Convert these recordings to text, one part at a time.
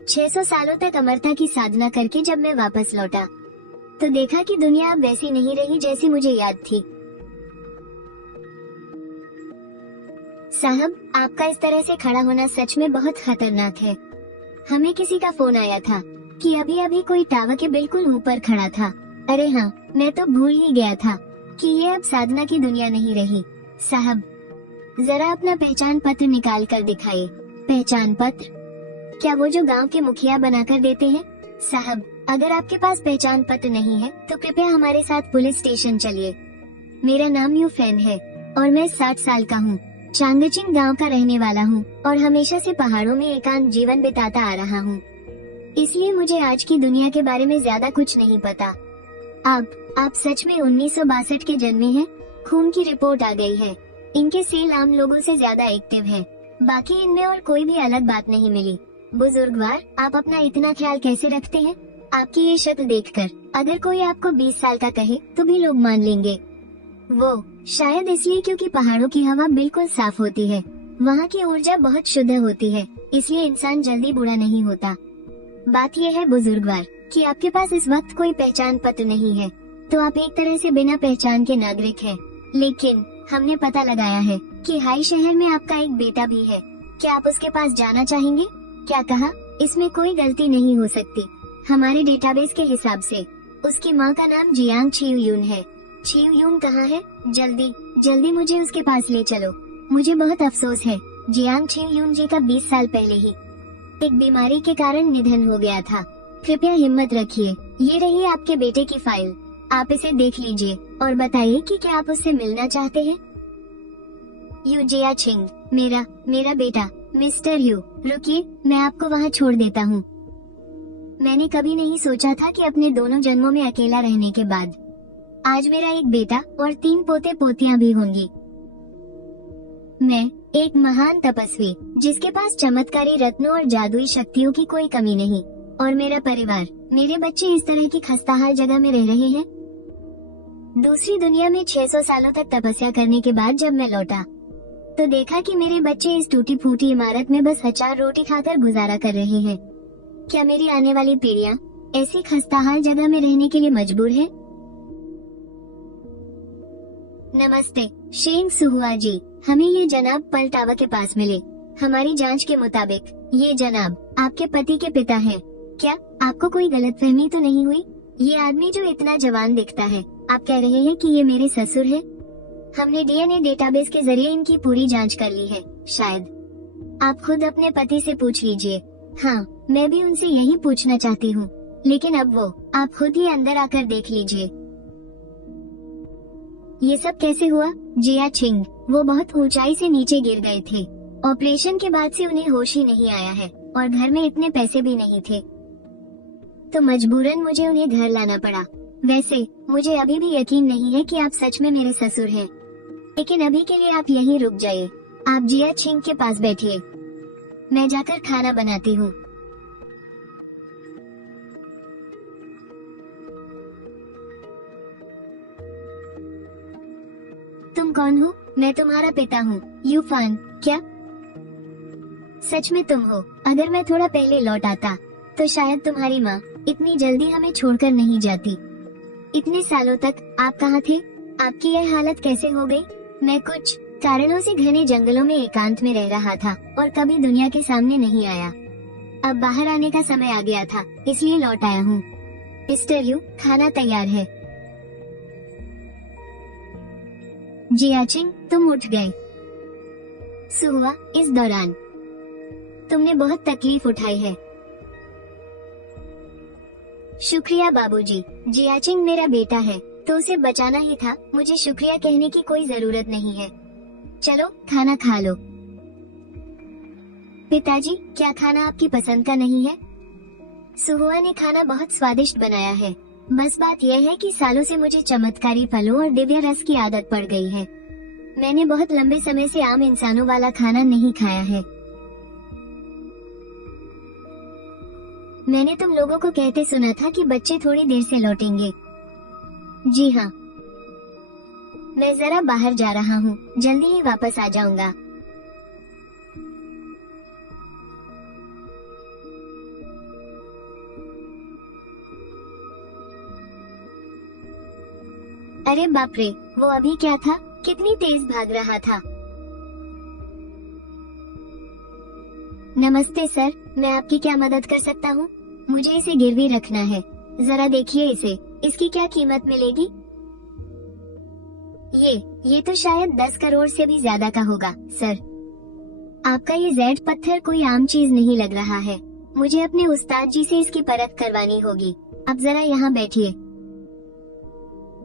600 सालों तक अमरता की साधना करके जब मैं वापस लौटा तो देखा कि दुनिया अब वैसी नहीं रही जैसी मुझे याद थी। साहब, आपका इस तरह से खड़ा होना सच में बहुत खतरनाक है। हमें किसी का फोन आया था कि अभी अभी कोई टावर के बिल्कुल ऊपर खड़ा था। अरे हाँ, मैं तो भूल ही गया था कि ये अब साधना की दुनिया नहीं रही। साहब, जरा अपना पहचान पत्र निकाल कर दिखाइए। पहचान पत्र? क्या वो जो गांव के मुखिया बनाकर देते हैं? साहब, अगर आपके पास पहचान पत्र नहीं है तो कृपया हमारे साथ पुलिस स्टेशन चलिए। मेरा नाम यूफेन है और मैं 60 साल का हूँ। चांगचिंग गांव का रहने वाला हूँ और हमेशा से पहाड़ों में एकांत जीवन बिताता आ रहा हूँ, इसलिए मुझे आज की दुनिया के बारे में ज्यादा कुछ नहीं पता। आप सच में 1962 के जन्मे हैं? खून की रिपोर्ट आ गई है। इनके सेल आम लोगों से ज्यादा एक्टिव है, बाकी इनमें और कोई भी अलग बात नहीं मिली। बुजुर्गवार, आप अपना इतना ख्याल कैसे रखते हैं? आपकी ये शक्ल देखकर अगर कोई आपको 20 साल का कहे तो भी लोग मान लेंगे। वो शायद इसलिए क्योंकि पहाड़ों की हवा बिल्कुल साफ होती है, वहाँ की ऊर्जा बहुत शुद्ध होती है, इसलिए इंसान जल्दी बूढ़ा नहीं होता। बात यह है बुजुर्गवार कि आपके पास इस वक्त कोई पहचान पत्र नहीं है, तो आप एक तरह से बिना पहचान के नागरिक हैं। लेकिन हमने पता लगाया है कि हाई शहर में आपका एक बेटा भी है। क्या आप उसके पास जाना चाहेंगे? क्या कहा? इसमें कोई गलती नहीं हो सकती। हमारे डेटाबेस के हिसाब से उसकी माँ का नाम जियांग छियुयून है। छियुयून कहाँ है? जल्दी मुझे उसके पास ले चलो। मुझे बहुत अफसोस है, जियांग छियुयून जी का 20 साल पहले ही एक बीमारी के कारण निधन हो गया था। कृपया हिम्मत रखिए, ये रही आपके बेटे की फाइल। आप इसे देख लीजिए और बताइए कि क्या आप उससे मिलना चाहते हैं। यू जियाचिंग, मेरा बेटा मिस्टर यू। रुकिए, मैं आपको वहाँ छोड़ देता हूँ। मैंने कभी नहीं सोचा था कि अपने दोनों जन्मों में अकेला रहने के बाद आज मेरा एक बेटा और 3 पोते पोतियां भी होंगी। मैं एक महान तपस्वी जिसके पास चमत्कारी रत्नों और जादुई शक्तियों की कोई कमी नहीं, और मेरा परिवार, मेरे बच्चे इस तरह की खस्ताहाल जगह में रह रहे हैं। दूसरी दुनिया में 600 सालों तक तपस्या करने के बाद जब मैं लौटा तो देखा कि मेरे बच्चे इस टूटी फूटी इमारत में बस अचार रोटी खाकर गुजारा कर रहे हैं। क्या मेरी आने वाली पीढ़ियां ऐसी खस्ताहाल जगह में रहने के लिए मजबूर है? नमस्ते शेंग सुहुआ जी, हमें ये जनाब पल टावर के पास मिले। हमारी जांच के मुताबिक ये जनाब आपके पति के पिता हैं। क्या आपको कोई गलतफहमी तो नहीं हुई? ये आदमी जो इतना जवान दिखता है, आप कह रहे हैं कि ये मेरे ससुर हैं? हमने डीएनए डेटाबेस के जरिए इनकी पूरी जांच कर ली है। शायद आप खुद अपने पति से पूछ लीजिए। हाँ, मैं भी उनसे यही पूछना चाहती हूँ, लेकिन अब वो आप खुद ही अंदर आकर देख लीजिए। ये सब कैसे हुआ? जियाचिंग, वो बहुत ऊंचाई से नीचे गिर गए थे। ऑपरेशन के बाद से उन्हें होश ही नहीं आया है और घर में इतने पैसे भी नहीं थे, तो मजबूरन मुझे उन्हें घर लाना पड़ा। वैसे मुझे अभी भी यकीन नहीं है कि आप सच में मेरे ससुर हैं, लेकिन अभी के लिए आप यहीं रुक जाइए। आप जियाचिंग के पास बैठिए, मैं जाकर खाना बनाती हूँ। तुम कौन हो? मैं तुम्हारा पिता हूँ, यूफान। क्या सच में तुम हो? अगर मैं थोड़ा पहले लौट आता तो शायद तुम्हारी माँ इतनी जल्दी हमें छोड़कर नहीं जाती। इतने सालों तक आप कहाँ थे? आपकी यह हालत कैसे हो गई? मैं कुछ कारणों से घने जंगलों में एकांत में रह रहा था और कभी दुनिया के सामने नहीं आया। अब बाहर आने का समय आ गया था, इसलिए लौट आया हूँ। मिस्टर यू, खाना तैयार है। जियाचिंग, तुम उठ गए। सुहुआ, इस दौरान तुमने बहुत तकलीफ उठाई है। शुक्रिया बाबूजी। जियाचिंग मेरा बेटा है तो उसे बचाना ही था, मुझे शुक्रिया कहने की कोई जरूरत नहीं है। चलो खाना खा लो। पिताजी, क्या खाना आपकी पसंद का नहीं है? सुहुआ ने खाना बहुत स्वादिष्ट बनाया है, बस बात यह है कि सालों से मुझे चमत्कारी फलों और दिव्य रस की आदत पड़ गई है। मैंने बहुत लंबे समय से आम इंसानों वाला खाना नहीं खाया है। मैंने तुम लोगों को कहते सुना था कि बच्चे थोड़ी देर से लौटेंगे। जी हाँ, मैं जरा बाहर जा रहा हूँ, जल्दी ही वापस आ जाऊंगा। अरे बाप रे, वो अभी क्या था, कितनी तेज भाग रहा था। नमस्ते सर, मैं आपकी क्या मदद कर सकता हूँ? मुझे इसे गिरवी रखना है, जरा देखिए इसे, इसकी क्या कीमत मिलेगी? ये तो शायद 10 करोड़ से भी ज्यादा का होगा सर। आपका ये जेड पत्थर कोई आम चीज नहीं लग रहा है, मुझे अपने उस्ताद जी से इसकी परख करवानी होगी। अब जरा यहाँ बैठिए।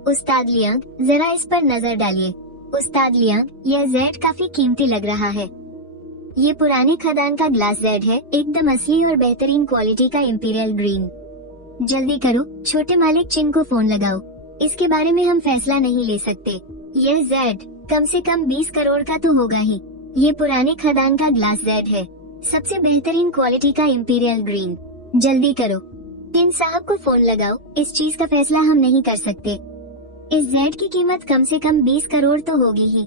उस्ताद लियांग, जरा इस पर नजर डालिए। उस्ताद लियांग, यह जेड काफी कीमती लग रहा है। ये पुराने खदान का ग्लास जेड है, एकदम असली और बेहतरीन क्वालिटी का इंपीरियल ग्रीन। जल्दी करो, छोटे मालिक चिन को फोन लगाओ, इसके बारे में हम फैसला नहीं ले सकते। यह जेड कम से कम 20 करोड़ का तो होगा ही। ये पुराने खदान का ग्लास जेड है, सबसे बेहतरीन क्वालिटी का इंपीरियल ग्रीन। जल्दी करो, चिन साहब को फोन लगाओ, इस चीज का फैसला हम नहीं कर सकते। इस जेड की कीमत कम से कम 20 करोड़ तो होगी ही।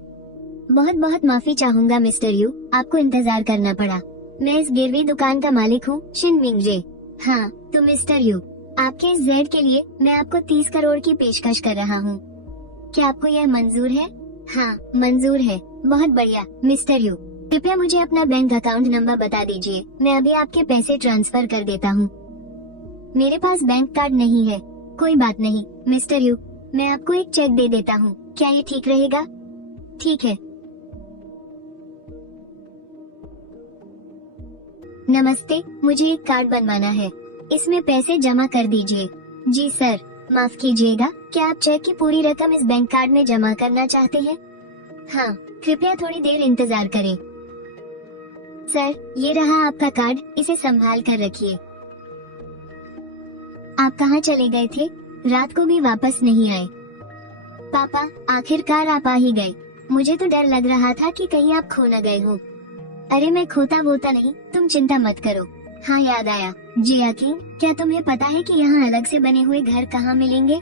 बहुत बहुत माफी चाहूंगा मिस्टर यू, आपको इंतजार करना पड़ा। मैं इस गिरवी दुकान का मालिक हूँ, शिन मिंगजे। हाँ तो मिस्टर यू, आपके इस जेड के लिए मैं आपको 30 करोड़ की पेशकश कर रहा हूँ। क्या आपको यह मंजूर है? हाँ मंजूर है। बहुत बढ़िया मिस्टर यू, कृपया मुझे अपना बैंक अकाउंट नंबर बता दीजिए, मैं अभी आपके पैसे ट्रांसफर कर देता हूँ। मेरे पास बैंक कार्ड नहीं है। कोई बात नहीं मिस्टर यू, मैं आपको एक चेक दे देता हूँ, क्या ये ठीक रहेगा? ठीक है। नमस्ते, मुझे एक कार्ड बनवाना है, इसमें पैसे जमा कर दीजिए। जी सर, माफ कीजिएगा, क्या आप चेक की पूरी रकम इस बैंक कार्ड में जमा करना चाहते हैं? हाँ, कृपया थोड़ी देर इंतजार करें। सर, ये रहा आपका कार्ड, इसे संभाल कर रखिए। आप कहाँ चले गए थे? रात को भी वापस नहीं आए। पापा, आखिरकार आप आ ही गए। मुझे तो डर लग रहा था कि कहीं आप खो न गए हो। अरे मैं खोता वोता नहीं, तुम चिंता मत करो। हाँ याद आया, जियाकिंग, क्या तुम्हें पता है कि यहाँ अलग से बने हुए घर कहाँ मिलेंगे,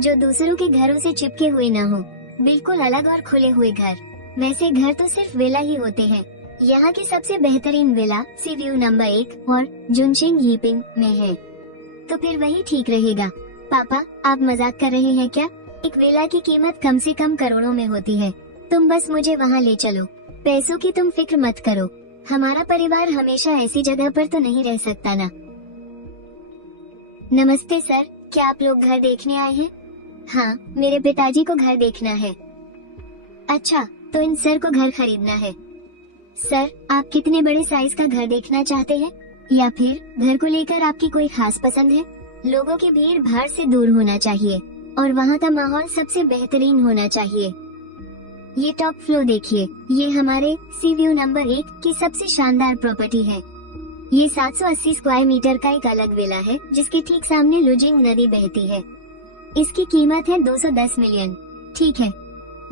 जो दूसरों के घरों से चिपके हुए न हो, बिल्कुल अलग और खुले हुए घर। वैसे घर तो सिर्फ विला ही होते हैं। यहाँ की सबसे बेहतरीन विला सी व्यू नंबर 1 और जुनशिंग यीपिंग में है, तो फिर वही ठीक रहेगा। पापा, आप मजाक कर रहे हैं क्या? एक विला की कीमत कम से कम करोड़ों में होती है। तुम बस मुझे वहाँ ले चलो, पैसों की तुम फिक्र मत करो। हमारा परिवार हमेशा ऐसी जगह पर तो नहीं रह सकता ना। नमस्ते सर, क्या आप लोग घर देखने आए हैं? हाँ, मेरे पिताजी को घर देखना है। अच्छा, तो इन सर को घर खरीदना है। सर, आप कितने बड़े साइज का घर देखना चाहते हैं, या फिर घर को लेकर आपकी कोई खास पसंद है? लोगों की भीड़ भाड़ से दूर होना चाहिए और वहाँ का माहौल सबसे बेहतरीन होना चाहिए। ये टॉप फ्लोर देखिए, ये हमारे सी व्यू नंबर 1 की सबसे शानदार प्रॉपर्टी है। ये 780 स्क्वायर मीटर का एक अलग विला है, जिसके ठीक सामने लुजिंग नदी बहती है। इसकी कीमत है 210 मिलियन। ठीक है,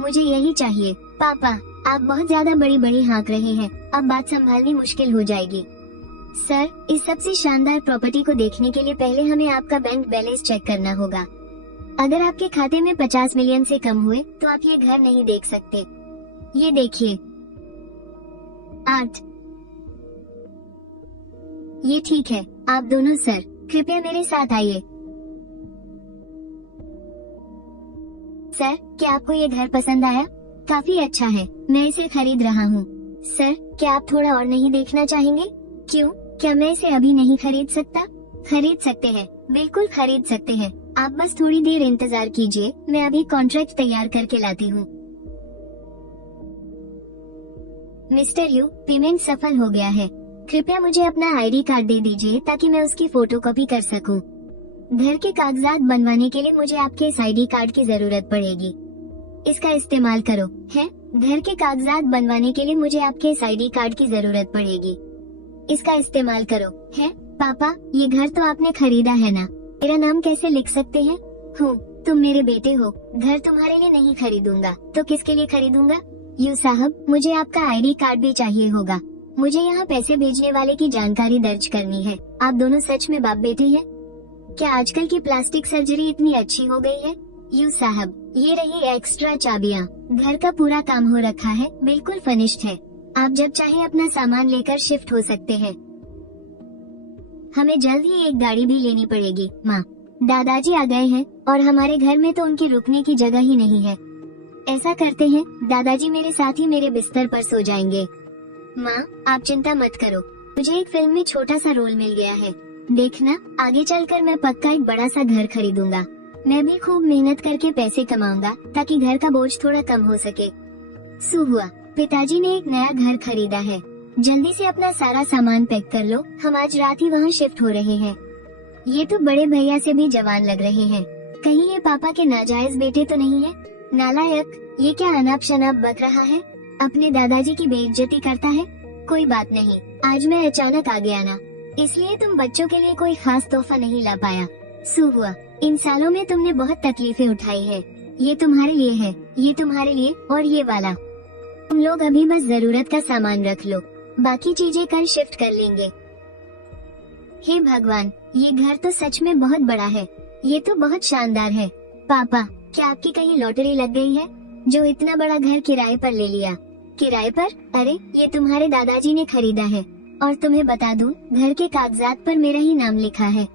मुझे यही चाहिए। पापा, आप बहुत ज्यादा बड़ी बड़ी हाँक रहे हैं, अब बात संभालनी मुश्किल हो जाएगी। सर, इस सबसे शानदार प्रॉपर्टी को देखने के लिए पहले हमें आपका बैंक बैलेंस चेक करना होगा। अगर आपके खाते में 50 मिलियन से कम हुए तो आप ये घर नहीं देख सकते। ये देखिए 8। ये ठीक है। आप दोनों सर, कृपया मेरे साथ आइए। सर, क्या आपको ये घर पसंद आया? काफी अच्छा है, मैं इसे खरीद रहा हूँ। सर, क्या आप थोड़ा और नहीं देखना चाहेंगे? क्यों, क्या मैं इसे अभी नहीं खरीद सकता? खरीद सकते हैं, बिल्कुल खरीद सकते हैं। आप बस थोड़ी देर इंतजार कीजिए, मैं अभी कॉन्ट्रैक्ट तैयार करके लाती हूँ। मिस्टर यू, पेमेंट सफल हो गया है। कृपया मुझे अपना आईडी कार्ड दे दीजिए ताकि मैं उसकी फोटोकॉपी कर सकूं। घर के कागजात बनवाने के लिए मुझे आपके इस आईडी कार्ड की जरूरत पड़ेगी। इसका इस्तेमाल करो। है, घर के कागजात बनवाने के लिए मुझे आपके इस आईडी कार्ड की जरूरत पड़ेगी। इसका इस्तेमाल करो। है, पापा, ये घर तो आपने खरीदा है ना? मेरा नाम कैसे लिख सकते हैं? हूँ, तुम मेरे बेटे हो। घर तुम्हारे लिए नहीं खरीदूंगा तो किसके लिए खरीदूंगा? यू साहब, मुझे आपका आईडी कार्ड भी चाहिए होगा। मुझे यहाँ पैसे भेजने वाले की जानकारी दर्ज करनी है। आप दोनों सच में बाप बेटे हैं? क्या आजकल की प्लास्टिक सर्जरी इतनी अच्छी हो गई है? यू साहब, ये रही एक्स्ट्रा चाबियाँ। घर का पूरा काम हो रखा है, बिल्कुल फर्निश्ड है। आप जब चाहे अपना सामान लेकर शिफ्ट हो सकते हैं। हमें जल्द ही एक गाड़ी भी लेनी पड़ेगी। माँ, दादाजी आ गए हैं और हमारे घर में तो उनके रुकने की जगह ही नहीं है। ऐसा करते हैं, दादाजी मेरे साथ ही मेरे बिस्तर पर सो जाएंगे। माँ, आप चिंता मत करो, मुझे एक फिल्म में छोटा सा रोल मिल गया है। देखना, आगे चलकर मैं पक्का एक बड़ा सा घर खरीदूंगा। मैं भी खूब मेहनत करके पैसे कमाऊंगा ताकि घर का बोझ थोड़ा कम हो सके। सुबह पिताजी ने एक नया घर खरीदा है। जल्दी से अपना सारा सामान पैक कर लो, हम आज रात ही वहाँ शिफ्ट हो रहे हैं। ये तो बड़े भैया से भी जवान लग रहे हैं। कहीं ये पापा के नाजायज बेटे तो नहीं है? नालायक, ये क्या अनाप शनाप बक रहा है? अपने दादाजी की बेइज्जती करता है। कोई बात नहीं, आज मैं अचानक आ गया ना, इसलिए तुम बच्चों के लिए कोई खास तोहफा नहीं ला पाया। सुबह, इन सालों में तुमने बहुत तकलीफें उठाई है। ये तुम्हारे लिए है, ये तुम्हारे लिए, और ये वाला। तुम लोग अभी बस जरूरत का सामान रख लो, बाकी चीजें कल शिफ्ट कर लेंगे। हे भगवान, ये घर तो सच में बहुत बड़ा है। ये तो बहुत शानदार है। पापा, क्या आपकी कहीं लॉटरी लग गई है जो इतना बड़ा घर किराए पर ले लिया? किराए पर? अरे, ये तुम्हारे दादाजी ने खरीदा है, और तुम्हें बता दूं, घर के कागजात पर मेरा ही नाम लिखा है।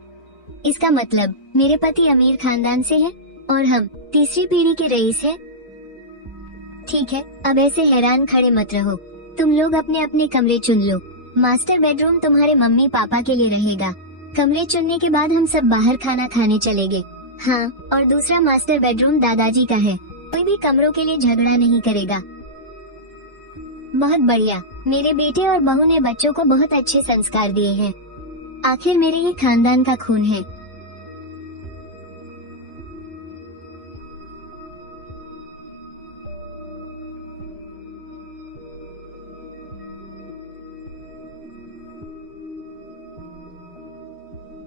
इसका मतलब मेरे पति अमीर खानदान से हैं और हम तीसरी पीढ़ी के रईस हैं। ठीक है, अब ऐसे हैरान खड़े मत रहो। तुम लोग अपने अपने कमरे चुन लो। मास्टर बेडरूम तुम्हारे मम्मी पापा के लिए रहेगा। कमरे चुनने के बाद हम सब बाहर खाना खाने चलेंगे। हाँ, और दूसरा मास्टर बेडरूम दादाजी का है। कोई भी कमरों के लिए झगड़ा नहीं करेगा। बहुत बढ़िया, मेरे बेटे और बहू ने बच्चों को बहुत अच्छे संस्कार दिए हैं। आखिर मेरे ही खानदान का खून है।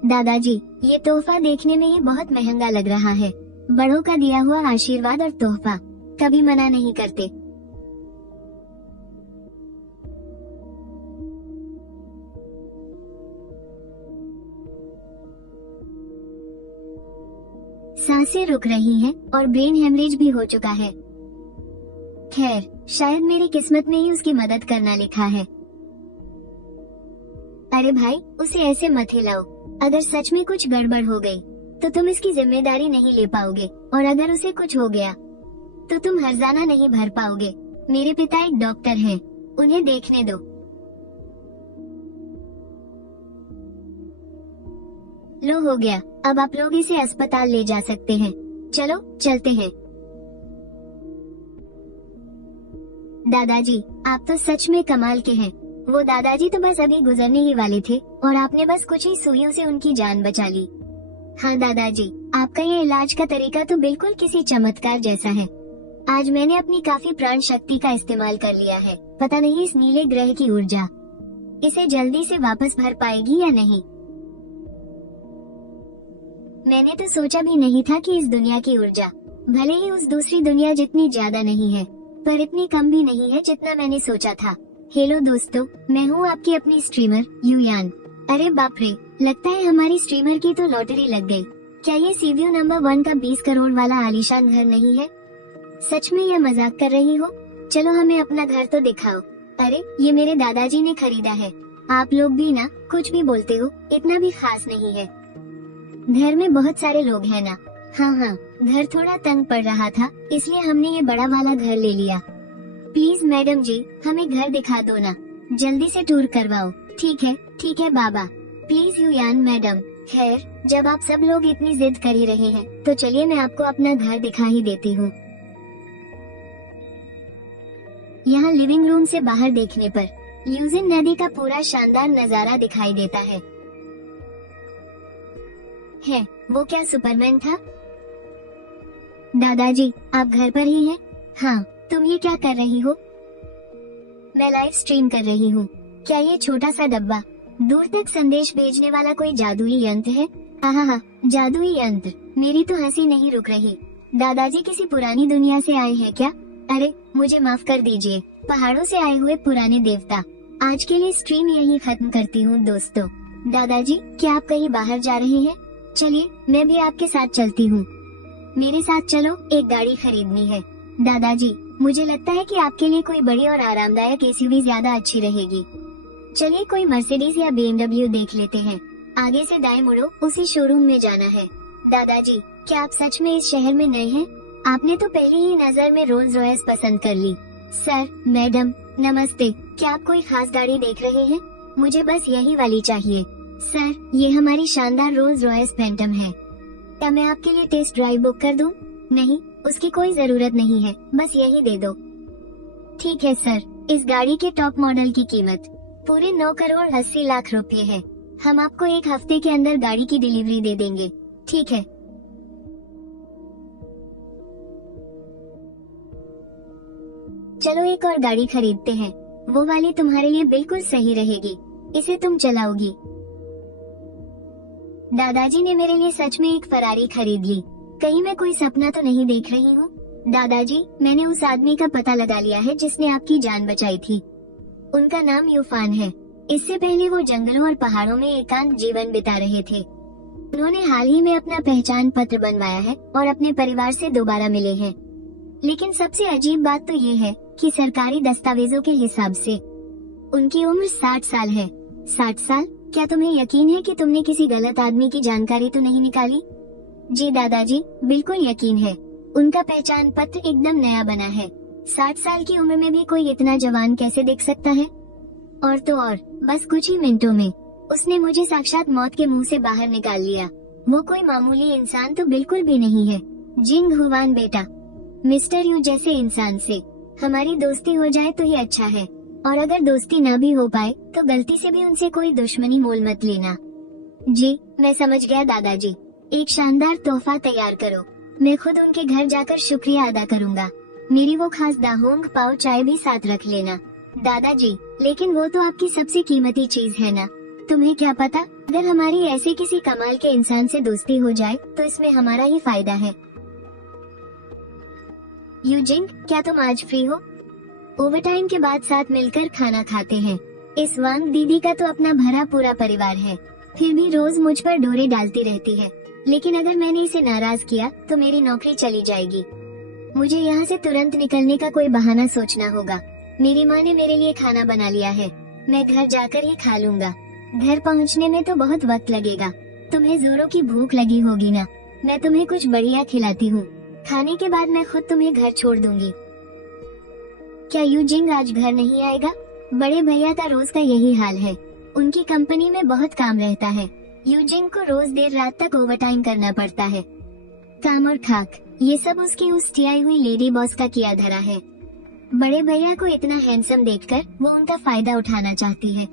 दादाजी, ये तोहफा देखने में ही बहुत महंगा लग रहा है। बड़ों का दिया हुआ आशीर्वाद और तोहफा कभी मना नहीं करते। सांसें रुक रही हैं और ब्रेन हेमरेज भी हो चुका है। खैर, शायद मेरी किस्मत में ही उसकी मदद करना लिखा है। अरे भाई, उसे ऐसे मत हिलाओ। अगर सच में कुछ गड़बड़ हो गई तो तुम इसकी जिम्मेदारी नहीं ले पाओगे, और अगर उसे कुछ हो गया तो तुम हर्जाना नहीं भर पाओगे। मेरे पिता एक डॉक्टर हैं, उन्हें देखने दो। लो, हो गया। अब आप लोग इसे अस्पताल ले जा सकते हैं। चलो, चलते हैं। दादाजी, आप तो सच में कमाल के हैं। वो दादाजी तो बस अभी गुजरने ही वाले थे और आपने बस कुछ ही सुइयों से उनकी जान बचा ली। हाँ दादाजी, आपका ये इलाज का तरीका तो बिल्कुल किसी चमत्कार जैसा है। आज मैंने अपनी काफी प्राण शक्ति का इस्तेमाल कर लिया है। पता नहीं इस नीले ग्रह की ऊर्जा इसे जल्दी से वापस भर पाएगी या नहीं। मैंने तो सोचा भी नहीं था कि इस दुनिया की ऊर्जा भले ही उस दूसरी दुनिया जितनी ज्यादा नहीं है, पर इतनी कम भी नहीं है जितना मैंने सोचा था। हेलो दोस्तों, मैं हूँ आपकी अपनी स्ट्रीमर युयान। अरे बाप रे, लगता है हमारी स्ट्रीमर की तो लॉटरी लग गई। क्या ये सीव्यू नंबर 1 का 20 करोड़ वाला आलीशान घर नहीं है? सच में यह मजाक कर रही हो? चलो हमें अपना घर तो दिखाओ। अरे, ये मेरे दादाजी ने खरीदा है। आप लोग भी ना कुछ भी बोलते हो, इतना भी खास नहीं है। घर में बहुत सारे लोग हैं ना। हाँ, घर थोड़ा तंग पड़ रहा था, इसलिए हमने ये बड़ा वाला घर ले लिया। प्लीज मैडम जी, हमें घर दिखा दो ना, जल्दी से टूर करवाओ। ठीक है बाबा, प्लीज युयान मैडम। खैर, जब आप सब लोग इतनी जिद कर ही रहे हैं तो चलिए मैं आपको अपना घर दिखा ही देती हूँ। यहाँ लिविंग रूम से बाहर देखने पर ल्यूजिन नदी का पूरा शानदार नजारा दिखाई देता है। वो क्या सुपरमैन था? दादाजी, आप घर पर ही हैं? हाँ, तुम ये क्या कर रही हो? मैं लाइव स्ट्रीम कर रही हूँ। क्या ये छोटा सा डब्बा दूर तक संदेश भेजने वाला कोई जादुई यंत्र है? हाँ, जादुई यंत्र। मेरी तो हंसी नहीं रुक रही। दादाजी किसी पुरानी दुनिया से आए हैं क्या? अरे, मुझे माफ कर दीजिए, पहाड़ों से आए हुए पुराने देवता। आज के लिए स्ट्रीम यहीं खत्म करती हूँ दोस्तों। दादाजी, क्या आप कहीं बाहर जा रहे हैं? चलिए, मैं भी आपके साथ चलती हूँ। मेरे साथ चलो, एक गाड़ी खरीदनी है। दादाजी, मुझे लगता है कि आपके लिए कोई बड़ी और आरामदायक एसयूवी ज्यादा अच्छी रहेगी। चलिए कोई मर्सिडीज या BMW देख लेते हैं। आगे से दाएं मुड़ो, उसी शोरूम में जाना है। दादाजी, क्या आप सच में इस शहर में नए हैं? आपने तो पहली ही नजर में रोल्स रॉयस पसंद कर ली। सर, मैडम, नमस्ते। क्या आप कोई खास गाड़ी देख रहे हैं? मुझे बस यही वाली चाहिए। सर, ये हमारी शानदार रोल्स रॉयस फैंटम है। क्या मैं आपके लिए टेस्ट ड्राइव बुक कर दूं? नहीं, उसकी कोई जरूरत नहीं है, बस यही दे दो। ठीक है सर। इस गाड़ी के टॉप मॉडल की कीमत पूरे 9 करोड़ 80 लाख रुपए है। हम आपको 1 हफ्ते के अंदर गाड़ी की डिलीवरी दे देंगे। ठीक है। चलो एक और गाड़ी खरीदते हैं। वो वाली तुम्हारे लिए बिल्कुल सही रहेगी। इसे तुम चलाओगी। दादाजी ने मेरे लिए सच में एक फरारी खरीद ली। कहीं मैं कोई सपना तो नहीं देख रही हूँ? दादाजी, मैंने उस आदमी का पता लगा लिया है जिसने आपकी जान बचाई थी। उनका नाम यूफान है। इससे पहले वो जंगलों और पहाड़ों में एकांत जीवन बिता रहे थे। उन्होंने हाल ही में अपना पहचान पत्र बनवाया है और अपने परिवार से दोबारा मिले हैं। लेकिन सबसे अजीब बात तो ये है कि सरकारी दस्तावेजों के हिसाब से उनकी उम्र 60 साल है। 60 साल? क्या तुम्हें यकीन है कि तुमने किसी गलत आदमी की जानकारी तो नहीं निकाली? जी दादाजी, बिल्कुल यकीन है। उनका पहचान पत्र एकदम नया बना है। 60 साल की उम्र में भी कोई इतना जवान कैसे दिख सकता है? और तो और, बस कुछ ही मिनटों में उसने मुझे साक्षात मौत के मुंह से बाहर निकाल लिया। वो कोई मामूली इंसान तो बिल्कुल भी नहीं है। जिंग हुआन बेटा, मिस्टर यू जैसे इंसान से हमारी दोस्ती हो जाए तो ही अच्छा है। और अगर दोस्ती ना भी हो पाए तो गलती से भी उनसे कोई दुश्मनी मोल मत लेना। जी, मैं समझ गया दादाजी। एक शानदार तोहफा तैयार करो। मैं खुद उनके घर जाकर शुक्रिया अदा करूंगा। मेरी वो खास दाहोंग पाव चाय भी साथ रख लेना। दादाजी, लेकिन वो तो आपकी सबसे कीमती चीज है ना। तुम्हें क्या पता, अगर हमारी ऐसे किसी कमाल के इंसान से दोस्ती हो जाए तो इसमें हमारा ही फायदा है। यूजिंग, क्या तुम आज फ्री हो? ओवरटाइम के बाद साथ मिलकर खाना खाते हैं। इस वांग दीदी का तो अपना भरा पूरा परिवार है, फिर भी रोज मुझ पर डोरे डालती रहती है। लेकिन अगर मैंने इसे नाराज किया तो मेरी नौकरी चली जाएगी। मुझे यहाँ से तुरंत निकलने का कोई बहाना सोचना होगा। मेरी माँ ने मेरे लिए खाना बना लिया है, मैं घर जाकर ही खा लूंगा। घर पहुँचने में तो बहुत वक्त लगेगा। तुम्हें जोरों की भूख लगी होगी ना? मैं तुम्हें कुछ बढ़िया खिलाती हूँ। खाने के बाद मैं खुद तुम्हें घर छोड़ दूंगी। क्या यूजिंग आज घर नहीं आएगा? बड़े भैया का रोज का यही हाल है। उनकी कंपनी में बहुत काम रहता है। यूजिंग को रोज देर रात तक ओवरटाइम करना पड़ता है। काम और खाक, ये सब उसकी उस टियाई हुई लेडी बॉस का किया धरा है। बड़े भैया को इतना हैंडसम देखकर वो उनका फायदा उठाना चाहती है।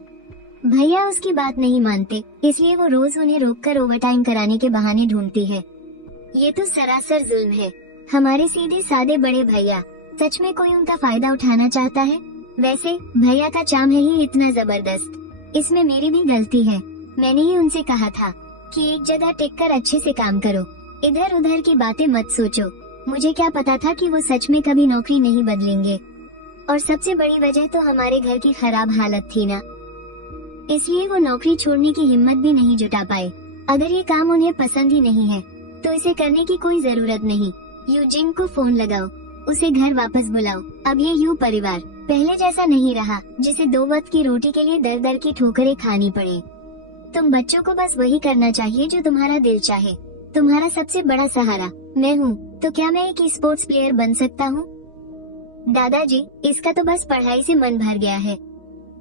भैया उसकी बात नहीं मानते, इसलिए वो रोज उन्हें रोककर ओवरटाइम कराने के बहाने ढूंढती है। ये तो सरासर जुल्म है। हमारे सीधे सादे बड़े भैया, सच में कोई उनका फायदा उठाना चाहता है? वैसे भैया का चाम है ही इतना जबरदस्त। इसमें मेरी भी गलती है। मैंने ही उनसे कहा था कि एक जगह टिककर अच्छे से काम करो, इधर उधर की बातें मत सोचो। मुझे क्या पता था कि वो सच में कभी नौकरी नहीं बदलेंगे। और सबसे बड़ी वजह तो हमारे घर की खराब हालत थी ना, इसलिए वो नौकरी छोड़ने की हिम्मत भी नहीं जुटा पाए। अगर ये काम उन्हें पसंद ही नहीं है तो इसे करने की कोई जरूरत नहीं। यूजिंग को फोन लगाओ, उसे घर वापस बुलाओ। अब ये यू परिवार पहले जैसा नहीं रहा जिसे 2 वक्त की रोटी के लिए दर दर की ठोकरें खानी पड़े। तुम बच्चों को बस वही करना चाहिए जो तुम्हारा दिल चाहे। तुम्हारा सबसे बड़ा सहारा मैं हूँ, तो क्या मैं एक स्पोर्ट्स प्लेयर बन सकता हूँ? दादाजी, इसका तो बस पढ़ाई से मन भर गया है।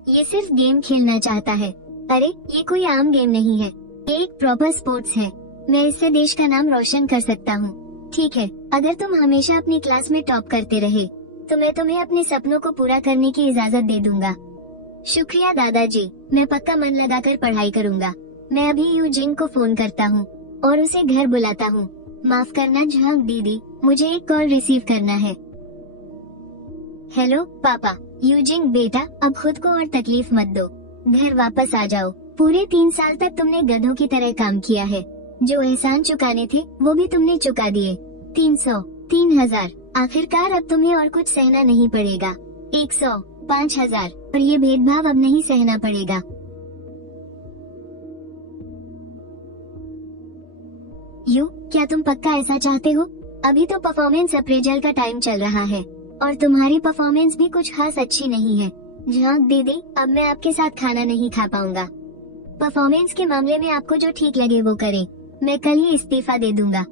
ये सिर्फ गेम खेलना चाहता है। अरे ये कोई आम गेम नहीं है, ये एक प्रॉपर स्पोर्ट्स है। मैं इससे देश का नाम रोशन कर सकता हूँ। ठीक है, अगर तुम हमेशा अपनी क्लास में टॉप करते रहे तो मैं तुम्हें अपने सपनों को पूरा करने की इजाजत दे दूंगा। शुक्रिया दादाजी, मैं पक्का मन लगाकर पढ़ाई करूंगा। मैं अभी यूजिंग को फोन करता हूँ और उसे घर बुलाता हूँ। माफ करना झांग दीदी, मुझे एक कॉल रिसीव करना है। हेलो पापा। यूजिंग बेटा, अब खुद को और तकलीफ मत दो, घर वापस आ जाओ। पूरे 3 साल तक तुमने गधों की तरह काम किया है। जो एहसान चुकाने थे वो भी तुमने चुका दिए। 300, 3000, आखिरकार अब तुम्हें और कुछ सहना नहीं पड़ेगा। 100, 5000, और ये भेदभाव अब नहीं सहना पड़ेगा। यू, क्या तुम पक्का ऐसा चाहते हो? अभी तो परफॉर्मेंस अप्रेजल का टाइम चल रहा है और तुम्हारी परफॉर्मेंस भी कुछ खास अच्छी नहीं है। झांक दीदी, अब मैं आपके साथ खाना नहीं खा पाऊंगा। परफॉर्मेंस के मामले में आपको जो ठीक लगे वो करें। मैं कल ही इस्तीफा दे दूंगा।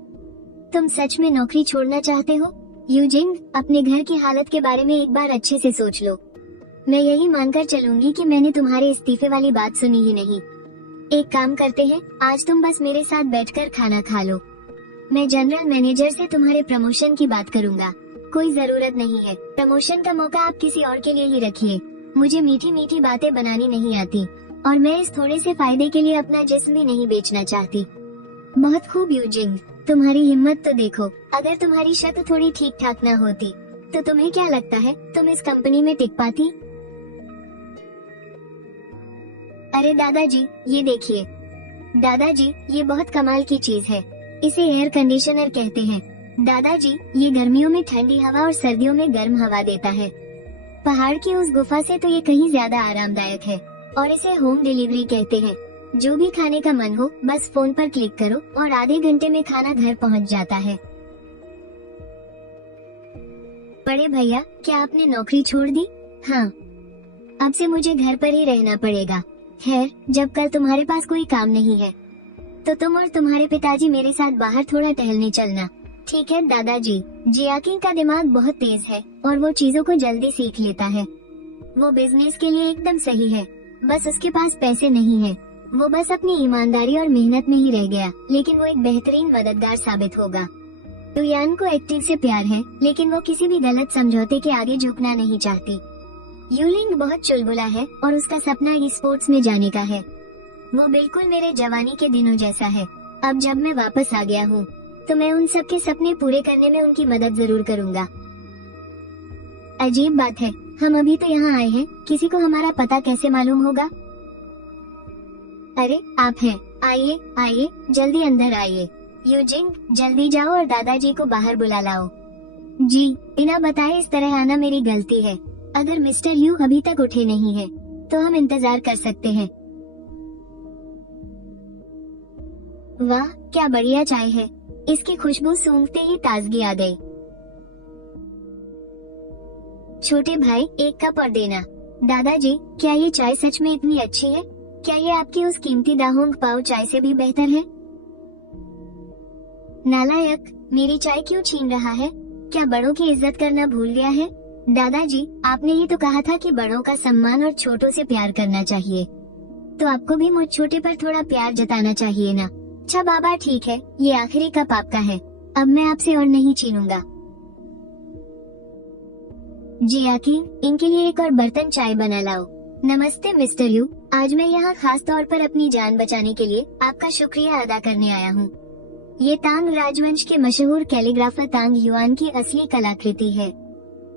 तुम सच में नौकरी छोड़ना चाहते हो? यूजिंग, अपने घर की हालत के बारे में एक बार अच्छे से सोच लो। मैं यही मानकर चलूंगी कि मैंने तुम्हारे इस्तीफे वाली बात सुनी ही नहीं। एक काम करते हैं, आज तुम बस मेरे साथ बैठकर खाना खा लो। मैं जनरल मैनेजर से तुम्हारे प्रमोशन की बात करूंगा। कोई जरूरत नहीं है, प्रमोशन का मौका आप किसी और के लिए ही रखिए। मुझे मीठी मीठी बातें बनानी नहीं आती, और मैं इस थोड़े से फायदे के लिए अपना जिस्म भी नहीं बेचना चाहती। बहुत खूब यूजिंग, तुम्हारी हिम्मत तो देखो। अगर तुम्हारी शक्ल थोड़ी ठीक ठाक न होती तो तुम्हें क्या लगता है तुम इस कंपनी में टिक पाती? अरे दादाजी, ये देखिए। दादाजी, ये बहुत कमाल की चीज है। इसे एयर कंडीशनर कहते हैं। दादाजी, ये गर्मियों में ठंडी हवा और सर्दियों में गर्म हवा देता है। पहाड़ की उस गुफा से तो ये कहीं ज्यादा आरामदायक है। और इसे होम डिलीवरी कहते हैं। जो भी खाने का मन हो बस फोन पर क्लिक करो और आधे घंटे में खाना घर पहुंच जाता है। बड़े भैया, क्या आपने नौकरी छोड़ दी? हाँ, अब से मुझे घर पर ही रहना पड़ेगा। खैर, जब कल तुम्हारे पास कोई काम नहीं है तो तुम और तुम्हारे पिताजी मेरे साथ बाहर थोड़ा टहलने चलना। ठीक है दादाजी। जियाकिन का दिमाग बहुत तेज है और वो चीजों को जल्दी सीख लेता है। वो बिजनेस के लिए एकदम सही है, बस उसके पास पैसे नहीं है। वो बस अपनी ईमानदारी और मेहनत में ही रह गया, लेकिन वो एक बेहतरीन मददगार साबित होगा। युयान को एक्टिव से प्यार है, लेकिन वो किसी भी गलत समझौते के आगे झुकना नहीं चाहती। यूलिंग बहुत चुलबुला है और उसका सपना ई स्पोर्ट्स में जाने का है। वो बिल्कुल मेरे जवानी के दिनों जैसा है। अब जब मैं वापस आ गया हूँ तो मैं उन सबके सपने पूरे करने में उनकी मदद जरूर करूँगा। अजीब बात है, हम अभी तो यहाँ आए हैं, किसी को हमारा पता कैसे मालूम होगा? अरे आप हैं, आइए आइए, जल्दी अंदर आइए। यूजिंग, जल्दी जाओ और दादाजी को बाहर बुला लाओ। जी, बिना बताए इस तरह आना मेरी गलती है। अगर मिस्टर यू अभी तक उठे नहीं है तो हम इंतजार कर सकते हैं। वाह, क्या बढ़िया चाय है। इसकी खुशबू सूंघते ही ताजगी आ गई। छोटे भाई, एक कप और देना। दादाजी, क्या ये चाय सच में इतनी अच्छी है? क्या ये आपकी उस कीमती दाहोंग पाओ चाय से भी बेहतर है? नालायक, मेरी चाय क्यों छीन रहा है? क्या बड़ों की इज्जत करना भूल गया है? दादाजी, आपने ही तो कहा था कि बड़ों का सम्मान और छोटों से प्यार करना चाहिए, तो आपको भी मुझ छोटे पर थोड़ा प्यार जताना चाहिए ना। अच्छा बाबा, ठीक है, ये आखिरी कप आपका है। अब मैं आपसे और नहीं छीनूंगा। जियाकी, इनके लिए एक और बर्तन चाय बना लाओ। नमस्ते मिस्टर यू, आज मैं यहाँ खास तौर पर अपनी जान बचाने के लिए आपका शुक्रिया अदा करने आया हूँ। ये तांग राजवंश के मशहूर कैलीग्राफर तांग युआन की असली कलाकृति है।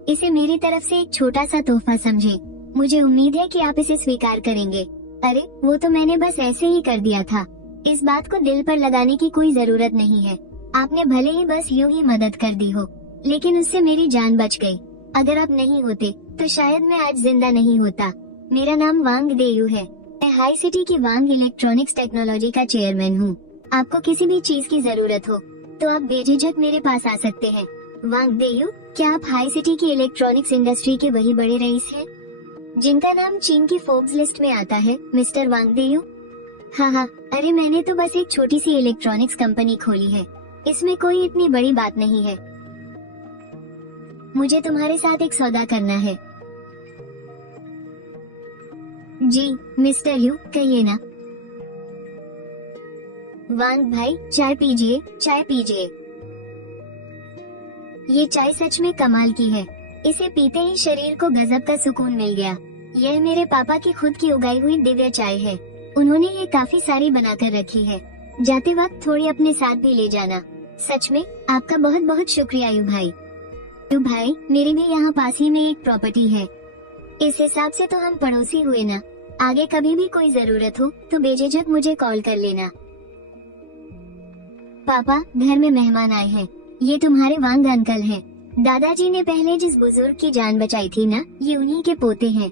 इसे मेरी तरफ से एक छोटा सा तोहफा समझे। मुझे उम्मीद है कि आप इसे स्वीकार करेंगे। अरे, वो तो मैंने बस ऐसे ही कर दिया था। इस बात को दिल पर लगाने की कोई जरूरत नहीं है। आपने भले ही बस यूं ही मदद कर दी हो, लेकिन उससे मेरी जान बच गई। अगर आप नहीं होते तो शायद मैं आज जिंदा नहीं होता। मेरा नाम वांग देयू है। मैं हाई सिटी की वांग इलेक्ट्रॉनिक्स टेक्नोलॉजी का चेयरमैन हूँ। आपको किसी भी चीज की जरूरत हो तो आप बेझिझक मेरे पास आ सकते हैं। वांग देयू, क्या आप हाई सिटी की इलेक्ट्रॉनिक्स इंडस्ट्री के वही बड़े रईस हैं जिनका नाम चीन की फोर्ब्स लिस्ट में आता है, मिस्टर वांग देयू? हाँ, अरे मैंने तो बस एक छोटी सी इलेक्ट्रॉनिक्स कंपनी खोली है। इसमें कोई इतनी बड़ी बात नहीं है। मुझे तुम्हारे साथ एक सौदा करना है। जी मिस्टर यू, कहिए ना। वांग भाई, चाय पीजिए, चाय पीजिए। ये चाय सच में कमाल की है। इसे पीते ही शरीर को गजब का सुकून मिल गया। यह मेरे पापा की खुद की उगाई हुई दिव्य चाय है। उन्होंने ये काफी सारी बनाकर रखी है। जाते वक्त थोड़ी अपने साथ भी ले जाना। सच में आपका बहुत बहुत शुक्रिया यू भाई। यू भाई, मेरी भी यहाँ पास ही में एक प्रॉपर्टी है। इस हिसाब से तो हम पड़ोसी हुए ना। आगे कभी भी कोई जरूरत हो तो बेझिझक मुझे कॉल कर लेना। पापा, घर में मेहमान आए हैं। ये तुम्हारे वांग अंकल हैं। दादाजी ने पहले जिस बुजुर्ग की जान बचाई थी ना, ये उन्हीं के पोते हैं।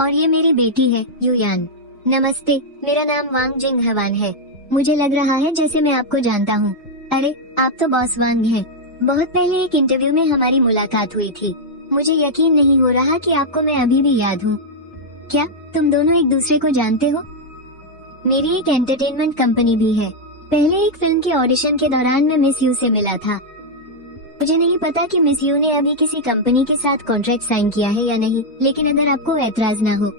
और ये मेरी बेटी है युयान। नमस्ते, मेरा नाम वांग जिंग हवान है। मुझे लग रहा है जैसे मैं आपको जानता हूँ। अरे, आप तो बॉस वांग हैं। बहुत पहले एक इंटरव्यू में हमारी मुलाकात हुई थी। मुझे यकीन नहीं हो रहा कि आपको मैं अभी भी याद हूँ। क्या तुम दोनों एक दूसरे को जानते हो? मेरी एक एंटरटेनमेंट कंपनी भी है। पहले एक फिल्म के ऑडिशन के दौरान मैं मिस यू से मिला था। मुझे नहीं पता कि मिस यू ने अभी किसी कंपनी के साथ कॉन्ट्रैक्ट साइन किया है या नहीं, लेकिन अगर आपको ऐतराज ना हो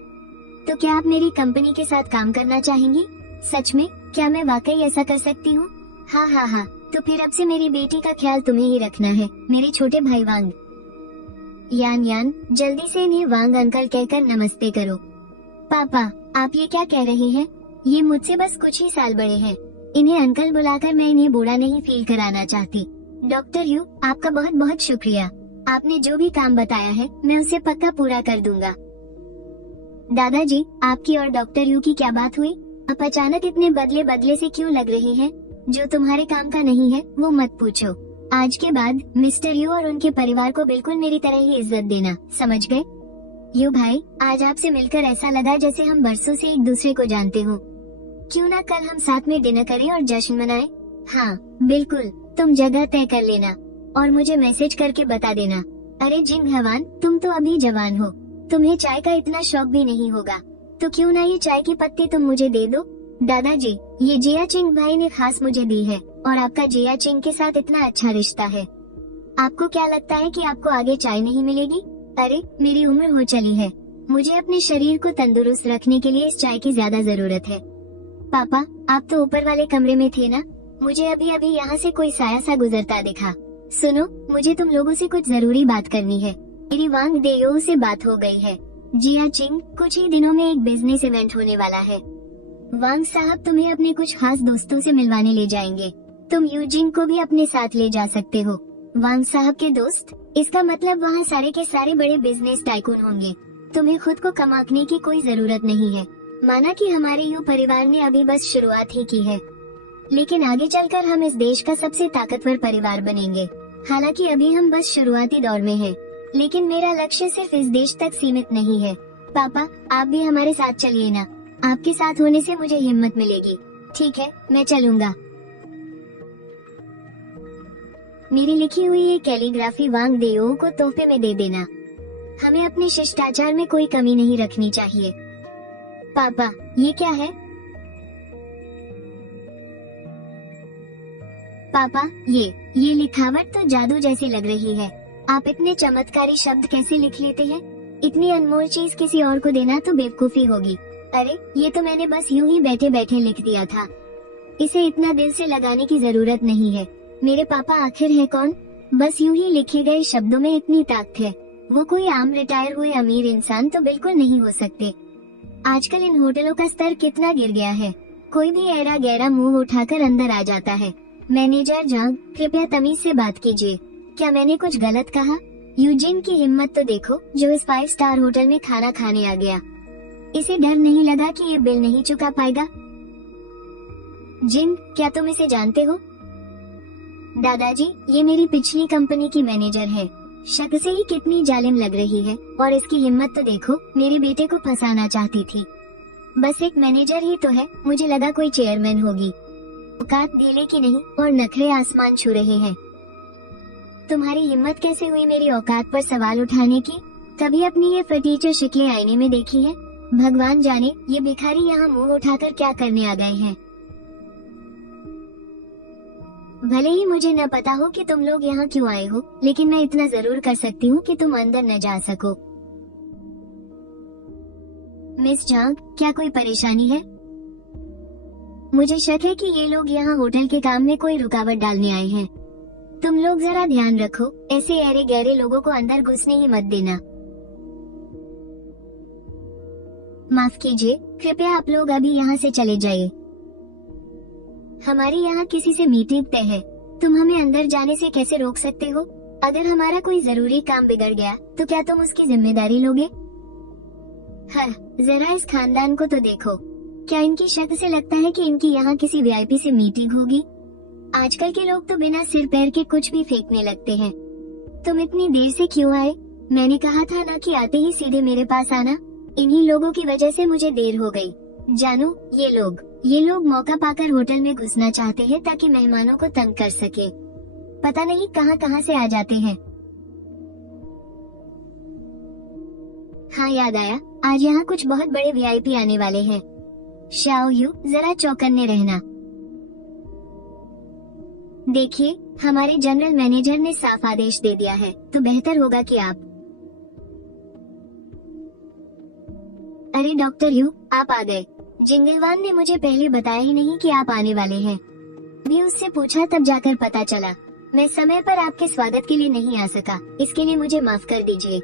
तो क्या आप मेरी कंपनी के साथ काम करना चाहेंगी? सच में? क्या मैं वाकई ऐसा कर सकती हूँ? हाँ हाँ हाँ, तो फिर अब से मेरी बेटी का ख्याल तुम्हें ही रखना है, मेरे छोटे भाई वांग। यान यान, जल्दी से इन्हें वांग अंकल कहकर नमस्ते करो। पापा, आप ये क्या कह रहे हैं? ये मुझसे बस कुछ ही साल बड़े हैं। इन्हें अंकल बुलाकर मैं इन्हें बूढ़ा नहीं फील कराना चाहती। डॉक्टर यू, आपका बहुत बहुत शुक्रिया। आपने जो भी काम बताया है मैं उसे पक्का पूरा कर दूंगा। दादाजी, आपकी और डॉक्टर यू की क्या बात हुई? आप अचानक इतने बदले बदले से क्यों लग रहे हैं? जो तुम्हारे काम का नहीं है वो मत पूछो। आज के बाद मिस्टर यू और उनके परिवार को बिल्कुल मेरी तरह ही इज्जत देना, समझ गए? यू भाई, आज आपसे मिलकर ऐसा लगा जैसे हम बरसों से एक दूसरे को जानते हो। क्यों ना कल हम साथ में डिनर करें और जश्न मनाएं? हाँ बिल्कुल, तुम जगह तय कर लेना और मुझे मैसेज करके बता देना। अरे जिन भगवान, तुम तो अभी जवान हो, तुम्हें चाय का इतना शौक भी नहीं होगा, तो क्यों ना ये चाय की पत्ती तुम मुझे दे दो। दादाजी, ये जिया चिंग भाई ने खास मुझे दी है और आपका जिया चिंग के साथ इतना अच्छा रिश्ता है। आपको क्या लगता है कि आपको आगे चाय नहीं मिलेगी? अरे मेरी उम्र हो चली है, मुझे अपने शरीर को तंदुरुस्त रखने के लिए इस चाय की ज्यादा जरूरत है। पापा, आप तो ऊपर वाले कमरे में थे ना? मुझे अभी अभी यहाँ से कोई साया सा गुजरता दिखा। सुनो, मुझे तुम लोगों से कुछ जरूरी बात करनी है। मेरी वांग देयो से बात हो गई है। जिया चिंग, कुछ ही दिनों में एक बिजनेस इवेंट होने वाला है। वांग साहब तुम्हें अपने कुछ खास दोस्तों से मिलवाने ले जाएंगे। तुम यूजिंग को भी अपने साथ ले जा सकते हो। वांग साहब के दोस्त? इसका मतलब वहाँ सारे के सारे बड़े बिजनेस टाइकून होंगे। तुम्हें खुद को कमाने की कोई जरूरत नहीं है। माना कि हमारे यू परिवार ने अभी बस शुरुआत ही की है, लेकिन आगे चलकर हम इस देश का सबसे ताकतवर परिवार बनेंगे। हालांकि अभी हम बस शुरुआती दौर में हैं, लेकिन मेरा लक्ष्य सिर्फ इस देश तक सीमित नहीं है। पापा, आप भी हमारे साथ चलिए ना, आपके साथ होने से मुझे हिम्मत मिलेगी। ठीक है, मैं चलूंगा। मेरी लिखी हुई ये कैलीग्राफी वांग देओ को तोहफे में दे देना। हमें अपने शिष्टाचार में कोई कमी नहीं रखनी चाहिए। पापा, ये क्या है? पापा, ये लिखावट तो जादू जैसी लग रही है। आप इतने चमत्कारी शब्द कैसे लिख लेते हैं? इतनी अनमोल चीज किसी और को देना तो बेवकूफी होगी। अरे, ये तो मैंने बस यूं ही बैठे बैठे लिख दिया था। इसे इतना दिल से लगाने की जरूरत नहीं है। मेरे पापा आखिर है कौन? बस यूं ही लिखे गए शब्दों में इतनी ताकत है। वो कोई आम रिटायर हुए अमीर इंसान तो बिल्कुल नहीं हो सकते। आजकल इन होटलों का स्तर कितना गिर गया है। कोई भी ऐरा गैरा मुंह उठाकर अंदर आ जाता है। मैनेजर जांग, कृपया तमीज से बात कीजिए। क्या मैंने कुछ गलत कहा? यूजिन की हिम्मत तो देखो, जो इस 5 स्टार होटल में खाना खाने आ गया। इसे डर नहीं लगा कि ये बिल नहीं चुका पाएगा? जिन, क्या तुम इसे जानते हो? दादाजी, ये मेरी पिछली कंपनी की मैनेजर है। शक्ल से ही कितनी जालिम लग रही है, और इसकी हिम्मत तो देखो, मेरे बेटे को फंसाना चाहती थी। बस एक मैनेजर ही तो है, मुझे लगा कोई चेयरमैन होगी। औकात ढीले की नहीं और नखरे आसमान छू रहे हैं। तुम्हारी हिम्मत कैसे हुई मेरी औकात पर सवाल उठाने की? कभी अपनी ये फटीचर शक्लें आईने में देखी है? भगवान जाने ये भिखारी यहाँ मुंह उठाकर क्या करने आ गए हैं। भले ही मुझे न पता हो कि तुम लोग यहाँ क्यों आए हो, लेकिन मैं इतना जरूर कर सकती हूँ कि तुम अंदर न जा सको। मिस जांग, क्या कोई परेशानी है? मुझे शक है कि ये लोग यहाँ होटल के काम में कोई रुकावट डालने आए हैं। तुम लोग जरा ध्यान रखो, ऐसे ऐरे गहरे लोगों को अंदर घुसने ही मत देना। माफ कीजिए, कृपया आप लोग अभी यहाँ से चले जाइए। हमारी यहाँ किसी से मीटिंग तय है। तुम हमें अंदर जाने से कैसे रोक सकते हो? अगर हमारा कोई जरूरी काम बिगड़ गया तो क्या तुम उसकी जिम्मेदारी लोगे? हाँ, जरा इस खानदान को तो देखो। क्या इनकी शक्ल से लगता है कि इनकी यहाँ किसी वीआईपी से मीटिंग होगी? आजकल के लोग तो बिना सिर पैर के कुछ भी फेंकने लगते हैं। तुम इतनी देर से क्यों आए? मैंने कहा था ना कि आते ही सीधे मेरे पास आना। इन्हीं लोगों की वजह से मुझे देर हो गई। जानू, ये लोग मौका पाकर होटल में घुसना चाहते हैं ताकि मेहमानों को तंग कर सके। पता नहीं कहां से आ जाते हैं। हाँ, याद आया, आज यहाँ कुछ बहुत बड़े वीआईपी आने वाले हैं। शाओ यू, जरा चौकन्ने रहना। देखिए, हमारे जनरल मैनेजर ने साफ आदेश दे दिया है, तो बेहतर होगा कि आप। अरे डॉक्टर यू, आप आ गए। जिंगलवान ने मुझे पहले बताया ही नहीं कि आप आने वाले हैं। भी उससे पूछा तब जाकर पता चला। मैं समय पर आपके स्वागत के लिए नहीं आ सका, इसके लिए मुझे माफ कर दीजिए।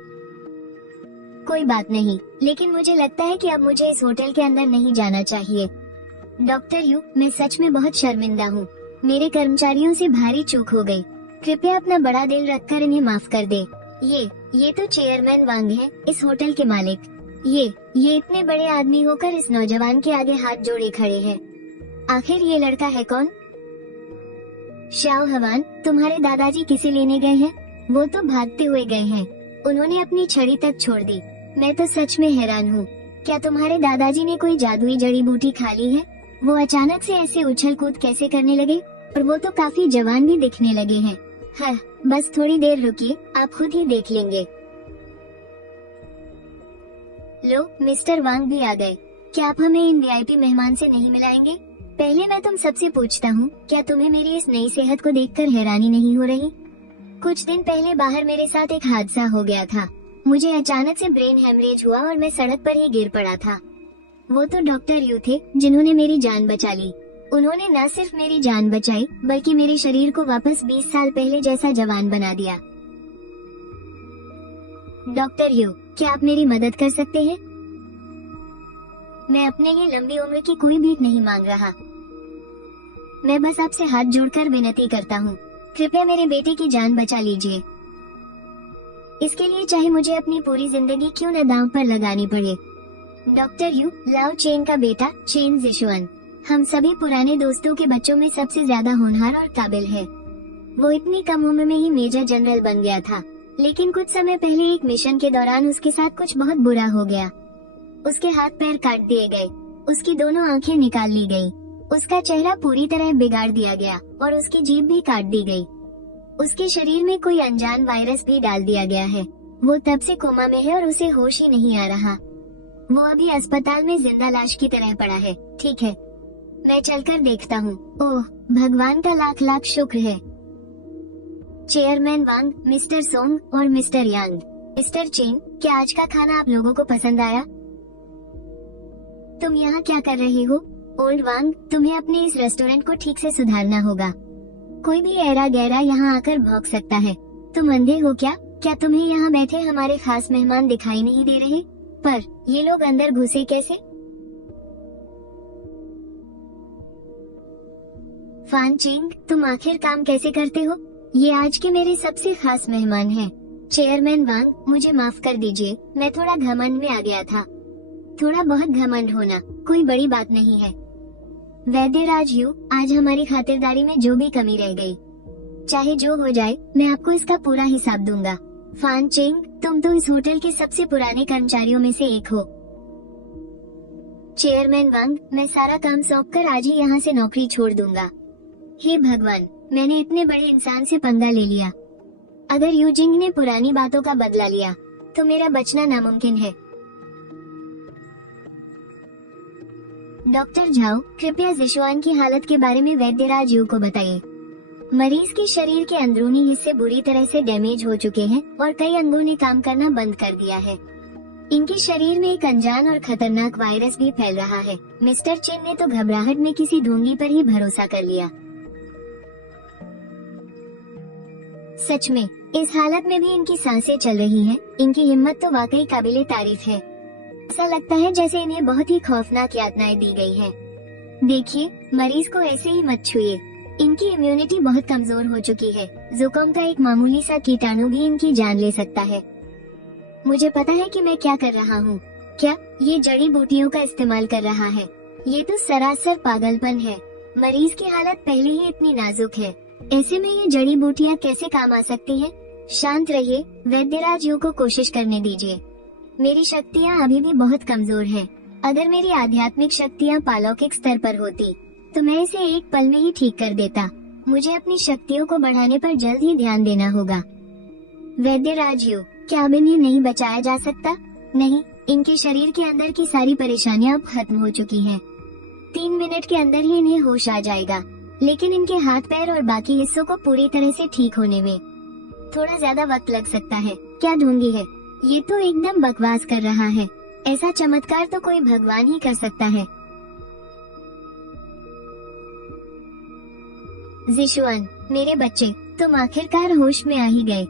कोई बात नहीं, लेकिन मुझे लगता है कि अब मुझे इस होटल के अंदर नहीं जाना चाहिए। डॉक्टर यू, मैं सच में बहुत शर्मिंदा हूँ। मेरे कर्मचारियों से भारी चूक हो गई। कृपया अपना बड़ा दिल रखकर इन्हें माफ कर दे। ये तो चेयरमैन वांग है, इस होटल के मालिक। ये इतने बड़े आदमी होकर इस नौजवान के आगे हाथ जोड़े खड़े हैं। आखिर ये लड़का है कौन? शाओ हवान, तुम्हारे दादाजी किसे लेने गए हैं? वो तो भागते हुए गए हैं। उन्होंने अपनी छड़ी तक छोड़ दी। मैं तो सच में हैरान हूँ। क्या तुम्हारे दादाजी ने कोई जादुई जड़ी बूटी खा ली है? वो अचानक से ऐसे उछल कूद कैसे करने लगे? और वो तो काफी जवान भी दिखने लगे हैं। हाँ, बस थोड़ी देर रुकिए, आप खुद ही देख लेंगे। लो, मिस्टर वांग भी आ गए। क्या आप हमें इन वीआईपी मेहमान से नहीं मिलाएंगे? पहले मैं तुम सबसे पूछता हूँ, क्या तुम्हें मेरी इस नई सेहत को देखकर हैरानी नहीं हो रही? कुछ दिन पहले बाहर मेरे साथ एक हादसा हो गया था। मुझे अचानक से ब्रेन हेमरेज हुआ और मैं सड़क पर ही गिर पड़ा था। वो तो डॉक्टर यू थे जिन्होंने मेरी जान बचा ली। उन्होंने न सिर्फ मेरी जान बचाई, बल्कि मेरे शरीर को वापस 20 साल पहले जैसा जवान बना दिया। डॉक्टर यू, क्या आप मेरी मदद कर सकते हैं? मैं अपने लिए लंबी उम्र की कोई भीख नहीं मांग रहा। मैं बस आपसे हाथ जोड़कर विनती करता हूँ, कृपया मेरे बेटे की जान बचा लीजिए। इसके लिए चाहे मुझे अपनी पूरी जिंदगी क्यों न दांव पर लगानी पड़े। डॉक्टर यू, लाओ चेन का बेटा चेन जिशुअन हम सभी पुराने दोस्तों के बच्चों में सबसे ज्यादा होनहार और काबिल है। वो इतनी कम उम्र में ही मेजर जनरल बन गया था, लेकिन कुछ समय पहले एक मिशन के दौरान उसके साथ कुछ बहुत बुरा हो गया। उसके हाथ पैर काट दिए गए, उसकी दोनों आंखें निकाल ली गई, उसका चेहरा पूरी तरह बिगाड़ दिया गया और उसकी जीभ भी काट दी गई। उसके शरीर में कोई अनजान वायरस भी डाल दिया गया है। वो तब से कोमा में है और उसे होश ही नहीं आ रहा। वो अभी अस्पताल में जिंदा लाश की तरह पड़ा है। ठीक है, मैं चलकर देखता हूँ। ओह, भगवान का लाख लाख शुक्र है। चेयरमैन वांग, मिस्टर सोंग और मिस्टर यांग। मिस्टर चेन, क्या आज का खाना आप लोगों को पसंद आया? तुम यहाँ क्या कर रहे हो? ओल्ड वांग, तुम्हें अपने इस रेस्टोरेंट को ठीक से सुधारना होगा। कोई भी ऐरा गैरा यहाँ आकर भौंक सकता है। तुम अंधे हो क्या? क्या तुम्हें यहाँ बैठे हमारे खास मेहमान दिखाई नहीं दे रहे? पर ये लोग अंदर घुसे कैसे? फान चिंग, तुम आखिर काम कैसे करते हो? ये आज के मेरे सबसे खास मेहमान हैं। चेयरमैन वांग, मुझे माफ कर दीजिए, मैं थोड़ा घमंड में आ गया था। थोड़ा बहुत घमंड होना कोई बड़ी बात नहीं है। वैद्यराज यू, आज हमारी खातिरदारी में जो भी कमी रह गई, चाहे जो हो जाए, मैं आपको इसका पूरा हिसाब दूंगा। फान चिंग, तुम तो इस होटल के सबसे पुराने कर्मचारियों में से एक हो। चेयरमैन वांग, मैं सारा काम सौंपकर आज ही यहाँ से नौकरी छोड़ दूंगा। हे भगवान, मैंने इतने बड़े इंसान से पंगा ले लिया। अगर यूजिंग ने पुरानी बातों का बदला लिया तो मेरा बचना नामुमकिन है। डॉक्टर झाओ, कृपया जिशुआन की हालत के बारे में वैद्यराज यू को बताइए। मरीज के शरीर के अंदरूनी हिस्से बुरी तरह से डैमेज हो चुके हैं और कई अंगों ने काम करना बंद कर दिया है। इनके शरीर में एक अनजान और खतरनाक वायरस भी फैल रहा है। मिस्टर चिन ने तो घबराहट में किसी ढोंगी पर ही भरोसा कर लिया। सच में इस हालत में भी इनकी सांसें चल रही हैं। इनकी हिम्मत तो वाकई काबिले तारीफ है। ऐसा लगता है जैसे इन्हें बहुत ही खौफनाक यातनाएं दी गई हैं। देखिए, मरीज को ऐसे ही मत छुइए। इनकी इम्यूनिटी बहुत कमजोर हो चुकी है। जुकाम का एक मामूली सा कीटाणु भी इनकी जान ले सकता है। मुझे पता है कि मैं क्या कर रहा हूँ। क्या ये जड़ी बूटियों का इस्तेमाल कर रहा है? ये तो सरासर पागलपन है। मरीज की हालत पहले ही इतनी नाजुक है, ऐसे में ये जड़ी बूटियाँ कैसे काम आ सकती है? शांत रहिए, वैद्यराज यू को कोशिश करने दीजिए। मेरी शक्तियाँ अभी भी बहुत कमजोर हैं। अगर मेरी आध्यात्मिक शक्तियाँ पालौकिक स्तर पर होती तो मैं इसे एक पल में ही ठीक कर देता। मुझे अपनी शक्तियों को बढ़ाने पर जल्द ही ध्यान देना होगा। वैद्यराज यू, क्या अब इन्हें नहीं बचाया जा सकता? नहीं, इनके शरीर के अंदर की सारी परेशानियां अब खत्म हो चुकी हैं। 3 मिनट के अंदर ही इन्हें होश आ जाएगा। लेकिन इनके हाथ पैर और बाकी हिस्सों को पूरी तरह से ठीक होने में थोड़ा ज्यादा वक्त लग सकता है। क्या ढोंगी है, ये तो एकदम बकवास कर रहा है। ऐसा चमत्कार तो कोई भगवान ही कर सकता है। जिशुआन, मेरे बच्चे, तुम आखिरकार होश में आ ही गए।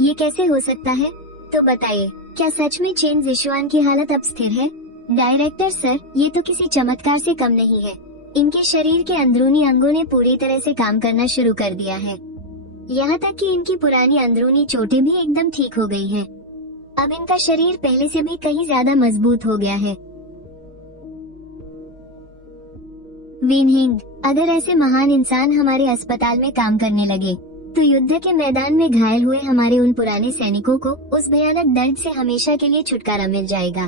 ये कैसे हो सकता है? तो बताइए, क्या सच में चेन जिशुआन की हालत अब स्थिर है? डायरेक्टर सर, ये तो किसी चमत्कार से कम नहीं है। इनके शरीर के अंदरूनी अंगों ने पूरी तरह से काम करना शुरू कर दिया है। यहाँ तक कि इनकी पुरानी अंदरूनी चोटें भी एकदम ठीक हो गई हैं। अब इनका शरीर पहले से भी कहीं ज्यादा मजबूत हो गया है। विनहिंग, अगर ऐसे महान इंसान हमारे अस्पताल में काम करने लगे तो युद्ध के मैदान में घायल हुए हमारे उन पुराने सैनिकों को उस भयानक दर्द से हमेशा के लिए छुटकारा मिल जाएगा।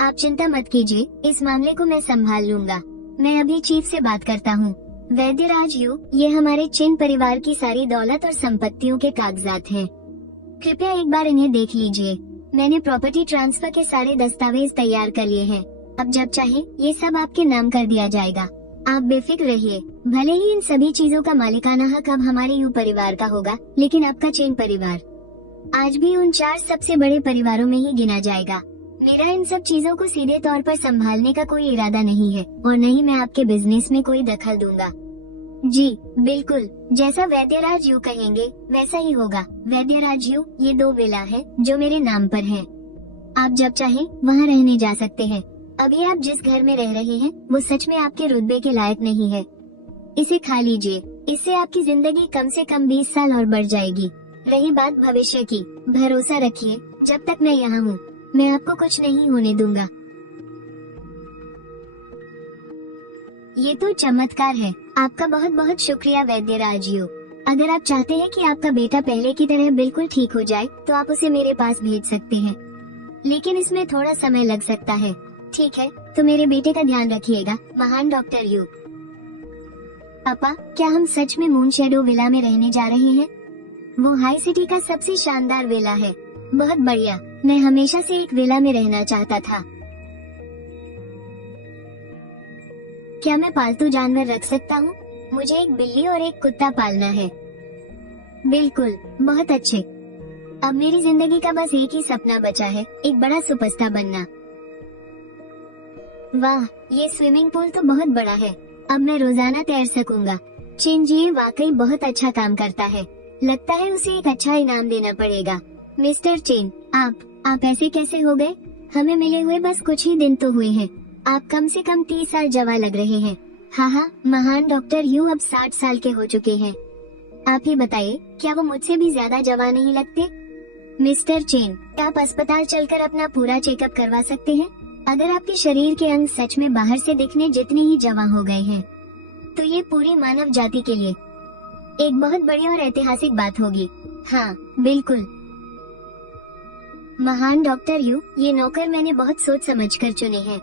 आप चिंता मत कीजिए, इस मामले को मैं संभाल लूंगा। मैं अभी चीफ से बात करता हूँ। वैद्यराज यू, ये हमारे चिन परिवार की सारी दौलत और संपत्तियों के कागजात हैं। कृपया एक बार इन्हें देख लीजिए। मैंने प्रॉपर्टी ट्रांसफर के सारे दस्तावेज तैयार कर लिए हैं। अब जब चाहे ये सब आपके नाम कर दिया जाएगा। आप बेफिक्र रहिए। भले ही इन सभी चीजों का मालिकाना हक अब हमारे यू परिवार का होगा, लेकिन आपका चेन परिवार आज भी उन 4 सबसे बड़े परिवारों में ही गिना जाएगा। मेरा इन सब चीजों को सीधे तौर पर संभालने का कोई इरादा नहीं है और न ही मैं आपके बिजनेस में कोई दखल दूंगा। जी बिल्कुल, जैसा वैद्यराज यू कहेंगे वैसा ही होगा। वैद्यराज यू, ये 2 विला है जो मेरे नाम पर हैं। आप जब चाहें वहाँ रहने जा सकते हैं। अभी आप जिस घर में रह रहे हैं वो सच में आपके रुतबे के लायक नहीं है। इसे खा लीजिए, इससे आपकी जिंदगी कम से कम 20 साल और बढ़ जाएगी। रही बात भविष्य की, भरोसा रखिए, जब तक मैं यहाँ हूँ मैं आपको कुछ नहीं होने दूंगा। ये तो चमत्कार है। आपका बहुत बहुत शुक्रिया वैद्यराज यू। अगर आप चाहते हैं कि आपका बेटा पहले की तरह बिल्कुल ठीक हो जाए तो आप उसे मेरे पास भेज सकते हैं, लेकिन इसमें थोड़ा समय लग सकता है। ठीक है, तो मेरे बेटे का ध्यान रखिएगा, महान डॉक्टर यू। पापा, क्या हम सच में मून शैडो विला में रहने जा रहे हैं? वो हाई सिटी का सबसे शानदार विला है। बहुत बढ़िया, मैं हमेशा से एक विला में रहना चाहता था। क्या मैं पालतू जानवर रख सकता हूँ? मुझे एक बिल्ली और एक कुत्ता पालना है। बिल्कुल, बहुत अच्छे। अब मेरी जिंदगी का बस एक ही सपना बचा है, एक बड़ा सुपरस्टार बनना। वाह, ये स्विमिंग पूल तो बहुत बड़ा है। अब मैं रोजाना तैर सकूंगा। चेन जी वाकई बहुत अच्छा काम करता है। लगता है उसे एक अच्छा इनाम देना पड़ेगा। मिस्टर चेन, आप ऐसे कैसे हो गए? हमें मिले हुए बस कुछ ही दिन तो हुए हैं। आप कम से कम 30 साल जवान लग रहे हैं। हाँ, महान डॉक्टर यू अब 60 साल के हो चुके हैं। आप ही बताइए, क्या वो मुझसे भी ज्यादा जवान नहीं लगते? मिस्टर चेन, आप अस्पताल चलकर अपना पूरा चेकअप करवा सकते हैं? अगर आपके शरीर के अंग सच में बाहर से दिखने जितने ही जवां हो गए हैं तो ये पूरी मानव जाति के लिए एक बहुत बड़ी और ऐतिहासिक बात होगी। हाँ बिल्कुल, महान डॉक्टर यू, ये नौकर मैंने बहुत सोच समझ कर चुने हैं।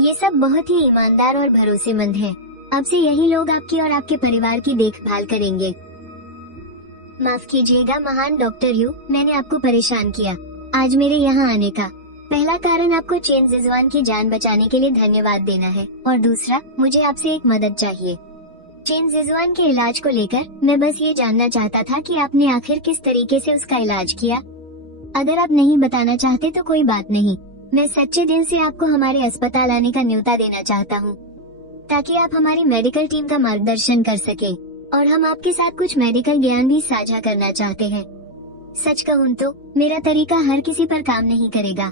ये सब बहुत ही ईमानदार और भरोसेमंद हैं। अब से यही लोग आपकी और आपके परिवार की देखभाल करेंगे। माफ कीजिएगा महान डॉक्टर यू, मैंने आपको परेशान किया। आज मेरे यहाँ आने का पहला कारण आपको चेन जिजवान की जान बचाने के लिए धन्यवाद देना है और दूसरा, मुझे आपसे एक मदद चाहिए। चेन जिजवान के इलाज को लेकर मैं बस ये जानना चाहता था कि आपने आखिर किस तरीके से उसका इलाज किया। अगर आप नहीं बताना चाहते तो कोई बात नहीं। मैं सच्चे दिल से आपको हमारे अस्पताल आने का न्योता देना चाहता हूँ ताकि आप हमारी मेडिकल टीम का मार्गदर्शन कर सके और हम आपके साथ कुछ मेडिकल ज्ञान भी साझा करना चाहते हैं। सच कहूँ तो मेरा तरीका हर किसी पर काम नहीं करेगा,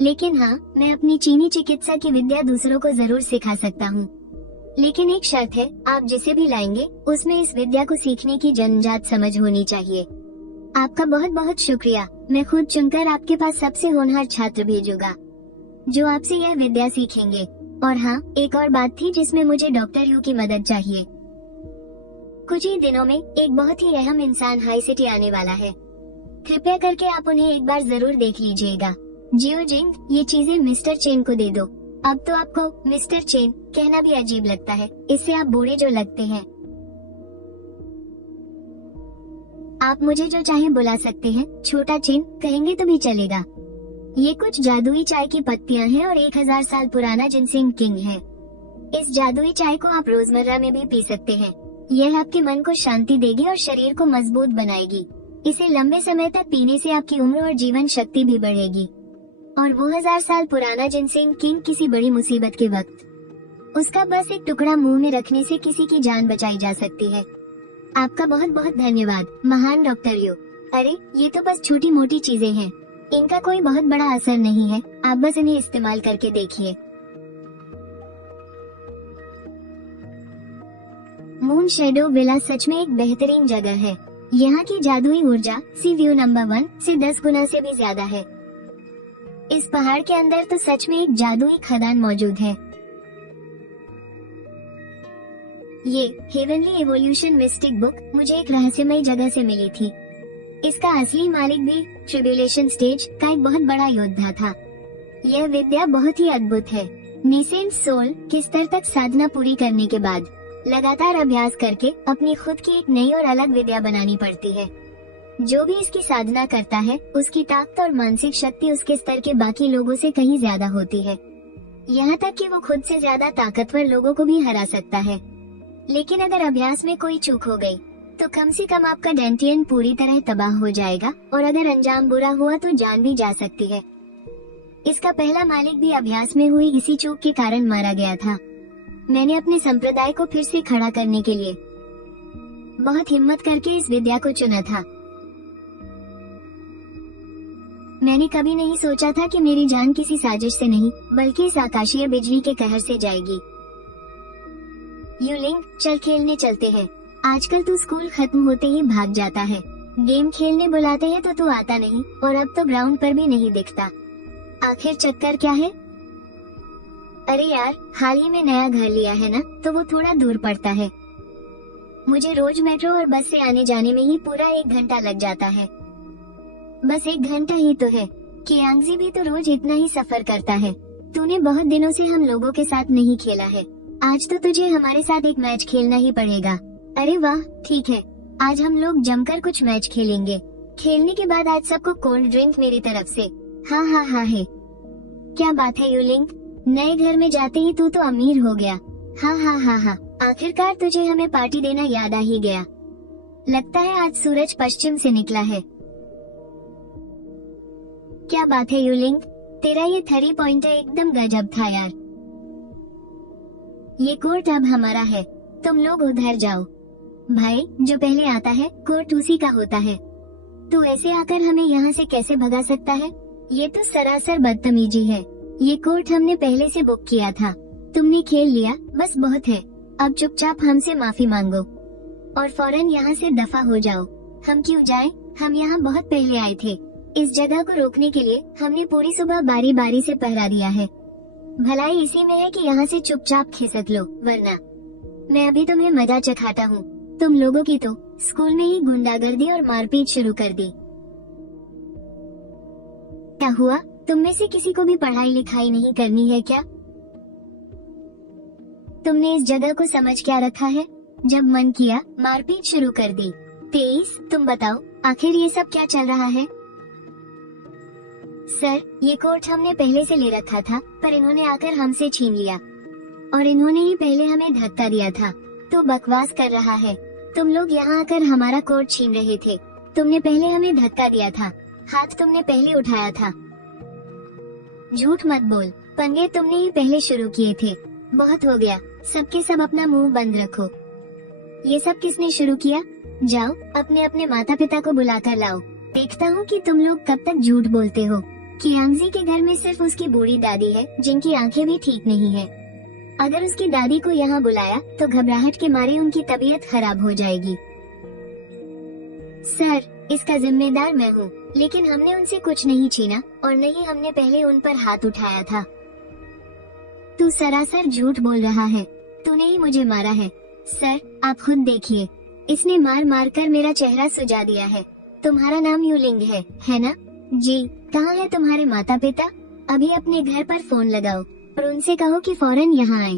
लेकिन हाँ, मैं अपनी चीनी चिकित्सा की विद्या दूसरों को जरूर सिखा सकता हूँ। लेकिन एक शर्त है, आप जिसे भी लाएंगे उसमें इस विद्या को सीखने की जन्मजात समझ होनी चाहिए। आपका बहुत बहुत शुक्रिया। मैं खुद चुनकर आपके पास सबसे होनहार छात्र भेजूंगा जो आपसे यह विद्या सीखेंगे। और हाँ, एक और बात थी जिसमें मुझे डॉक्टर यू की मदद चाहिए। कुछ ही दिनों में एक बहुत ही अहम इंसान हाई सिटी आने वाला है। कृपया करके आप उन्हें एक बार जरूर देख लीजिएगा। जियो जिंग, ये चीजें मिस्टर चेन को दे दो। अब तो आपको मिस्टर चेन कहना भी अजीब लगता है, इससे आप बूढ़े जो लगते हैं। आप मुझे जो चाहे बुला सकते हैं, छोटा चिन कहेंगे तो भी चलेगा। ये कुछ जादुई चाय की पत्तियां हैं और 1000 साल पुराना जिनसेंग किंग है। इस जादुई चाय को आप रोजमर्रा में भी पी सकते हैं। यह आपके मन को शांति देगी और शरीर को मजबूत बनाएगी। इसे लंबे समय तक पीने से आपकी उम्र और जीवन शक्ति भी बढ़ेगी। और वो 1000 साल पुराना जिनसेंग किंग किसी बड़ी मुसीबत के वक्त उसका बस एक टुकड़ा मुंह में रखने से किसी की जान बचाई जा सकती है। आपका बहुत बहुत धन्यवाद महान डॉक्टर यू। अरे ये तो बस छोटी मोटी चीजें हैं, इनका कोई बहुत बड़ा असर नहीं है, आप बस इन्हें इस्तेमाल करके देखिए। मून शैडो विला सच में एक बेहतरीन जगह है। यहाँ की जादुई ऊर्जा सी व्यू नंबर 1 से 10 गुना से भी ज्यादा है। इस पहाड़ के अंदर तो सच में एक जादुई खदान मौजूद है। ये हेवनली एवोल्यूशन मिस्टिक बुक मुझे एक रहस्यमय जगह से मिली थी। इसका असली मालिक भी ट्रिब्यूलेशन स्टेज का एक बहुत बड़ा योद्धा था। यह विद्या बहुत ही अद्भुत है। नेसेंट सोल के स्तर तक साधना पूरी करने के बाद लगातार अभ्यास करके अपनी खुद की एक नई और अलग विद्या बनानी पड़ती है। जो भी इसकी साधना करता है उसकी ताकत और मानसिक शक्ति उसके स्तर के बाकी लोगों से कहीं ज्यादा होती है। यहाँ तक कि वो खुद से ज्यादा ताकतवर लोगों को भी हरा सकता है। लेकिन अगर अभ्यास में कोई चूक हो गई तो कम से कम आपका डेंटियन पूरी तरह तबाह हो जाएगा और अगर अंजाम बुरा हुआ तो जान भी जा सकती है। इसका पहला मालिक भी अभ्यास में हुई इसी चूक के कारण मारा गया था। मैंने अपने संप्रदाय को फिर से खड़ा करने के लिए बहुत हिम्मत करके इस विद्या को चुना था। मैंने कभी नहीं सोचा था कि मेरी जान किसी साजिश से नहीं बल्कि इस आकाशीय बिजली के कहर से जाएगी। यूलिंग चल खेलने चलते हैं। आजकल तू स्कूल खत्म होते ही भाग जाता है। गेम खेलने बुलाते हैं तो तू आता नहीं और अब तो ग्राउंड पर भी नहीं दिखता। आखिर चक्कर क्या है? अरे यार, हाल ही में नया घर लिया है ना, तो वो थोड़ा दूर पड़ता है। मुझे रोज मेट्रो और बस से आने जाने में ही पूरा 1 घंटा लग जाता है। बस 1 घंटा ही तो है। कियांगजी भी तो रोज इतना ही सफर करता है। तूने बहुत दिनों से हम लोगों के साथ नहीं खेला है। आज तो तुझे हमारे साथ एक मैच खेलना ही पड़ेगा। अरे वाह, ठीक है, आज हम लोग जमकर कुछ मैच खेलेंगे। खेलने के बाद आज सबको कोल्ड ड्रिंक मेरी तरफ से। हाँ हाँ हाँ है। क्या बात है यूलिंग, नए घर में जाते ही तू तो अमीर हो गया। हाँ हाँ हाँ हाँ, आखिरकार तुझे हमें पार्टी देना याद आ ही गया। लगता है आज सूरज पश्चिम से निकला है। क्या बात है यूलिंग, तेरा ये 3 पॉइंटर एकदम गजब था यार। ये कोर्ट अब हमारा है, तुम लोग उधर जाओ। भाई, जो पहले आता है कोर्ट उसी का होता है। तू ऐसे आकर हमें यहाँ से कैसे भगा सकता है? ये तो सरासर बदतमीजी है। ये कोर्ट हमने पहले से बुक किया था, तुमने खेल लिया, बस बहुत है। अब चुपचाप हमसे माफी मांगो और फौरन यहाँ से दफा हो जाओ। हम क्यों जाएं? हम यहाँ बहुत पहले आए थे। इस जगह को रोकने के लिए हमने पूरी सुबह बारी बारी से पहरा दिया है। भलाई इसी में है कि यहाँ से चुपचाप खिसक लो, वरना मैं अभी तुम्हें मजा चखाता हूँ। तुम लोगों की तो स्कूल में ही गुंडागर्दी और मारपीट शुरू कर दी। क्या हुआ? तुम में से किसी को भी पढ़ाई लिखाई नहीं करनी है क्या? तुमने इस जगह को समझ क्या रखा है? जब मन किया मारपीट शुरू कर दी। 23, तुम बताओ आखिर ये सब क्या चल रहा है? सर, ये कोर्ट हमने पहले से ले रखा था, पर इन्होंने आकर हमसे छीन लिया और इन्होंने ही पहले हमें धक्का दिया था। तो बकवास कर रहा है। तुम लोग यहाँ आकर हमारा कोर्ट छीन रहे थे। तुमने पहले हमें धक्का दिया था, हाथ तुमने पहले उठाया था। झूठ मत बोल, पंगे तुमने ही पहले शुरू किए थे। बहुत हो गया, सबके सब अपना मुंह बंद रखो। ये सब किसने शुरू किया? जाओ अपने अपने माता पिता को बुलाकर लाओ। देखता हूँ कि तुम लोग कब तक झूठ बोलते हो। कियांगजी के घर में सिर्फ उसकी बूढ़ी दादी है जिनकी आंखें भी ठीक नहीं है। अगर उसकी दादी को यहाँ बुलाया तो घबराहट के मारे उनकी तबीयत खराब हो जाएगी। सर, इसका जिम्मेदार मैं हूँ, लेकिन हमने उनसे कुछ नहीं छीना और न ही हमने पहले उन पर हाथ उठाया था। तू सरासर झूठ बोल रहा है। तूने ही मुझे मारा है। सर, आप खुद देखिए, इसने मार मार कर मेरा चेहरा सुजा दिया है। तुम्हारा नाम यूलिंग है ना? जी। कहाँ है तुम्हारे माता पिता? अभी अपने घर पर फोन लगाओ और उनसे कहो कि फौरन यहाँ आए।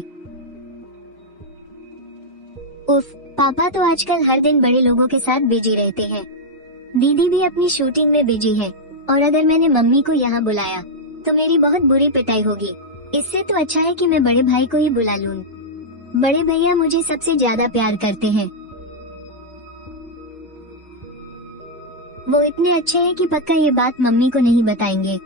उफ, पापा तो आजकल हर दिन बड़े लोगों के साथ बिजी रहते हैं। दीदी भी अपनी शूटिंग में बिजी है, और अगर मैंने मम्मी को यहाँ बुलाया तो मेरी बहुत बुरी पिटाई होगी। इससे तो अच्छा है कि मैं बड़े भाई को ही बुला लूं। बड़े भैया मुझे सबसे ज्यादा प्यार करते हैं। वो इतने अच्छे हैं कि पक्का ये बात मम्मी को नहीं बताएंगे।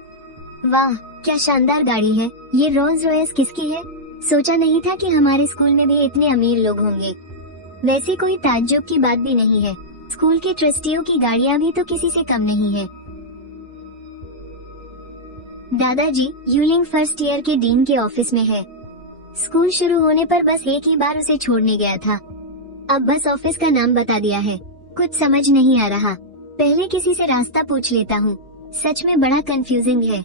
वाह, क्या शानदार गाड़ी है। ये रोल्स रॉयस किसकी है? सोचा नहीं था कि हमारे स्कूल में भी इतने अमीर लोग होंगे। वैसे कोई ताज्जुब की बात भी नहीं है, स्कूल के ट्रस्टियों की गाड़ियां भी तो किसी से कम नहीं है। दादाजी यूलिंग फर्स्ट ईयर के डीन के ऑफिस में है। स्कूल शुरू होने पर बस एक ही बार उसे छोड़ने गया था। अब बस ऑफिस का नाम बता दिया है। कुछ समझ नहीं आ रहा। पहले किसी से रास्ता पूछ लेता हूँ। सच में बड़ा कंफ्यूजिंग है।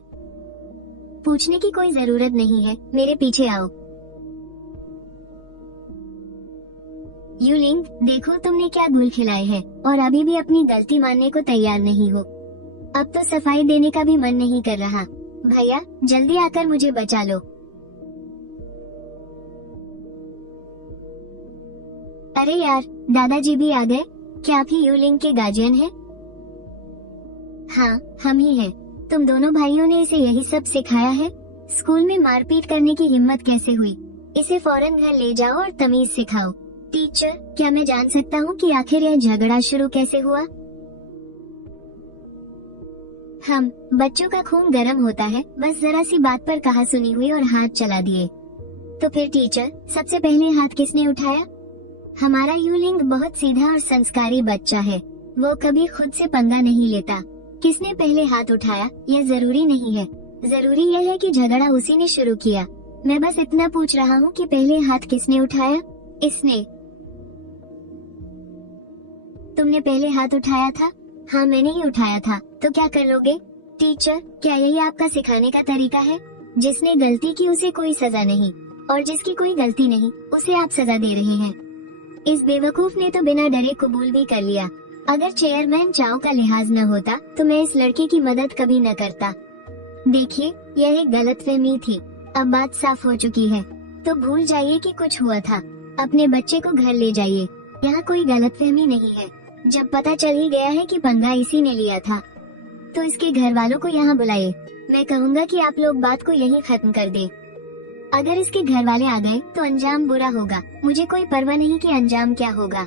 पूछने की कोई जरूरत नहीं है, मेरे पीछे आओ। यूलिंग, देखो तुमने क्या गुल खिलाए हैं, और अभी भी अपनी गलती मानने को तैयार नहीं हो। अब तो सफाई देने का भी मन नहीं कर रहा। भैया जल्दी आकर मुझे बचा लो। अरे यार, दादाजी भी आ गए। क्या आप ही यूलिंग के गार्जियन हैं? हाँ, हम ही हैं। तुम दोनों भाइयों ने इसे यही सब सिखाया है? स्कूल में मारपीट करने की हिम्मत कैसे हुई? इसे फौरन घर ले जाओ और तमीज सिखाओ। टीचर, क्या मैं जान सकता हूँ कि आखिर यह झगड़ा शुरू कैसे हुआ? बच्चों का खून गर्म होता है, बस जरा सी बात पर कहासुनी हुई और हाथ चला दिए। तो फिर टीचर, सबसे पहले हाथ किसने उठाया? हमारा यूलिंग बहुत सीधा और संस्कारी बच्चा है। वो कभी खुद से पंगा नहीं लेता। किसने पहले हाथ उठाया यह जरूरी नहीं है। जरूरी यह है कि झगड़ा उसी ने शुरू किया। मैं बस इतना पूछ रहा हूँ कि पहले हाथ किसने उठाया? इसने। तुमने पहले हाथ उठाया था? हाँ, मैंने ही उठाया था। तो क्या करोगे? टीचर, क्या यही आपका सिखाने का तरीका है? जिसने गलती की उसे कोई सजा नहीं, और जिसकी कोई गलती नहीं उसे आप सजा दे रहे हैं। इस बेवकूफ ने तो बिना डरे कबूल भी कर लिया। अगर चेयरमैन चाओ का लिहाज न होता तो मैं इस लड़के की मदद कभी न करता। देखिए, यह एक गलतफहमी थी। अब बात साफ हो चुकी है, तो भूल जाइए कि कुछ हुआ था। अपने बच्चे को घर ले जाइए। यहाँ कोई गलतफहमी नहीं है। जब पता चल ही गया है कि पंगा इसी ने लिया था, तो इसके घर वालों को यहाँ बुलाइए। मैं कहूँगा कि आप लोग बात को यहीं खत्म कर दें। अगर इसके घर वाले आ गए तो अंजाम बुरा होगा। मुझे कोई परवाह नहीं कि अंजाम क्या होगा।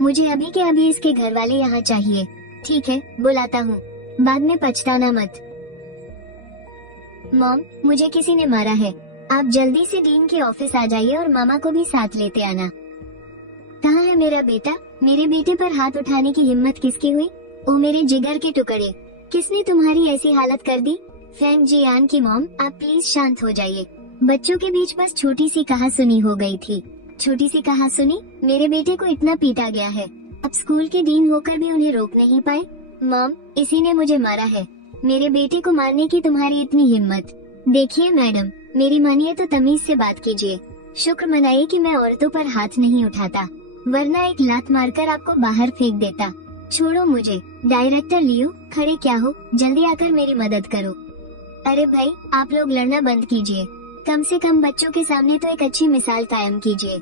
मुझे अभी के अभी इसके घर वाले यहाँ चाहिए। ठीक है, बुलाता हूँ। बाद में पछताना मत। मॉम, मुझे किसी ने मारा है। आप जल्दी से डीन के ऑफिस आ जाइए और मामा को भी साथ लेते आना। कहाँ है मेरा बेटा? मेरे बेटे पर हाथ उठाने की हिम्मत किसकी हुई? ओ मेरे जिगर के टुकड़े, किसने तुम्हारी ऐसी हालत कर दी? फ्रैंक जियान की मॉम, आप प्लीज शांत हो जाइए। बच्चों के बीच बस छोटी सी कहासुनी हो गई थी। छोटी सी कहासुनी? मेरे बेटे को इतना पीटा गया है, अब स्कूल के डीन होकर भी उन्हें रोक नहीं पाए। मॉम, इसी ने मुझे मारा है। मेरे बेटे को मारने की तुम्हारी इतनी हिम्मत? देखिए मैडम, मेरी मानिए तो तमीज से बात कीजिए। शुक्र मनाइए कि मैं औरतों पर हाथ नहीं उठाता, वरना एक लात मारकर आपको बाहर फेंक देता। छोड़ो मुझे। डायरेक्टर लियो, खड़े क्या हो? जल्दी आकर मेरी मदद करो। अरे भाई, आप लोग लड़ना बंद कीजिए। कम से कम बच्चों के सामने तो एक अच्छी मिसाल कायम कीजिए।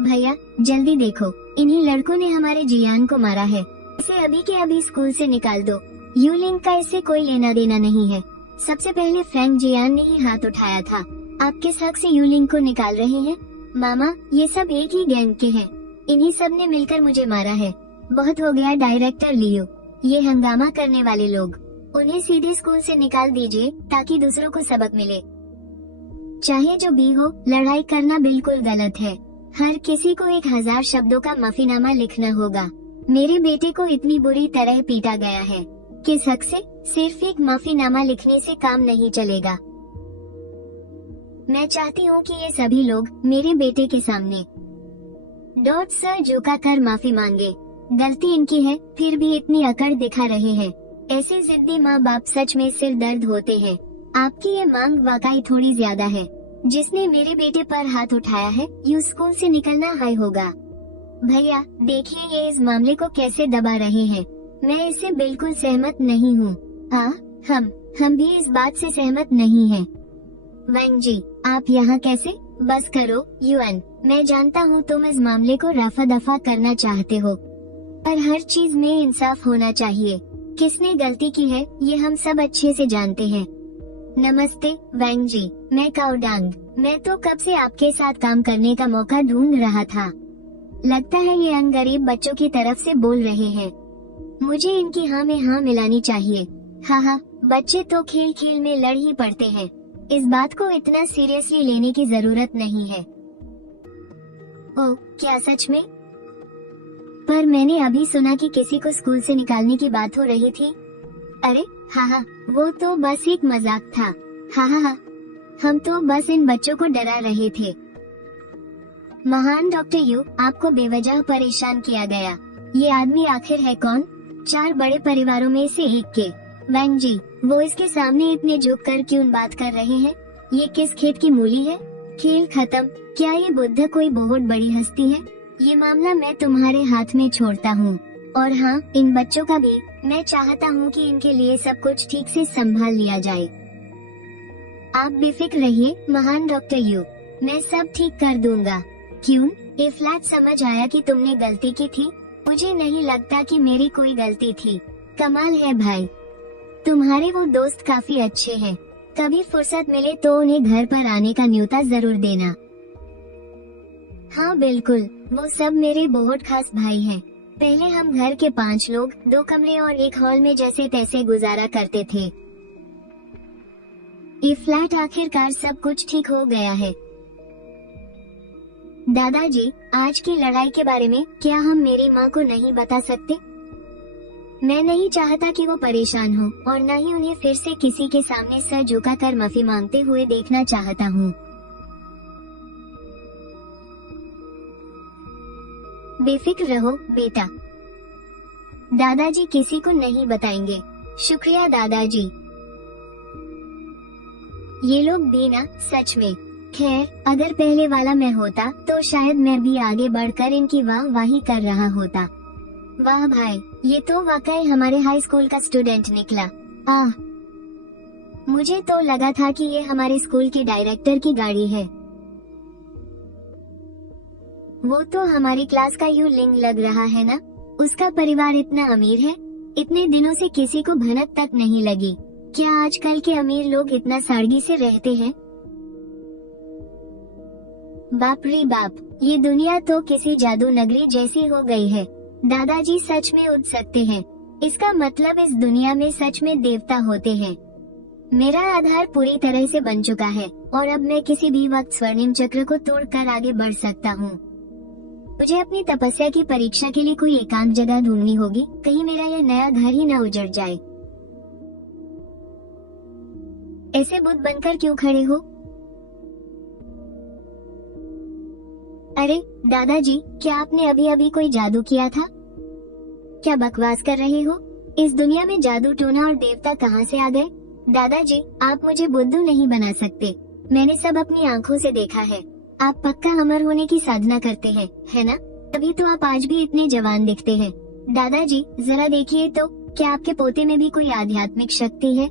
भैया जल्दी देखो, इन्हीं लड़कों ने हमारे जियान को मारा है। इसे अभी के अभी स्कूल से निकाल दो। यूलिंग का इससे कोई लेना देना नहीं है। सबसे पहले फ्रैंक जियान ने ही हाथ उठाया था। आप किस हक से यूलिंग को निकाल रहे हैं? मामा, ये सब एक ही गैंग के हैं। इन्हीं सब ने मिलकर मुझे मारा है। बहुत हो गया डायरेक्टर लियो। ये हंगामा करने वाले लोग, उन्हें सीधे स्कूल से निकाल दीजिए ताकि दूसरों को सबक मिले। चाहे जो भी हो, लड़ाई करना बिल्कुल गलत है। हर किसी को 1000 शब्दों का माफीनामा लिखना होगा। मेरे बेटे को इतनी बुरी तरह पीटा गया है। किस हक से? सिर्फ एक माफीनामा लिखने से काम नहीं चलेगा। मैं चाहती हूँ कि ये सभी लोग मेरे बेटे के सामने डॉट सर झुका कर माफी मांगे। गलती इनकी है, फिर भी इतनी अकड़ दिखा रहे हैं। ऐसे जिद्दी माँ बाप सच में सिर दर्द होते हैं। आपकी ये मांग वाकई थोड़ी ज्यादा है। जिसने मेरे बेटे पर हाथ उठाया है, यू स्कूल से निकलना हाय होगा। भैया देखिए, ये इस मामले को कैसे दबा रहे हैं। मैं इससे बिल्कुल सहमत नहीं हूँ। हम भी इस बात से सहमत नहीं हैं। वैंग जी, आप यहाँ कैसे? बस करो युआन, मैं जानता हूँ तुम इस मामले को रफा दफा करना चाहते हो। पर हर चीज में इंसाफ होना चाहिए। किसने गलती की है ये हम सब अच्छे से जानते हैं। नमस्ते वैंग जी, मैं काउडांग। मैं तो कब से आपके साथ काम करने का मौका ढूंढ रहा था। लगता है ये गरीब बच्चों की तरफ से बोल रहे हैं। मुझे इनकी हाँ में हाँ मिलानी चाहिए। हाँ, बच्चे तो खेल खेल में लड़ ही पड़ते हैं। इस बात को इतना सीरियसली लेने की जरूरत नहीं है। ओह, क्या सच में? पर मैंने अभी सुना कि किसी को स्कूल से निकालने की बात हो रही थी। अरे हाँ, वो तो बस एक मजाक था। हाँ, हम तो बस इन बच्चों को डरा रहे थे। महान डॉक्टर यू, आपको बेवजह परेशान किया गया। ये आदमी आखिर है कौन? 4 बड़े परिवारों में से एक के। वैंग जी, वो इसके सामने इतने झुक कर क्यों बात कर रहे हैं? ये किस खेत की मूली है? खेल खत्म। क्या ये बुद्ध कोई बहुत बड़ी हस्ती है? ये मामला मैं तुम्हारे हाथ में छोड़ता हूँ। और हाँ, इन बच्चों का भी। मैं चाहता हूँ कि इनके लिए सब कुछ ठीक से संभाल लिया जाए। आप बेफिक्र रहिए महान डॉक्टर यू, मैं सब ठीक कर दूंगा। क्यों? ये फ्लैट समझ आया कि तुमने गलती की थी? मुझे नहीं लगता कि मेरी कोई गलती थी। कमाल है भाई, तुम्हारे वो दोस्त काफी अच्छे हैं। कभी फुर्सत मिले तो उन्हें घर पर आने का न्योता जरूर देना। हाँ बिल्कुल, वो सब मेरे बहुत खास भाई हैं। पहले हम घर के 5 लोग 2 कमरे और एक हॉल में जैसे तैसे गुजारा करते थे। ये फ्लैट आखिरकार सब कुछ ठीक हो गया है। दादाजी, आज की लड़ाई के बारे में क्या हम मेरी माँ को नहीं बता सकते? मैं नहीं चाहता कि वो परेशान हो और न ही उन्हें फिर से किसी के सामने सर झुकाकर माफी मांगते हुए देखना चाहता हूँ। बेफिक्र रहो बेटा, दादाजी किसी को नहीं बताएंगे। शुक्रिया दादाजी। ये लोग भी ना, सच में। खैर, अगर पहले वाला मैं होता तो शायद मैं भी आगे बढ़कर इनकी वाहवाही कर रहा होता। वाह भाई, ये तो वाकई हमारे हाई स्कूल का स्टूडेंट निकला। मुझे तो लगा था कि ये हमारे स्कूल के डायरेक्टर की गाड़ी है। वो तो हमारी क्लास का यू लिंग लग रहा है ना। उसका परिवार इतना अमीर है, इतने दिनों से किसी को भनक तक नहीं लगी। क्या आजकल के अमीर लोग इतना सादगी से रहते हैं? बाप रे बाप, ये दुनिया तो किसी जादू नगरी जैसी हो गई है। दादाजी सच में उड़ सकते हैं। इसका मतलब इस दुनिया में सच में देवता होते हैं। मेरा आधार पूरी तरह से बन चुका है और अब मैं किसी भी वक्त स्वर्णिम चक्र को तोड़कर आगे बढ़ सकता हूँ। मुझे अपनी तपस्या की परीक्षा के लिए कोई एकांत जगह ढूंढनी होगी, कहीं मेरा यह नया घर ही न उजड़ जाए। ऐसे बुद्ध बनकर क्यों खड़े हो? अरे दादाजी, क्या आपने अभी अभी कोई जादू किया था? क्या बकवास कर रहे हो? इस दुनिया में जादू टोना और देवता कहाँ से आ गए? दादाजी, आप मुझे बुद्धू नहीं बना सकते। मैंने सब अपनी आंखों से देखा है। आप पक्का अमर होने की साधना करते हैं, है ना? तभी तो आप आज भी इतने जवान दिखते हैं। दादाजी जरा देखिए तो, क्या आपके पोते में भी कोई आध्यात्मिक शक्ति है?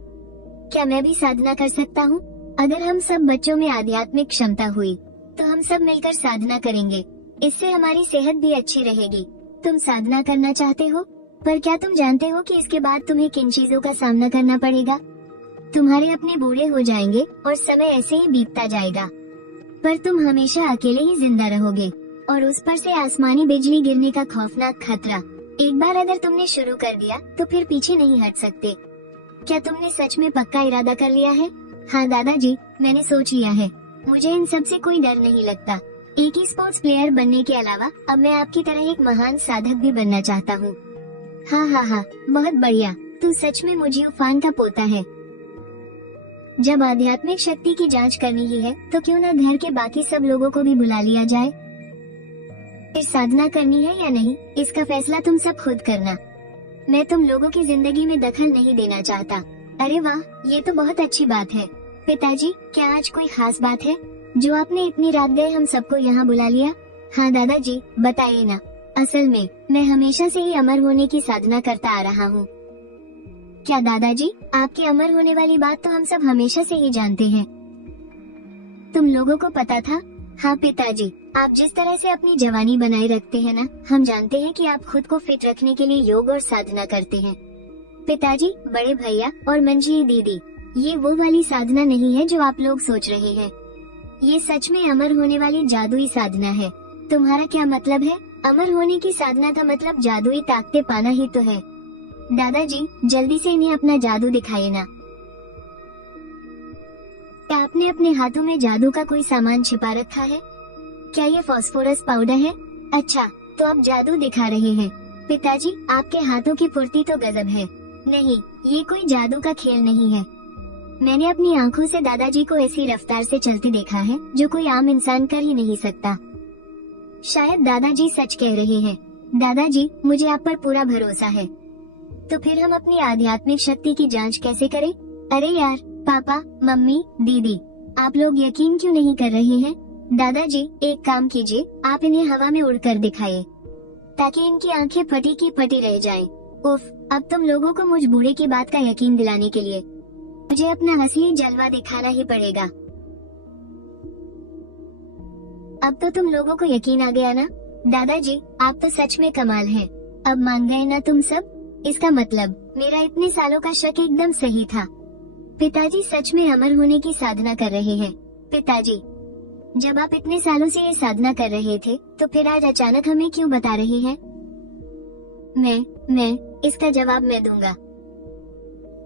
क्या मैं भी साधना कर सकता हूँ? अगर हम सब बच्चों में आध्यात्मिक क्षमता हुई तो हम सब मिलकर साधना करेंगे। इससे हमारी सेहत भी अच्छी रहेगी। तुम साधना करना चाहते हो, पर क्या तुम जानते हो कि इसके बाद तुम्हें किन चीजों का सामना करना पड़ेगा? तुम्हारे अपने बूढ़े हो जाएंगे और समय ऐसे ही बीतता जाएगा, पर तुम हमेशा अकेले ही जिंदा रहोगे। और उस पर से आसमानी बिजली गिरने का खौफनाक खतरा। एक बार अगर तुमने शुरू कर दिया तो फिर पीछे नहीं हट सकते। क्या तुमने सच में पक्का इरादा कर लिया है? हाँ दादाजी, मैंने सोच लिया है। मुझे इन सब से कोई डर नहीं लगता। एक ही स्पोर्ट्स प्लेयर बनने के अलावा अब मैं आपकी तरह एक महान साधक भी बनना चाहता हूँ। हाँ, बहुत बढ़िया। तू सच में मुझे उफान का पोता है। जब आध्यात्मिक शक्ति की जांच करनी ही है तो क्यों न घर के बाकी सब लोगों को भी बुला लिया जाए। फिर साधना करनी है या नहीं, इसका फैसला तुम सब खुद करना। मैं तुम लोगों की जिंदगी में दखल नहीं देना चाहता। अरे वाह, ये तो बहुत अच्छी बात है। पिताजी, क्या आज कोई खास बात है जो आपने इतनी रात गए हम सबको यहाँ बुला लिया? हाँ दादाजी, बताइए ना। असल में मैं हमेशा से ही अमर होने की साधना करता आ रहा हूँ। क्या दादाजी, आपके अमर होने वाली बात तो हम सब हमेशा से ही जानते हैं। तुम लोगों को पता था? हाँ पिताजी, आप जिस तरह से अपनी जवानी बनाए रखते हैं ना, हम जानते हैं कि आप खुद को फिट रखने के लिए योग और साधना करते हैं। पिताजी, बड़े भैया और मंजी दीदी, ये वो वाली साधना नहीं है जो आप लोग सोच रहे हैं। ये सच में अमर होने वाली जादुई साधना है। तुम्हारा क्या मतलब है? अमर होने की साधना का मतलब जादुई ताकतें पाना ही तो है। दादाजी, जल्दी से इन्हें अपना जादू दिखाइए ना। क्या आपने अपने हाथों में जादू का कोई सामान छिपा रखा है? क्या ये फास्फोरस पाउडर है? अच्छा, तो आप जादू दिखा रहे हैं। पिताजी, आपके हाथों की फुर्ती तो गजब है। नहीं, ये कोई जादू का खेल नहीं है। मैंने अपनी आंखों से दादाजी को ऐसी रफ्तार से चलते देखा है जो कोई आम इंसान कर ही नहीं सकता। शायद दादाजी सच कह रहे हैं। दादाजी, मुझे आप पर पूरा भरोसा है। तो फिर हम अपनी आध्यात्मिक शक्ति की जांच कैसे करें? अरे यार, पापा, मम्मी, दीदी, आप लोग यकीन क्यों नहीं कर रहे हैं? दादाजी, एक काम कीजिए, आप इन्हें हवा में उड़कर दिखाइए ताकि इनकी आंखें फटी की फटी रह जाएं। उफ, अब तुम लोगों को मुझ बूढ़े की बात का यकीन दिलाने के लिए मुझे अपना असली जलवा दिखाना ही पड़ेगा। अब तो तुम लोगों को यकीन आ गया ना? दादाजी, आप तो सच में कमाल हैं। अब मान गए ना तुम सब? इसका मतलब मेरा इतने सालों का शक एकदम सही था। पिताजी सच में अमर होने की साधना कर रहे हैं। पिताजी, जब आप इतने सालों से ये साधना कर रहे थे, तो फिर आज अचानक हमें क्यों बता रहे हैं? मैं इसका जवाब मैं दूंगा।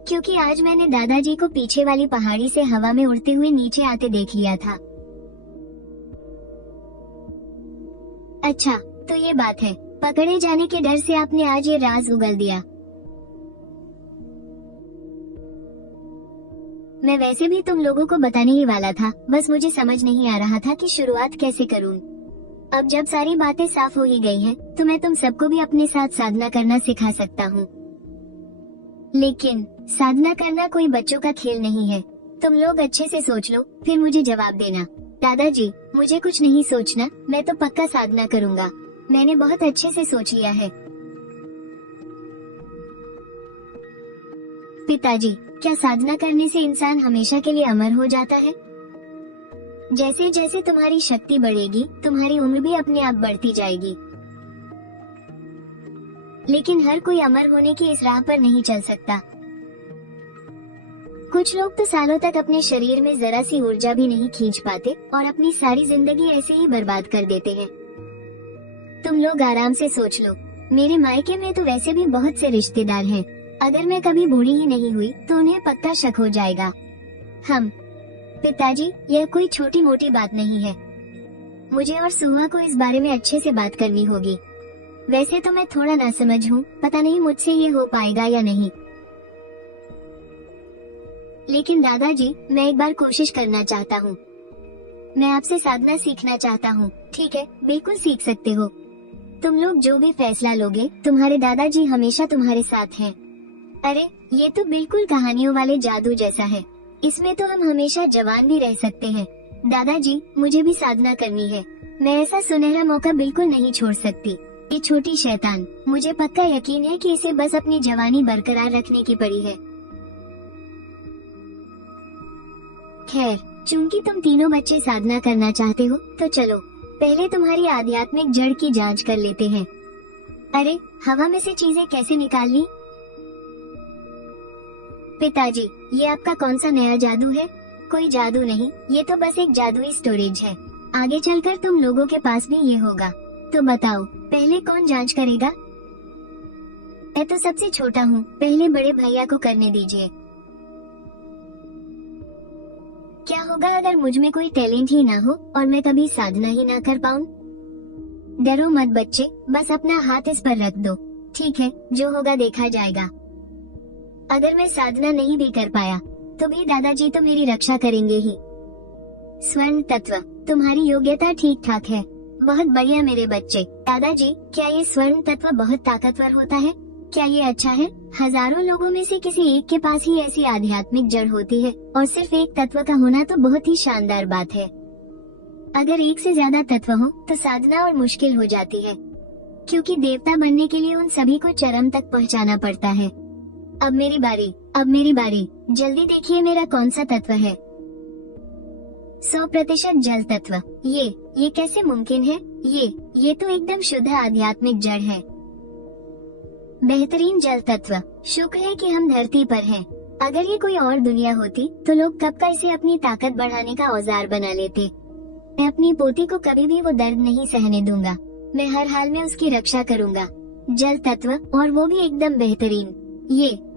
क्योंकि आज मैंने दादाजी को पीछे वाली पहाड़ी से हवा में उड़ते हुए नीचे आते देख लिया था। अच्छा, तो ये बात है। पकड़े जाने के डर से आपने आज ये राज उगल दिया। मैं वैसे भी तुम लोगों को बताने ही वाला था, बस मुझे समझ नहीं आ रहा था कि शुरुआत कैसे करूं। अब जब सारी बातें साफ हो ही गई हैं, तो मैं तुम सबको भी अपने साथ साधना करना सिखा सकता हूँ। लेकिन साधना करना कोई बच्चों का खेल नहीं है। तुम लोग अच्छे से सोच लो, फिर मुझे जवाब देना। दादाजी, मुझे कुछ नहीं सोचना, मैं तो पक्का साधना करूँगा। मैंने बहुत अच्छे से सोच लिया है। पिताजी, क्या साधना करने से इंसान हमेशा के लिए अमर हो जाता है? जैसे जैसे तुम्हारी शक्ति बढ़ेगी, तुम्हारी उम्र भी अपने आप बढ़ती जाएगी। लेकिन हर कोई अमर होने की इस राह पर नहीं चल सकता। कुछ लोग तो सालों तक अपने शरीर में जरा सी ऊर्जा भी नहीं खींच पाते और अपनी सारी जिंदगी ऐसे ही बर्बाद कर देते हैं। तुम लोग आराम से सोच लो। मेरे मायके में तो वैसे भी बहुत से रिश्तेदार हैं। अगर मैं कभी बूढ़ी ही नहीं हुई तो उन्हें पक्का शक हो जाएगा। पिताजी, यह कोई छोटी मोटी बात नहीं है। मुझे और सुहा को इस बारे में अच्छे से बात करनी होगी। वैसे तो मैं थोड़ा नासमझ हूँ, पता नहीं मुझसे ये हो पाएगा या नहीं। लेकिन दादाजी, मैं एक बार कोशिश करना चाहता हूँ। मैं आपसे साधना सीखना चाहता हूँ। ठीक है, बिल्कुल सीख सकते हो। तुम लोग जो भी फैसला लोगे, तुम्हारे दादाजी हमेशा तुम्हारे साथ हैं। अरे, ये तो बिल्कुल कहानियों वाले जादू जैसा है। इसमें तो हम हमेशा जवान भी रह सकते हैं। दादाजी, मुझे भी साधना करनी है। मैं ऐसा सुनहरा मौका बिल्कुल नहीं छोड़ सकती। ये छोटी शैतान, मुझे पक्का यकीन है कि इसे बस अपनी जवानी बरकरार रखने की पड़ी है। खैर, चूंकि तुम तीनों बच्चे साधना करना चाहते हो, तो चलो पहले तुम्हारी आध्यात्मिक जड़ की जांच कर लेते हैं। अरे, हवा में से चीजें कैसे निकाल ली? पिताजी, ये आपका कौन सा नया जादू है? कोई जादू नहीं, ये तो बस एक जादुई स्टोरेज है। आगे चलकर तुम लोगों के पास भी ये होगा। तो बताओ, पहले कौन जांच करेगा? मैं तो सबसे छोटा हूँ, पहले बड़े भैया को करने दीजिए। क्या होगा अगर मुझ में कोई टैलेंट ही ना हो और मैं कभी साधना ही ना कर पाऊँ? डरो मत बच्चे, बस अपना हाथ इस पर रख दो। ठीक है, जो होगा देखा जाएगा। अगर मैं साधना नहीं भी कर पाया, तो भी दादाजी तो मेरी रक्षा करेंगे ही। स्वर्ण तत्व, तुम्हारी योग्यता ठीक ठाक है। बहुत बढ़िया मेरे बच्चे। दादाजी, क्या ये स्वर्ण तत्व बहुत ताकतवर होता है? क्या ये अच्छा है? हजारों लोगों में से किसी एक के पास ही ऐसी आध्यात्मिक जड़ होती है, और सिर्फ एक तत्व का होना तो बहुत ही शानदार बात है। अगर एक से ज्यादा तत्व हो तो साधना और मुश्किल हो जाती है, क्योंकि देवता बनने के लिए उन सभी को चरम तक पहुंचाना पड़ता है। अब मेरी बारी, जल्दी देखिए मेरा कौन सा तत्व है। 100% जल तत्व। ये कैसे मुमकिन है? ये तो एकदम शुद्ध आध्यात्मिक जड़ है। बेहतरीन जल तत्व। शुक्र है कि हम धरती पर हैं। अगर ये कोई और दुनिया होती तो लोग कब का इसे अपनी ताकत बढ़ाने का औजार बना लेते। मैं अपनी पोती को कभी भी वो दर्द नहीं सहने दूंगा। मैं हर हाल में उसकी रक्षा करूंगा। जल तत्व, और वो भी एकदम बेहतरीन।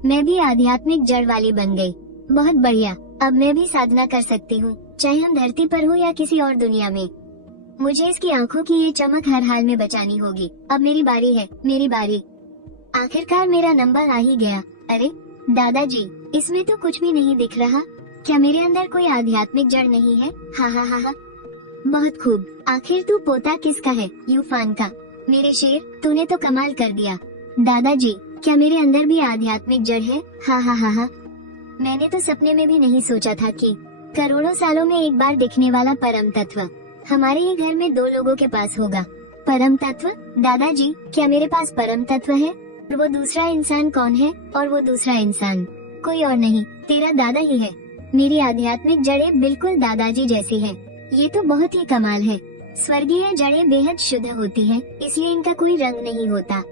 मैं भी आध्यात्मिक जड़ वाली बन गई। बहुत बढ़िया। अब मैं भी साधना कर सकती हूँ, चाहे हम धरती पर हो या किसी और दुनिया में। मुझे इसकी आंखों की ये चमक हर हाल में बचानी होगी। अब मेरी बारी है, मेरी बारी। आखिरकार मेरा नंबर आ ही गया। अरे दादाजी, इसमें तो कुछ भी नहीं दिख रहा। क्या मेरे अंदर कोई आध्यात्मिक जड़ नहीं है? हा। बहुत खूब। आखिर तू पोता किसका है? यूफान का। मेरे शेर, तूने तो कमाल कर दिया। दादाजी, क्या मेरे अंदर भी आध्यात्मिक जड़ है? हा। मैंने तो सपने में भी नहीं सोचा था कि करोड़ों सालों में एक बार दिखने वाला परम तत्व हमारे ही घर में 2 लोगों के पास होगा। परम तत्व? दादाजी, क्या मेरे पास परम तत्व है? और वो दूसरा इंसान कौन है? और वो दूसरा इंसान कोई और नहीं, तेरा दादा ही है। मेरी आध्यात्मिक जड़ें बिल्कुल दादाजी जैसी हैं। ये तो बहुत ही कमाल है। स्वर्गीय जड़ें बेहद शुद्ध होती हैं, इसलिए इनका कोई रंग नहीं होता।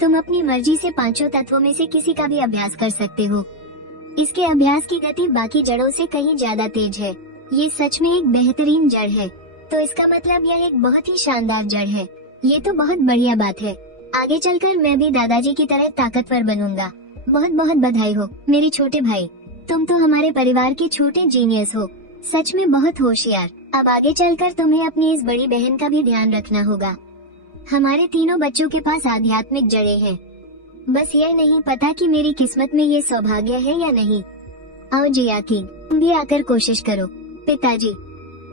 तुम अपनी मर्जी से 5 तत्वों में से किसी का भी अभ्यास कर सकते हो। इसके अभ्यास की गति बाकी जड़ों से कहीं ज्यादा तेज है। ये सच में एक बेहतरीन जड़ है। तो इसका मतलब यह एक बहुत ही शानदार जड़ है। ये तो बहुत बढ़िया बात है। आगे चलकर मैं भी दादाजी की तरह ताकतवर बनूंगा। बहुत बहुत बधाई हो मेरे छोटे भाई। तुम तो हमारे परिवार के छोटे जीनियस हो। सच में बहुत होशियार। अब आगे चलकर तुम्हें अपनी इस बड़ी बहन का भी ध्यान रखना होगा। हमारे तीनों बच्चों के पास आध्यात्मिक जड़ें हैं। बस यह नहीं पता कि मेरी किस्मत में ये सौभाग्य है या नहीं। आओ जियाकी, तुम भी आकर कोशिश करो। पिताजी,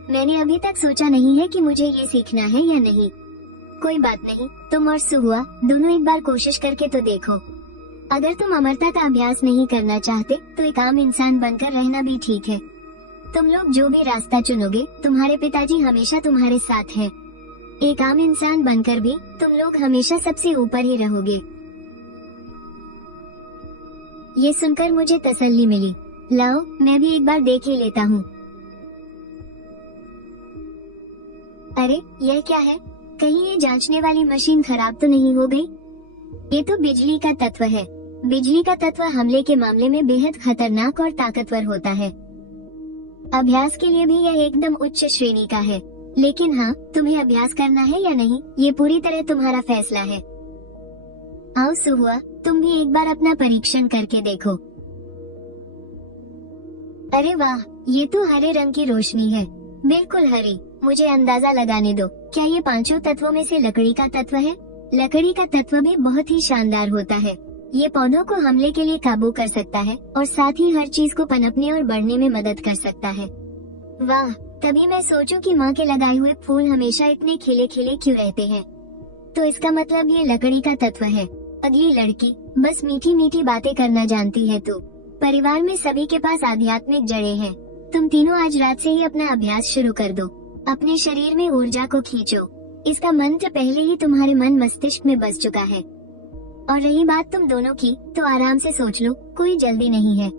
मैंने अभी तक सोचा नहीं है कि मुझे ये सीखना है या नहीं। कोई बात नहीं, तुम और सुहुआ दोनों एक बार कोशिश करके तो देखो। अगर तुम अमरता का अभ्यास नहीं करना चाहते तो एक आम इंसान बनकर रहना भी ठीक है। तुम लोग जो भी रास्ता चुनोगे, तुम्हारे पिताजी हमेशा तुम्हारे साथ हैं। एक आम इंसान बनकर भी तुम लोग हमेशा सबसे ऊपर ही रहोगे। ये सुनकर मुझे तसल्ली मिली। लाओ, मैं भी एक बार देख ही लेता हूँ। अरे यह क्या है? कहीं ये जांचने वाली मशीन खराब तो नहीं हो गई? ये तो बिजली का तत्व है। बिजली का तत्व हमले के मामले में बेहद खतरनाक और ताकतवर होता है। अभ्यास के लिए भी यह एकदम उच्च श्रेणी का है। लेकिन हाँ, तुम्हें अभ्यास करना है या नहीं, ये पूरी तरह तुम्हारा फैसला है। आओ सुहुआ, तुम भी एक बार अपना परीक्षण करके देखो। अरे वाह, ये तो हरे रंग की रोशनी है, बिल्कुल हरी। मुझे अंदाजा लगाने दो, क्या ये 5 तत्वों में से लकड़ी का तत्व है? लकड़ी का तत्व भी बहुत ही शानदार होता है। ये पौधों को हमले के लिए काबू कर सकता है और साथ ही हर चीज को पनपने और बढ़ने में मदद कर सकता है। वाह, तभी मैं सोचूं कि माँ के लगाए हुए फूल हमेशा इतने खिले खिले क्यों रहते हैं। तो इसका मतलब ये लकड़ी का तत्व है। अगली लड़की, बस मीठी मीठी बातें करना जानती है तू। परिवार में सभी के पास आध्यात्मिक जड़ें हैं। तुम तीनों आज रात से ही अपना अभ्यास शुरू कर दो। अपने शरीर में ऊर्जा को खींचो। इसका मंत्र पहले ही तुम्हारे मन मस्तिष्क में बस चुका है। और रही बात तुम दोनों की, तो आराम से सोच लो, कोई जल्दी नहीं है।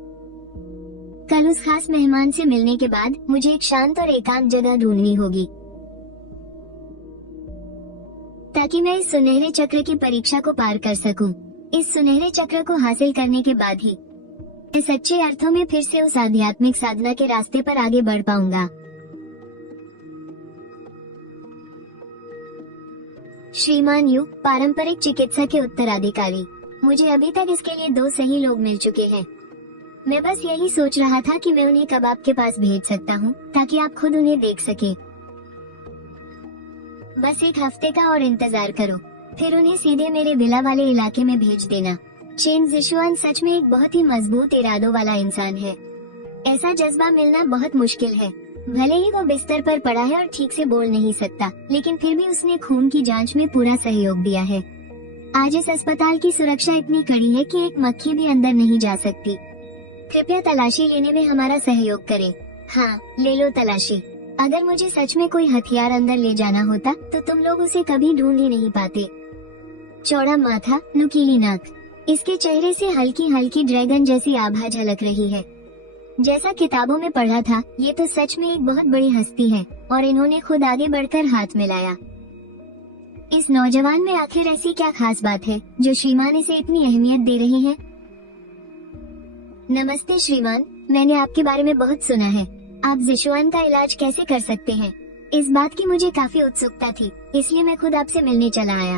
कल उस खास मेहमान से मिलने के बाद मुझे एक शांत और एकांत जगह ढूंढनी होगी, ताकि मैं इस सुनहरे चक्र की परीक्षा को पार कर सकूं। इस सुनहरे चक्र को हासिल करने के बाद ही मैं सच्चे अर्थों में फिर से उस आध्यात्मिक साधना के रास्ते पर आगे बढ़ पाऊंगा। श्रीमान यू, पारंपरिक चिकित्सा के उत्तराधिकारी। मुझे अभी तक इसके लिए 2 सही लोग मिल चुके हैं। मैं बस यही सोच रहा था कि मैं उन्हें कब आपके पास भेज सकता हूँ, ताकि आप खुद उन्हें देख सके। बस 1 हफ्ते का और इंतजार करो, फिर उन्हें सीधे मेरे विला वाले इलाके में भेज देना। चेन जिशुआन सच में एक बहुत ही मजबूत इरादों वाला इंसान है। ऐसा जज्बा मिलना बहुत मुश्किल है। भले ही वो बिस्तर पर पड़ा है और ठीक से बोल नहीं सकता, लेकिन फिर भी उसने खून की जांच में पूरा सहयोग दिया है। आज इस अस्पताल की सुरक्षा इतनी कड़ी है कि एक मक्खी भी अंदर नहीं जा सकती। कृपया तलाशी लेने में हमारा सहयोग करें। हाँ, ले लो तलाशी। अगर मुझे सच में कोई हथियार अंदर ले जाना होता तो तुम लोग उसे कभी ढूंढ ही नहीं पाते। चौड़ा माथा, नुकीली नाक, इसके चेहरे से हल्की हल्की ड्रैगन जैसी आभा झलक रही है। जैसा किताबों में पढ़ा था, ये तो सच में एक बहुत बड़ी हस्ती है और इन्होंने खुद आगे बढ़कर हाथ मिलाया। इस नौजवान में आखिर ऐसी क्या खास बात है जो श्रीमान इसे इतनी अहमियत दे रहे हैं? नमस्ते श्रीमान, मैंने आपके बारे में बहुत सुना है। आप जिशुआन का इलाज कैसे कर सकते हैं? इस बात की मुझे काफी उत्सुकता थी, इसलिए मैं खुद आपसे मिलने चला आया।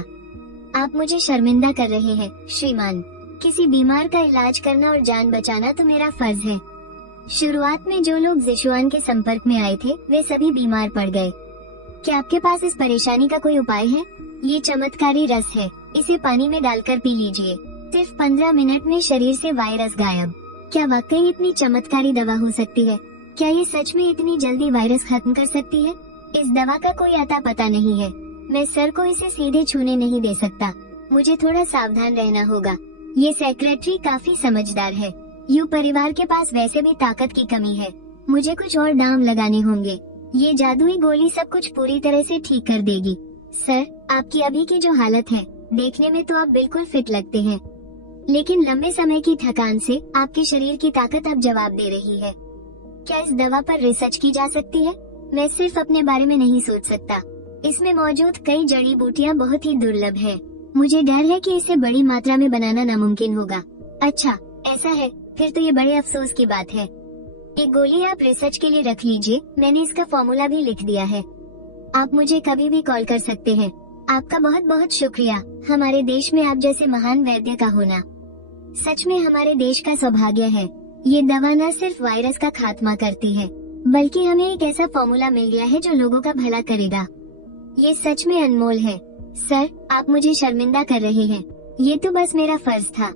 आप मुझे शर्मिंदा कर रहे हैं श्रीमान। किसी बीमार का इलाज करना और जान बचाना तो मेरा फर्ज है। शुरुआत में जो लोग जिशुआन के संपर्क में आए थे, वे सभी बीमार पड़ गए। क्या आपके पास इस परेशानी का कोई उपाय है? ये चमत्कारी रस है, इसे पानी में डालकर पी लीजिए। सिर्फ 15 मिनट में शरीर से वायरस गायब। क्या वाकई इतनी चमत्कारी दवा हो सकती है? क्या ये सच में इतनी जल्दी वायरस खत्म कर सकती है? इस दवा का कोई अता पता नहीं है। मैं सर को इसे सीधे छूने नहीं दे सकता, मुझे थोड़ा सावधान रहना होगा। ये सेक्रेटरी काफी समझदार है। यू परिवार के पास वैसे भी ताकत की कमी है, मुझे कुछ और दांव लगाने होंगे। ये जादुई गोली सब कुछ पूरी तरह से ठीक कर देगी। सर, आपकी अभी की जो हालत है, देखने में तो आप बिल्कुल फिट लगते हैं, लेकिन लंबे समय की थकान से आपके शरीर की ताकत अब जवाब दे रही है। क्या इस दवा पर रिसर्च की जा सकती है? मैं सिर्फ अपने बारे में नहीं सोच सकता, इसमें मौजूद कई जड़ी बूटियां बहुत ही दुर्लभ है। मुझे डर है कि इसे बड़ी मात्रा में बनाना नामुमकिन होगा। अच्छा, ऐसा है, फिर तो ये बड़े अफसोस की बात है। एक गोली आप रिसर्च के लिए रख लीजिए, मैंने इसका फॉर्मूला भी लिख दिया है। आप मुझे कभी भी कॉल कर सकते हैं। आपका बहुत बहुत शुक्रिया, हमारे देश में आप जैसे महान वैद्य का होना सच में हमारे देश का सौभाग्य है। ये दवा न सिर्फ वायरस का खात्मा करती है, बल्कि हमें एक ऐसा फॉर्मूला मिल गया है जो लोगों का भला करेगा। ये सच में अनमोल है। सर, आप मुझे शर्मिंदा कर रहे हैं, ये तो बस मेरा फर्ज था।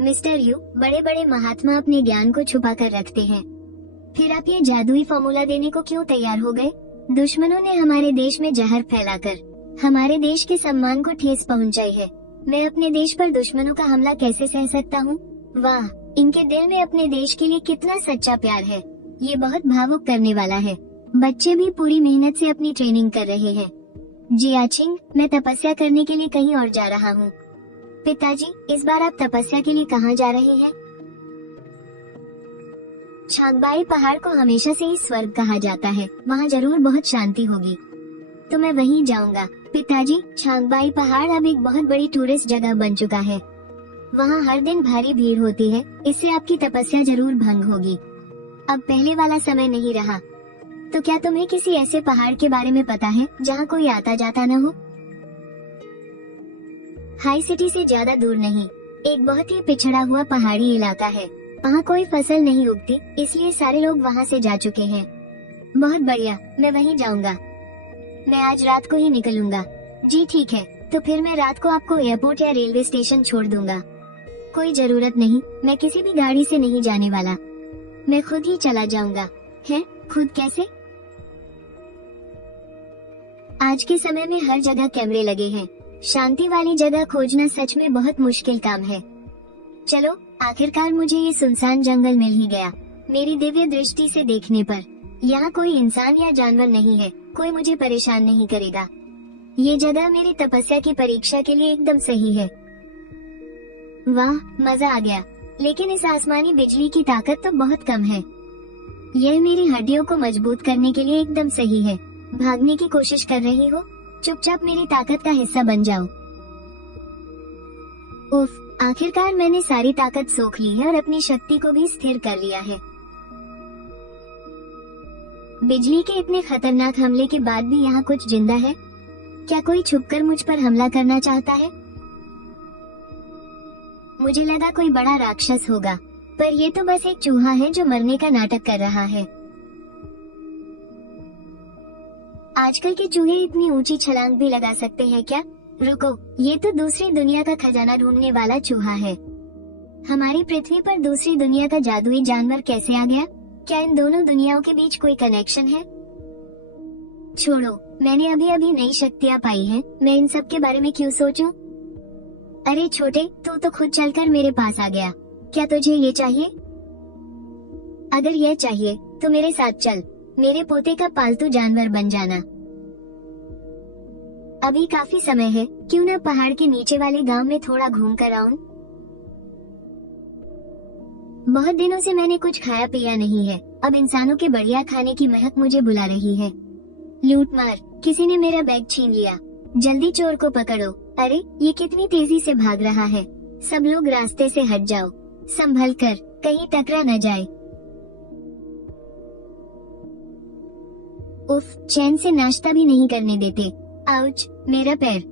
मिस्टर यू, बड़े बड़े महात्मा अपने ज्ञान को छुपा कर रखते हैं, फिर आप ये जादुई फॉर्मूला देने को क्यों तैयार हो गए? दुश्मनों ने हमारे देश में जहर फैलाकर हमारे देश के सम्मान को ठेस पहुंचाई है। मैं अपने देश पर दुश्मनों का हमला कैसे सह सकता हूँ? वाह, इनके दिल में अपने देश के लिए कितना सच्चा प्यार है। ये बहुत भावुक करने वाला है। बच्चे भी पूरी मेहनत से अपनी ट्रेनिंग कर रहे हैं। जियाचिंग, मैं तपस्या करने के लिए कहीं और जा रहा हूँ। पिताजी, इस बार आप तपस्या के लिए कहाँ जा रहे हैं? छांगबाई पहाड़ को हमेशा से ही स्वर्ग कहा जाता है, वहाँ जरूर बहुत शांति होगी, तो मैं वहीं जाऊंगा। पिताजी, छांगबाई पहाड़ अब एक बहुत बड़ी टूरिस्ट जगह बन चुका है, वहाँ हर दिन भारी भीड़ होती है, इससे आपकी तपस्या जरूर भंग होगी। अब पहले वाला समय नहीं रहा। तो क्या तुम्हें किसी ऐसे पहाड़ के बारे में पता है जहाँ कोई आता जाता न हो? हाई सिटी से ज्यादा दूर नहीं, एक बहुत ही पिछड़ा हुआ पहाड़ी इलाका है। वहाँ कोई फसल नहीं उगती, इसलिए सारे लोग वहाँ से जा चुके हैं। बहुत बढ़िया, मैं वहीं जाऊंगा। मैं आज रात को ही निकलूंगा। जी ठीक है, तो फिर मैं रात को आपको एयरपोर्ट या रेलवे स्टेशन छोड़ दूंगा। कोई जरूरत नहीं, मैं किसी भी गाड़ी से नहीं जाने वाला, मैं खुद ही चला जाऊंगा। है? खुद कैसे? आज के समय में हर जगह कैमरे लगे हैं, शांति वाली जगह खोजना सच में बहुत मुश्किल काम है। चलो, आखिरकार मुझे ये सुनसान जंगल मिल ही गया। मेरी दिव्य दृष्टि से देखने पर यहाँ कोई इंसान या जानवर नहीं है, कोई मुझे परेशान नहीं करेगा। ये जगह मेरी तपस्या की परीक्षा के लिए एकदम सही है। वाह, मजा आ गया। लेकिन इस आसमानी बिजली की ताकत तो बहुत कम है। यह मेरी हड्डियों को मजबूत करने के लिए एकदम सही है। भागने की कोशिश कर रही हो? चुपचाप मेरी ताकत का हिस्सा बन जाओ। उफ, आखिरकार मैंने सारी ताकत सोख ली है और अपनी शक्ति को भी स्थिर कर लिया है। बिजली के इतने खतरनाक हमले के बाद भी यहाँ कुछ जिंदा है। क्या कोई छुपकर मुझ पर हमला करना चाहता है? मुझे लगा कोई बड़ा राक्षस होगा, पर ये तो बस एक चूहा है जो मरने का नाटक कर रहा है। आजकल के चूहे इतनी ऊंची छलांग भी लगा सकते हैं क्या? रुको, ये तो दूसरी दुनिया का खजाना ढूंढने वाला चूहा है। हमारी पृथ्वी पर दूसरी दुनिया का जादुई जानवर कैसे आ गया? क्या इन दोनों दुनियाओं के बीच कोई कनेक्शन है? छोड़ो, मैंने अभी अभी नई शक्तियाँ पाई हैं, मैं इन सब के बारे में क्यों सोचूं? अरे छोटे, तू तो खुद चलकर मेरे पास आ गया। क्या तुझे ये चाहिए? अगर यह चाहिए तो मेरे साथ चल, मेरे पोते का पालतू जानवर बन जाना। अभी काफी समय है, क्यों न पहाड़ के नीचे वाले गांव में थोड़ा घूम कर आऊं? बहुत दिनों से मैंने कुछ खाया पिया नहीं है। अब इंसानों के बढ़िया खाने की महक मुझे बुला रही है। लूट मार, किसी ने मेरा बैग छीन लिया। जल्दी चोर को पकड़ो। अरे ये कितनी तेजी से भाग रहा है। सब लोग रास्ते से हट जाओ, संभल कर, कहीं टकरा न जाए। उफ, चैन से नाश्ता भी नहीं करने देते। आउच, मेरा पैर।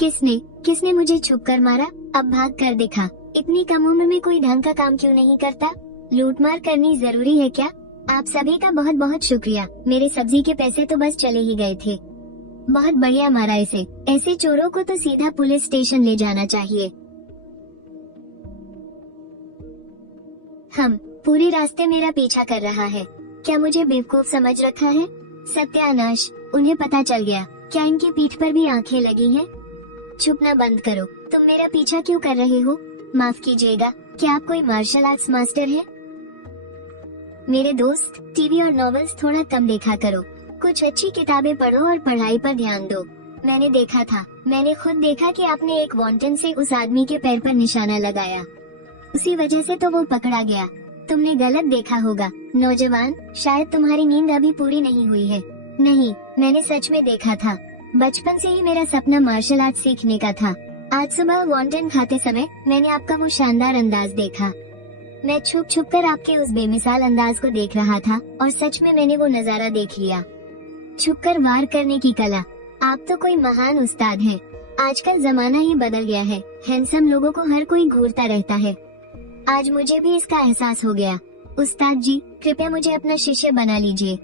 किसने मुझे छुप कर मारा? अब भाग कर दिखा। इतनी कम उम्र में कोई ढंग का काम क्यों नहीं करता? लूटमार करनी जरूरी है क्या? आप सभी का बहुत बहुत शुक्रिया। मेरे सब्जी के पैसे तो बस चले ही गए थे। बहुत बढ़िया मारा इसे। ऐसे चोरों को तो सीधा पुलिस स्टेशन ले जाना चाहिए। पूरे रास्ते मेरा पीछा कर रहा है। क्या मुझे बेवकूफ समझ रखा है? सत्यानाश, उन्हें पता चल गया। क्या इनकी पीठ पर भी आंखें लगी हैं? छुपना बंद करो। तुम मेरा पीछा क्यों कर रहे हो? माफ कीजिएगा, क्या आप कोई मार्शल आर्ट्स मास्टर हैं? मेरे दोस्त, टीवी और नॉवेल्स थोड़ा कम देखा करो। कुछ अच्छी किताबें पढ़ो और पढ़ाई पर ध्यान दो। मैंने खुद देखा कि आपने एक वांटन से उस आदमी के पैर पर निशाना लगाया। उसी वजह से तो वो पकड़ा गया। तुमने गलत देखा होगा नौजवान, शायद तुम्हारी नींद अभी पूरी नहीं हुई है। नहीं, मैंने सच में देखा था। बचपन से ही मेरा सपना मार्शल आर्ट सीखने का था। आज सुबह वांटन खाते समय मैंने आपका वो शानदार अंदाज देखा। मैं छुप कर आपके उस बेमिसाल अंदाज को देख रहा था और सच में मैंने वो नजारा देख लिया। छुपकर वार करने की कला। आप तो कोई महान उस्ताद हैं। आजकल जमाना ही बदल गया है। हैंडसम लोगों को हर कोई घूरता रहता है। आज मुझे भी इसका एहसास हो गया। उस्ताद जी, कृपया मुझे अपना शिष्य बना लीजिए।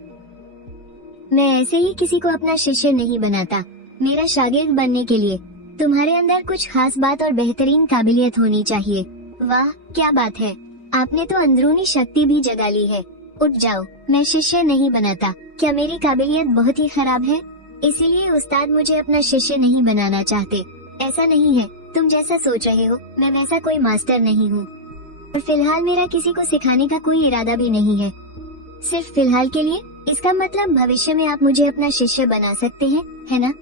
मैं ऐसे ही किसी को अपना शिष्य नहीं बनाता। मेरा शागिर्द बनने के लिए तुम्हारे अंदर कुछ खास बात और बेहतरीन काबिलियत होनी चाहिए। वाह, क्या बात है। आपने तो अंदरूनी शक्ति भी जगा ली है। उठ जाओ, मैं शिष्य नहीं बनाता। क्या मेरी काबिलियत बहुत ही खराब है, इसीलिए उस्ताद मुझे अपना शिष्य नहीं बनाना चाहते? ऐसा नहीं है, तुम जैसा सोच रहे हो मैं वैसा कोई मास्टर नहीं हूँ। और फिलहाल मेरा किसी को सिखाने का कोई इरादा भी नहीं है। सिर्फ फिलहाल के लिए। इसका मतलब भविष्य में आप मुझे अपना शिष्य बना सकते हैं, है ना?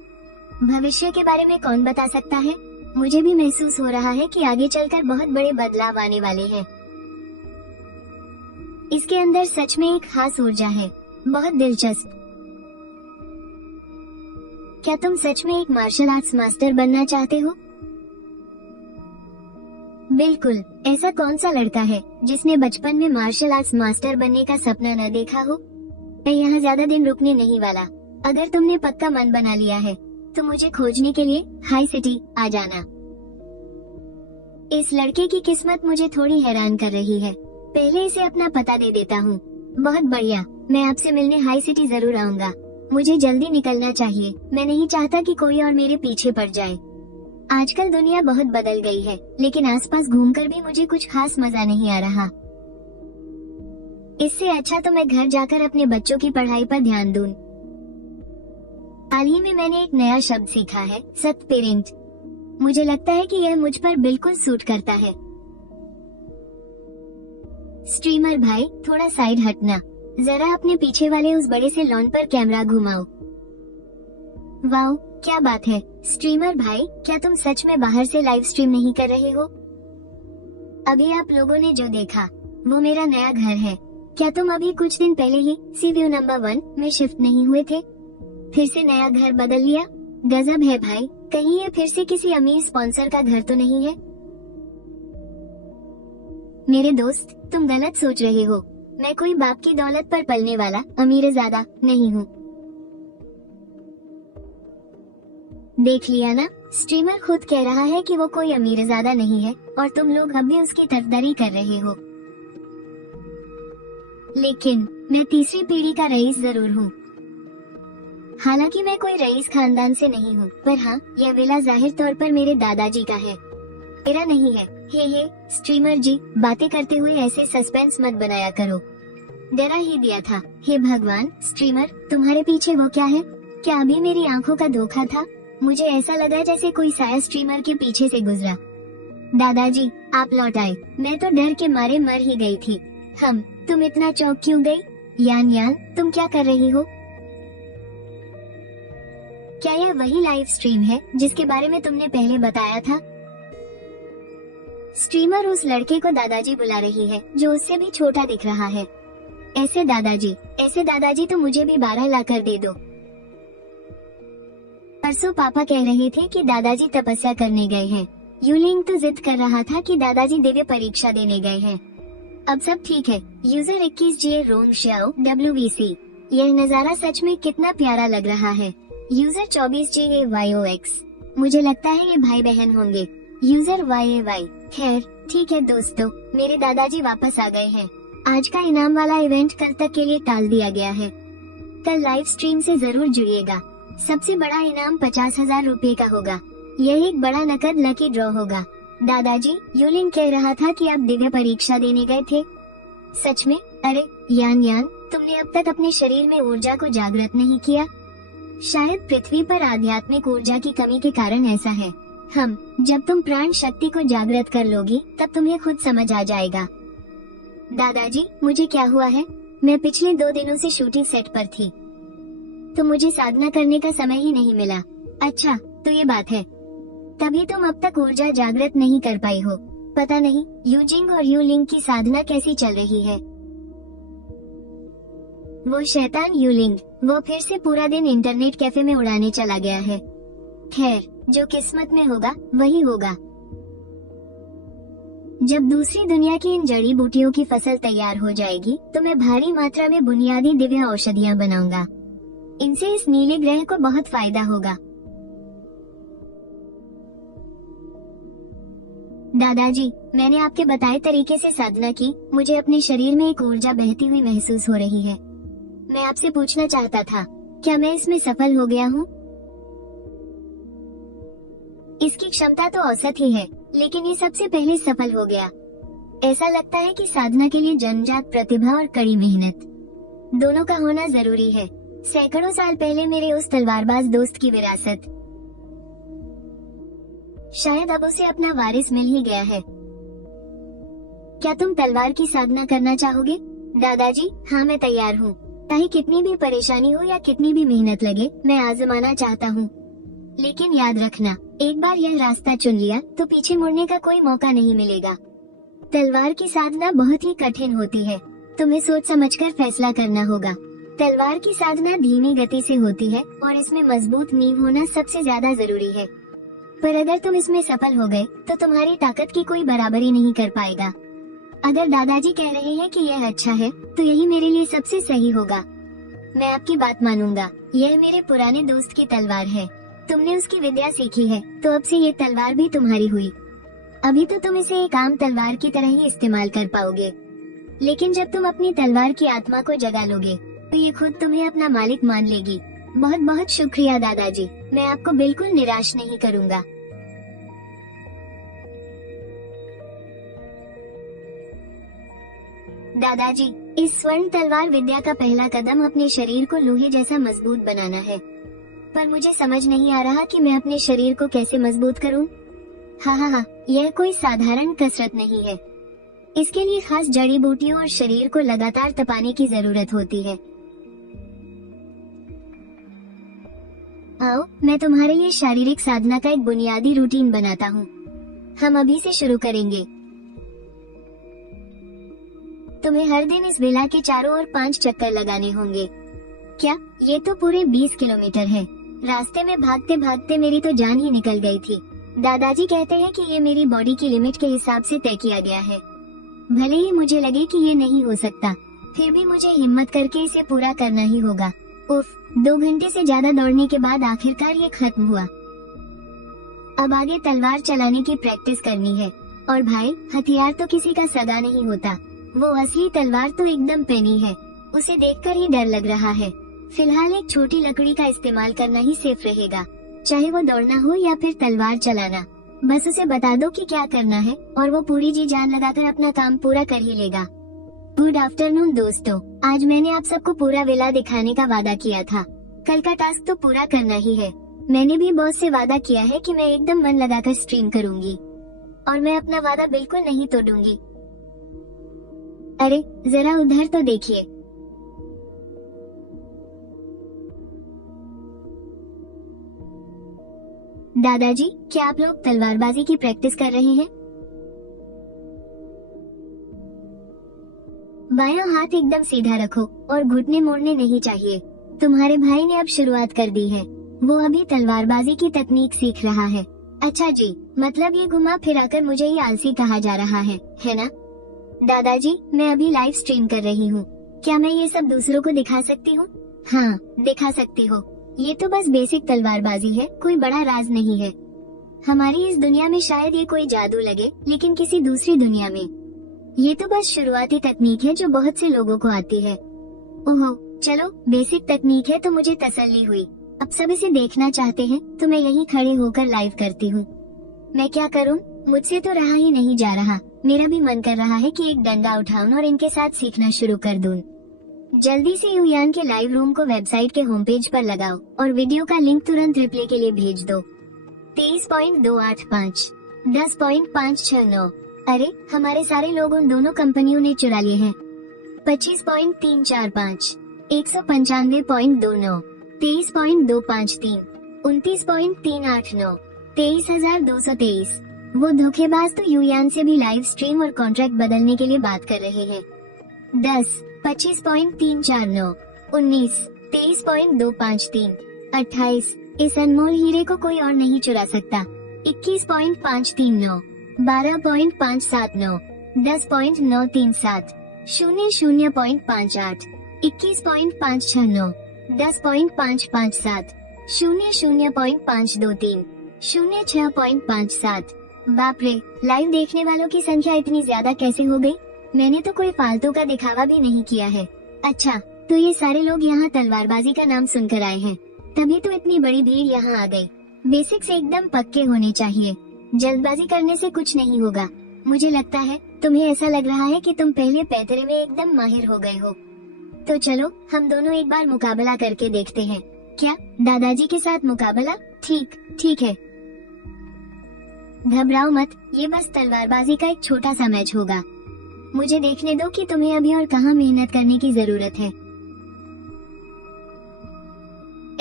भविष्य के बारे में कौन बता सकता है? मुझे भी महसूस हो रहा है कि आगे चलकर बहुत बड़े बदलाव आने वाले हैं। इसके अंदर सच में एक खास ऊर्जा है, बहुत दिलचस्प। क्या तुम सच में एक मार्शल आर्ट्स मास्टर बनना चाहते हो? बिल्कुल। ऐसा कौन सा लड़का है जिसने बचपन में मार्शल आर्ट्स मास्टर बनने का सपना न देखा हो? मैं यहाँ ज्यादा दिन रुकने नहीं वाला। अगर तुमने पक्का मन बना लिया है तो मुझे खोजने के लिए हाई सिटी आ जाना। इस लड़के की किस्मत मुझे थोड़ी हैरान कर रही है। पहले इसे अपना पता दे देता हूँ। बहुत बढ़िया, मैं आपसे मिलने हाई सिटी जरूर आऊंगा। मुझे जल्दी निकलना चाहिए। मैं नहीं चाहता कि कोई और मेरे पीछे पड़ जाए। आजकल दुनिया बहुत बदल गई है, लेकिन आसपास घूमकर भी मुझे कुछ खास मजा नहीं आ रहा। इससे अच्छा तो मैं घर जाकर अपने बच्चों की पढ़ाई पर ध्यान दूं। हाल ही में मैंने एक नया शब्द सीखा है, सख्त पेरेंट। मुझे लगता है कि यह मुझ पर बिल्कुल सूट करता है। स्ट्रीमर भाई, थोड़ा साइड हटना। जरा अपने पीछे वाले उस बड़े से लॉन पर कैमरा घुमाओ। वाओ, क्या बात है। स्ट्रीमर भाई, क्या तुम सच में बाहर से लाइव स्ट्रीम नहीं कर रहे हो? अभी आप लोगों ने जो देखा वो मेरा नया घर है। क्या तुम अभी कुछ दिन पहले ही सी व्यू नंबर 1 में शिफ्ट नहीं हुए थे? फिर से नया घर बदल लिया? गजब है भाई। कहीं ये फिर से किसी अमीर स्पॉन्सर का घर तो नहीं है? मेरे दोस्त, तुम गलत सोच रहे हो। मैं कोई बाप की दौलत पर पलने वाला अमीरजादा नहीं हूँ। देख लिया ना, स्ट्रीमर खुद कह रहा है कि वो कोई अमीरजादा नहीं है और तुम लोग अब भी उसकी तरफदारी कर रहे हो। लेकिन मैं तीसरी पीढ़ी का रईस जरूर हूँ। हालांकि मैं कोई रईस खानदान से नहीं हूँ, पर हाँ, यह विला जाहिर तौर पर मेरे दादाजी का है, मेरा नहीं है। हे स्ट्रीमर जी, बातें करते हुए ऐसे सस्पेंस मत बनाया करो। डरा ही दिया था। हे भगवान, स्ट्रीमर तुम्हारे पीछे वो क्या है? क्या अभी मेरी आंखों का धोखा था? मुझे ऐसा लगा जैसे कोई साया स्ट्रीमर के पीछे से गुजरा। दादाजी, आप लौट आए। मैं तो डर के मारे मर ही गई थी। तुम इतना चौंक क्यों गई? यान, तुम क्या कर रही हो? क्या यह वही लाइव स्ट्रीम है जिसके बारे में तुमने पहले बताया था? स्ट्रीमर उस लड़के को दादाजी बुला रही है जो उससे भी छोटा दिख रहा है। ऐसे दादाजी तो मुझे भी 12 लाकर दे दो। परसों पापा कह रहे थे कि दादाजी तपस्या करने गए हैं। यूलिंग तो जिद कर रहा था कि दादाजी दिव्य परीक्षा देने गए हैं। अब सब ठीक है। यूजर 21J रोंग श्याओ WVC। यह नजारा सच में कितना प्यारा लग रहा है। User 24JAYOX। मुझे लगता है ये भाई बहन होंगे। User YAY। खैर ठीक है दोस्तों, मेरे दादाजी वापस आ गए हैं। आज का इनाम वाला इवेंट कल तक के लिए टाल दिया गया है। कल लाइव स्ट्रीम से जरूर जुड़िएगा। सबसे बड़ा इनाम 50,000 रुपए का होगा। यह एक बड़ा नकद लकी ड्रॉ होगा। दादाजी, यूलिंग कह रहा था कि आप दिव्य परीक्षा देने गए थे। सच में? अरे यान, तुमने अब तक अपने शरीर में ऊर्जा को जागृत नहीं किया। शायद पृथ्वी पर आध्यात्मिक ऊर्जा की कमी के कारण ऐसा है। जब तुम प्राण शक्ति को जागृत कर लोगी तब तुम्हें खुद समझ आ जाएगा। दादाजी, मुझे क्या हुआ है? मैं पिछले 2 दिनों से शूटिंग सेट पर थी, तो मुझे साधना करने का समय ही नहीं मिला। अच्छा, तो ये बात है। तभी तुम अब तक ऊर्जा जागृत नहीं कर पाई हो। पता नहीं यूजिंग और यूलिंग की साधना कैसी चल रही है। वो शैतान यूलिंग, वो फिर से पूरा दिन इंटरनेट कैफे में उड़ाने चला गया है। खैर, जो किस्मत में होगा वही होगा। जब दूसरी दुनिया की इन जड़ी बूटियों की फसल तैयार हो जाएगी तो मैं भारी मात्रा में बुनियादी दिव्य औषधियाँ बनाऊंगा। इनसे इस नीले ग्रह को बहुत फायदा होगा। दादाजी, मैंने आपके बताए तरीके से साधना की। मुझे अपने शरीर में एक ऊर्जा बहती हुई महसूस हो रही है। मैं आपसे पूछना चाहता था, क्या मैं इसमें सफल हो गया हूँ? इसकी क्षमता तो औसत ही है, लेकिन ये सबसे पहले सफल हो गया। ऐसा लगता है कि साधना के लिए जन्मजात प्रतिभा और कड़ी मेहनत दोनों का होना जरूरी है। सैकड़ों साल पहले मेरे उस तलवारबाज दोस्त की विरासत, शायद अब उसे अपना वारिस मिल ही गया है। क्या तुम तलवार की साधना करना चाहोगे? दादाजी, हाँ मैं तैयार हूँ। चाहे कितनी भी परेशानी हो या कितनी भी मेहनत लगे, मैं आजमाना चाहता हूँ। लेकिन याद रखना, एक बार यह रास्ता चुन लिया तो पीछे मुड़ने का कोई मौका नहीं मिलेगा। तलवार की साधना बहुत ही कठिन होती है। तुम्हें सोच समझकर फैसला करना होगा। तलवार की साधना धीमी गति से होती है और इसमें मजबूत नींव होना सबसे ज्यादा जरूरी है। पर अगर तुम इसमें सफल हो गए तो तुम्हारी ताकत की कोई बराबरी नहीं कर पाएगा। अगर दादाजी कह रहे हैं कि यह अच्छा है तो यही मेरे लिए सबसे सही होगा। मैं आपकी बात मानूंगा। यह मेरे पुराने दोस्त की तलवार है। तुमने उसकी विद्या सीखी है तो अब से ये तलवार भी तुम्हारी हुई। अभी तो तुम इसे एक आम तलवार की तरह ही इस्तेमाल कर पाओगे, लेकिन जब तुम अपनी तलवार की आत्मा को जगा लोगे तो ये खुद तुम्हें अपना मालिक मान लेगी। बहुत बहुत शुक्रिया दादाजी, मैं आपको बिल्कुल निराश नहीं करूंगा। दादाजी, इस स्वर्ण तलवार विद्या का पहला कदम अपने शरीर को लोहे जैसा मजबूत बनाना है। पर मुझे समझ नहीं आ रहा कि मैं अपने शरीर को कैसे मजबूत करूं। हाँ, यह कोई साधारण कसरत नहीं है। इसके लिए खास जड़ी बूटियों और शरीर को लगातार तपाने की जरूरत होती है। आओ, मैं तुम्हारे लिए शारीरिक साधना का एक बुनियादी रूटीन बनाता हूँ। हम अभी से शुरू करेंगे। तुम्हें हर दिन इस विला के चारों ओर 5 चक्कर लगाने होंगे। क्या? ये तो पूरे 20 किलोमीटर है। रास्ते में भागते भागते मेरी तो जान ही निकल गई थी। दादाजी कहते हैं कि ये मेरी बॉडी की लिमिट के हिसाब से तय किया गया है। भले ही मुझे लगे कि ये नहीं हो सकता, फिर भी मुझे हिम्मत करके इसे पूरा करना ही होगा। उफ, 2 घंटे से ज्यादा दौड़ने के बाद आखिरकार ये खत्म हुआ। अब आगे तलवार चलाने की प्रैक्टिस करनी है। और भाई, हथियार तो किसी का सगा नहीं होता। वो असली तलवार तो एकदम पैनी है। उसे देखकर ही डर लग रहा है। फिलहाल एक छोटी लकड़ी का इस्तेमाल करना ही सेफ रहेगा, चाहे वो दौड़ना हो या फिर तलवार चलाना। बस उसे बता दो कि क्या करना है और वो पूरी जी जान लगाकर अपना काम पूरा कर ही लेगा। गुड आफ्टरनून दोस्तों, आज मैंने आप सबको पूरा विला दिखाने का वादा किया था। कल का टास्क तो पूरा करना ही है। मैंने भी बॉस से वादा किया है कि मैं एकदम मन लगाकर स्ट्रीम करूंगी और मैं अपना वादा बिल्कुल नहीं तोड़ूंगी। अरे जरा उधर तो देखिए। दादाजी, क्या आप लोग तलवारबाजी की प्रैक्टिस कर रहे हैं? बायां हाथ एकदम सीधा रखो और घुटने मोड़ने नहीं चाहिए। तुम्हारे भाई ने अब शुरुआत कर दी है। वो अभी तलवारबाजी की तकनीक सीख रहा है। अच्छा जी, मतलब ये घुमा फिराकर मुझे ही आलसी कहा जा रहा है ना? दादाजी, मैं अभी लाइव स्ट्रीम कर रही हूँ। क्या मैं ये सब दूसरों को दिखा सकती हूँ? हाँ, दिखा सकती हो। ये तो बस बेसिक तलवारबाजी है, कोई बड़ा राज नहीं है। हमारी इस दुनिया में शायद ये कोई जादू लगे, लेकिन किसी दूसरी दुनिया में ये तो बस शुरुआती तकनीक है जो बहुत से लोगों को आती है। ओहो, चलो बेसिक तकनीक है तो मुझे तसल्ली हुई। अब सब इसे देखना चाहते हैं तो मैं यहीं खड़े होकर लाइव करती हूँ। मैं क्या करूँ? मुझसे तो रहा ही नहीं जा रहा। मेरा भी मन कर रहा है कि एक डंडा उठाऊं और इनके साथ सीखना शुरू कर दूं। जल्दी से युयान के लाइव रूम को वेबसाइट के होम पेज पर लगाओ और वीडियो का लिंक तुरंत रिप्ले के लिए भेज दो। 23.285 10.569। अरे, हमारे सारे लोग उन दोनों कंपनियों ने चुरा लिए हैं। 25.345 195.29 23.253 29.389 23,223। वो धोखेबाज तो युयान से भी लाइव स्ट्रीम और कॉन्ट्रैक्ट बदलने के लिए बात कर रहे हैं। 10 25.349 19 23.253 28। इस अनमोल हीरे को कोई और नहीं चुरा सकता। 21.539 12.579 10.937 00.58 21.569 10.557 00.523 06.57। बाप रे, लाइव देखने वालों की संख्या इतनी ज्यादा कैसे हो गई? मैंने तो कोई फालतू का दिखावा भी नहीं किया है। अच्छा, तो ये सारे लोग यहाँ तलवारबाजी का नाम सुनकर आए हैं, तभी तो इतनी बड़ी भीड़ यहाँ आ गई। बेसिक्स एकदम पक्के होने चाहिए। जल्दबाजी करने से कुछ नहीं होगा। मुझे लगता है तुम्हें ऐसा लग रहा है कि तुम पहले पैतरे में एकदम माहिर हो गए हो। तो चलो हम दोनों एक बार मुकाबला करके देखते हैं। क्या दादाजी के साथ मुकाबला? ठीक है। घबराओ मत, ये बस तलवारबाजी का एक छोटा सा मैच होगा। मुझे देखने दो कि तुम्हें अभी और कहाँ मेहनत करने की जरूरत है।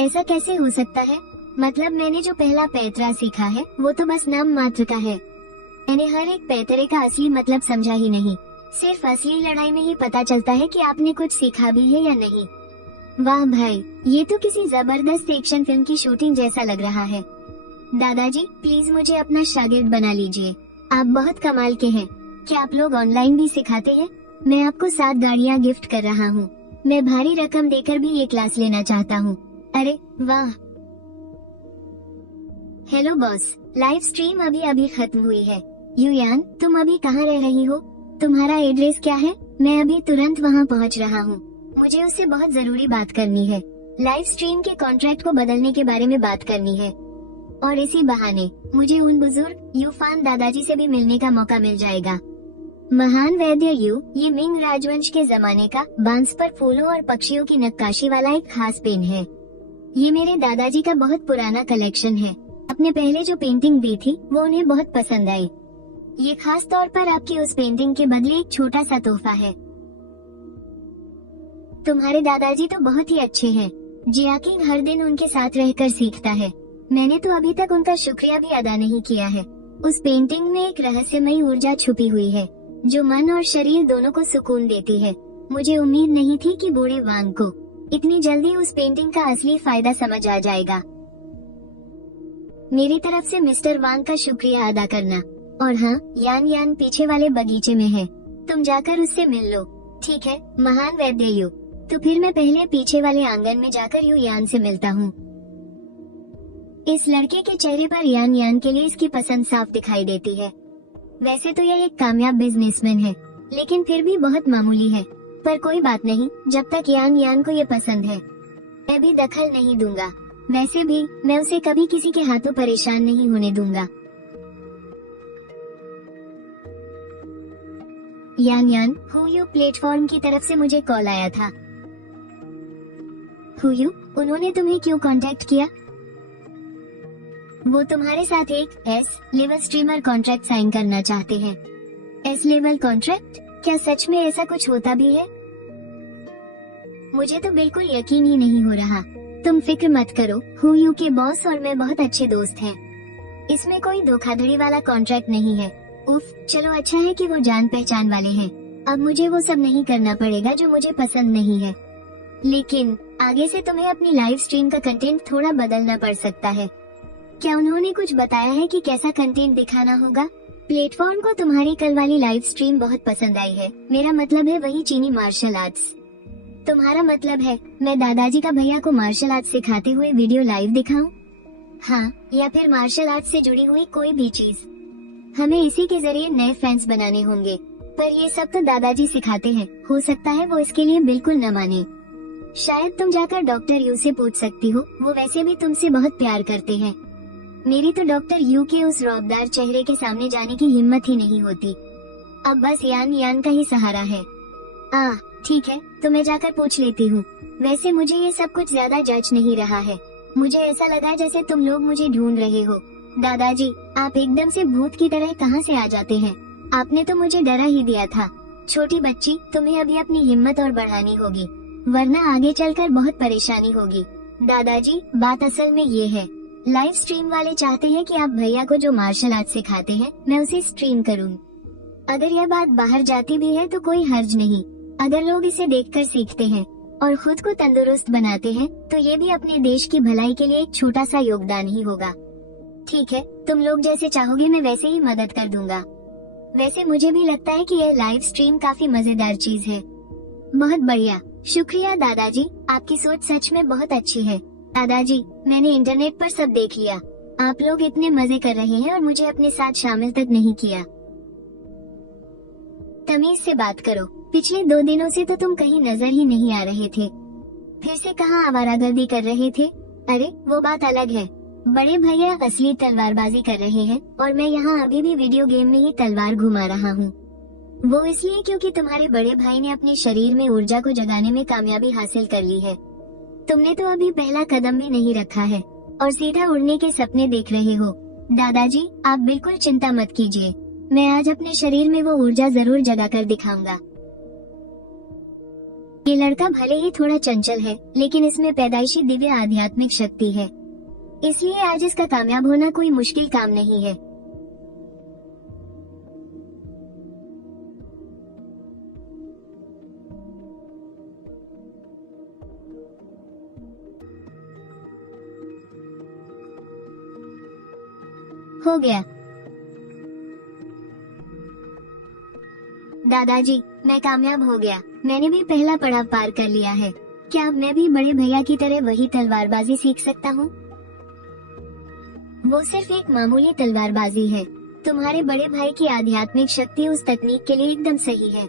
ऐसा कैसे हो सकता है? मतलब मैंने जो पहला पैतरा सीखा है वो तो बस नाम मात्र का है। मैंने हर एक पैतरे का असली मतलब समझा ही नहीं। सिर्फ असली लड़ाई में ही पता चलता है कि आपने कुछ सीखा भी है या नहीं। वाह भाई, ये तो किसी जबरदस्त एक्शन फिल्म की शूटिंग जैसा लग रहा है। दादाजी, प्लीज मुझे अपना शागिर्द बना लीजिए। आप बहुत कमाल के हैं। क्या आप लोग ऑनलाइन भी सिखाते हैं? मैं आपको 7 गाड़ियाँ गिफ्ट कर रहा हूँ। मैं भारी रकम देकर भी ये क्लास लेना चाहता हूँ। अरे वाह। हेलो बॉस, लाइव स्ट्रीम अभी खत्म हुई है। युयान, तुम अभी कहाँ रह रही हो? तुम्हारा एड्रेस क्या है? मैं अभी तुरंत वहाँ पहुँच रहा हूँ। मुझे उससे बहुत जरूरी बात करनी है। लाइव स्ट्रीम के कॉन्ट्रैक्ट को बदलने के बारे में बात करनी है। और इसी बहाने मुझे उन बुजुर्ग यूफान दादाजी से भी मिलने का मौका मिल जाएगा। महान वैद्य यू, ये मिंग राजवंश के जमाने का बांस पर फूलों और पक्षियों की नक्काशी वाला एक खास पेन है। ये मेरे दादाजी का बहुत पुराना कलेक्शन है। अपने पहले जो पेंटिंग दी थी वो उन्हें बहुत पसंद आई। ये खास तौर पर आपकी उस पेंटिंग के बदले एक छोटा सा तोहफा है। तुम्हारे दादाजी तो बहुत ही अच्छे हैं। जियाकिंग हर दिन उनके साथ रहकर सीखता है। मैंने तो अभी तक उनका शुक्रिया भी अदा नहीं किया है। उस पेंटिंग में एक रहस्यमयी ऊर्जा छुपी हुई है जो मन और शरीर दोनों को सुकून देती है। मुझे उम्मीद नहीं थी कि बूढ़े वांग को इतनी जल्दी उस पेंटिंग का असली फायदा समझ आ जाएगा। मेरी तरफ से मिस्टर वांग का शुक्रिया अदा करना। और हाँ, यान पीछे वाले बगीचे में है। तुम जाकर उससे मिल लो। ठीक है महान वैद्य यू। तो फिर मैं पहले पीछे वाले आंगन में जाकर यान से मिलता हूँ। इस लड़के के चेहरे पर यान के लिए इसकी पसंद साफ दिखाई देती है। वैसे तो यह एक कामयाब बिजनेसमैन है, लेकिन फिर भी बहुत मामूली है। पर कोई बात नहीं, जब तक यान को ये पसंद है मैं भी दखल नहीं दूंगा। वैसे भी मैं उसे कभी किसी के हाथों परेशान नहीं होने दूंगा। यान हुयू प्लेटफॉर्म की तरफ से मुझे कॉल आया था। हुयू, उन्होंने तुम्हें क्यों कांटेक्ट किया? वो तुम्हारे साथ एक S level streamer contract sign करना चाहते हैं। S level contract? क्या सच में ऐसा कुछ होता भी है? मुझे तो बिल्कुल यकीन ही नहीं हो रहा। तुम फिक्र मत करो, हुयू के बॉस और मैं बहुत अच्छे दोस्त हैं। इसमें कोई धोखाधड़ी वाला कॉन्ट्रैक्ट नहीं है। उफ, चलो अच्छा है कि वो जान पहचान वाले हैं। अब मुझे वो सब नहीं करना पड़ेगा जो मुझे पसंद नहीं है। लेकिन आगे से तुम्हें अपनी लाइव स्ट्रीम का कंटेंट थोड़ा बदलना पड़ सकता है। क्या उन्होंने कुछ बताया है कि कैसा कंटेंट दिखाना होगा? प्लेटफॉर्म को तुम्हारी कल वाली लाइव स्ट्रीम बहुत पसंद आई है। मेरा मतलब है वही चीनी मार्शल आर्ट्स। तुम्हारा मतलब है मैं दादाजी का भैया को मार्शल आर्ट्स सिखाते हुए वीडियो लाइव दिखाऊं? हाँ, या फिर मार्शल आर्ट्स से जुड़ी हुई कोई भी चीज। हमें इसी के जरिए नए फैंस बनाने होंगे। पर ये सब तो दादाजी सिखाते हैं, हो सकता है वो इसके लिए बिल्कुल न माने। शायद तुम जाकर डॉक्टर यू से पूछ सकती हो, वो वैसे भी तुमसे बहुत प्यार करते हैं। मेरी तो डॉक्टर यू के उस रौबदार चेहरे के सामने जाने की हिम्मत ही नहीं होती। अब बस यान का ही सहारा है। ठीक है, तो मैं जाकर पूछ लेती हूँ। वैसे मुझे ये सब कुछ ज्यादा जच नहीं रहा है। मुझे ऐसा लगा जैसे तुम लोग मुझे ढूंढ रहे हो। दादाजी, आप एकदम से भूत की तरह कहाँ से आ जाते हैं? आपने तो मुझे डरा ही दिया था। छोटी बच्ची, तुम्हें अभी अपनी हिम्मत और बढ़ानी होगी, वरना आगे चलकर बहुत परेशानी होगी। दादाजी, बात असल में ये है, लाइव स्ट्रीम वाले चाहते हैं कि आप भैया को जो मार्शल आर्ट सिखाते हैं मैं उसे स्ट्रीम करूं। अगर यह बात बाहर जाती भी है तो कोई हर्ज नहीं। अगर लोग इसे देखकर सीखते हैं और खुद को तंदुरुस्त बनाते हैं तो ये भी अपने देश की भलाई के लिए एक छोटा सा योगदान ही होगा। ठीक है, तुम लोग जैसे चाहोगे मैं वैसे ही मदद कर दूंगा। वैसे मुझे भी लगता है कि यह लाइव स्ट्रीम काफी मजेदार चीज है। बहुत बढ़िया, शुक्रिया दादाजी, आपकी सोच सच में बहुत अच्छी है। दादाजी, मैंने इंटरनेट पर सब देख लिया। आप लोग इतने मजे कर रहे हैं और मुझे अपने साथ शामिल तक नहीं किया। तमीज से बात करो, पिछले 2 दिनों से तो तुम कहीं नजर ही नहीं आ रहे थे। फिर से कहाँ आवारागर्दी कर रहे थे? अरे वो बात अलग है। बड़े भैया असली तलवारबाजी कर रहे हैं और मैं यहाँ अभी भी वीडियो गेम में ही तलवार घुमा रहा हूँ। वो इसलिए क्योंकि तुम्हारे बड़े भाई ने अपने शरीर में ऊर्जा को जगाने में कामयाबी हासिल कर ली है। तुमने तो अभी पहला कदम भी नहीं रखा है और सीधा उड़ने के सपने देख रहे हो। दादाजी, आप बिल्कुल चिंता मत कीजिए, मैं आज अपने शरीर में वो ऊर्जा जरूर जगा कर दिखाऊंगा। ये लड़का भले ही थोड़ा चंचल है, लेकिन इसमें पैदाइशी दिव्य आध्यात्मिक शक्ति है, इसलिए आज इसका कामयाब होना कोई मुश्किल काम नहीं है। हो गया। दादाजी, मैं कामयाब हो गया। मैंने भी पहला पड़ाव पार कर लिया है। क्या अब मैं भी बड़े भैया की तरह वही तलवारबाजी सीख सकता हूँ? वो सिर्फ एक मामूली तलवारबाजी है। तुम्हारे बड़े भाई की आध्यात्मिक शक्ति उस तकनीक के लिए एकदम सही है।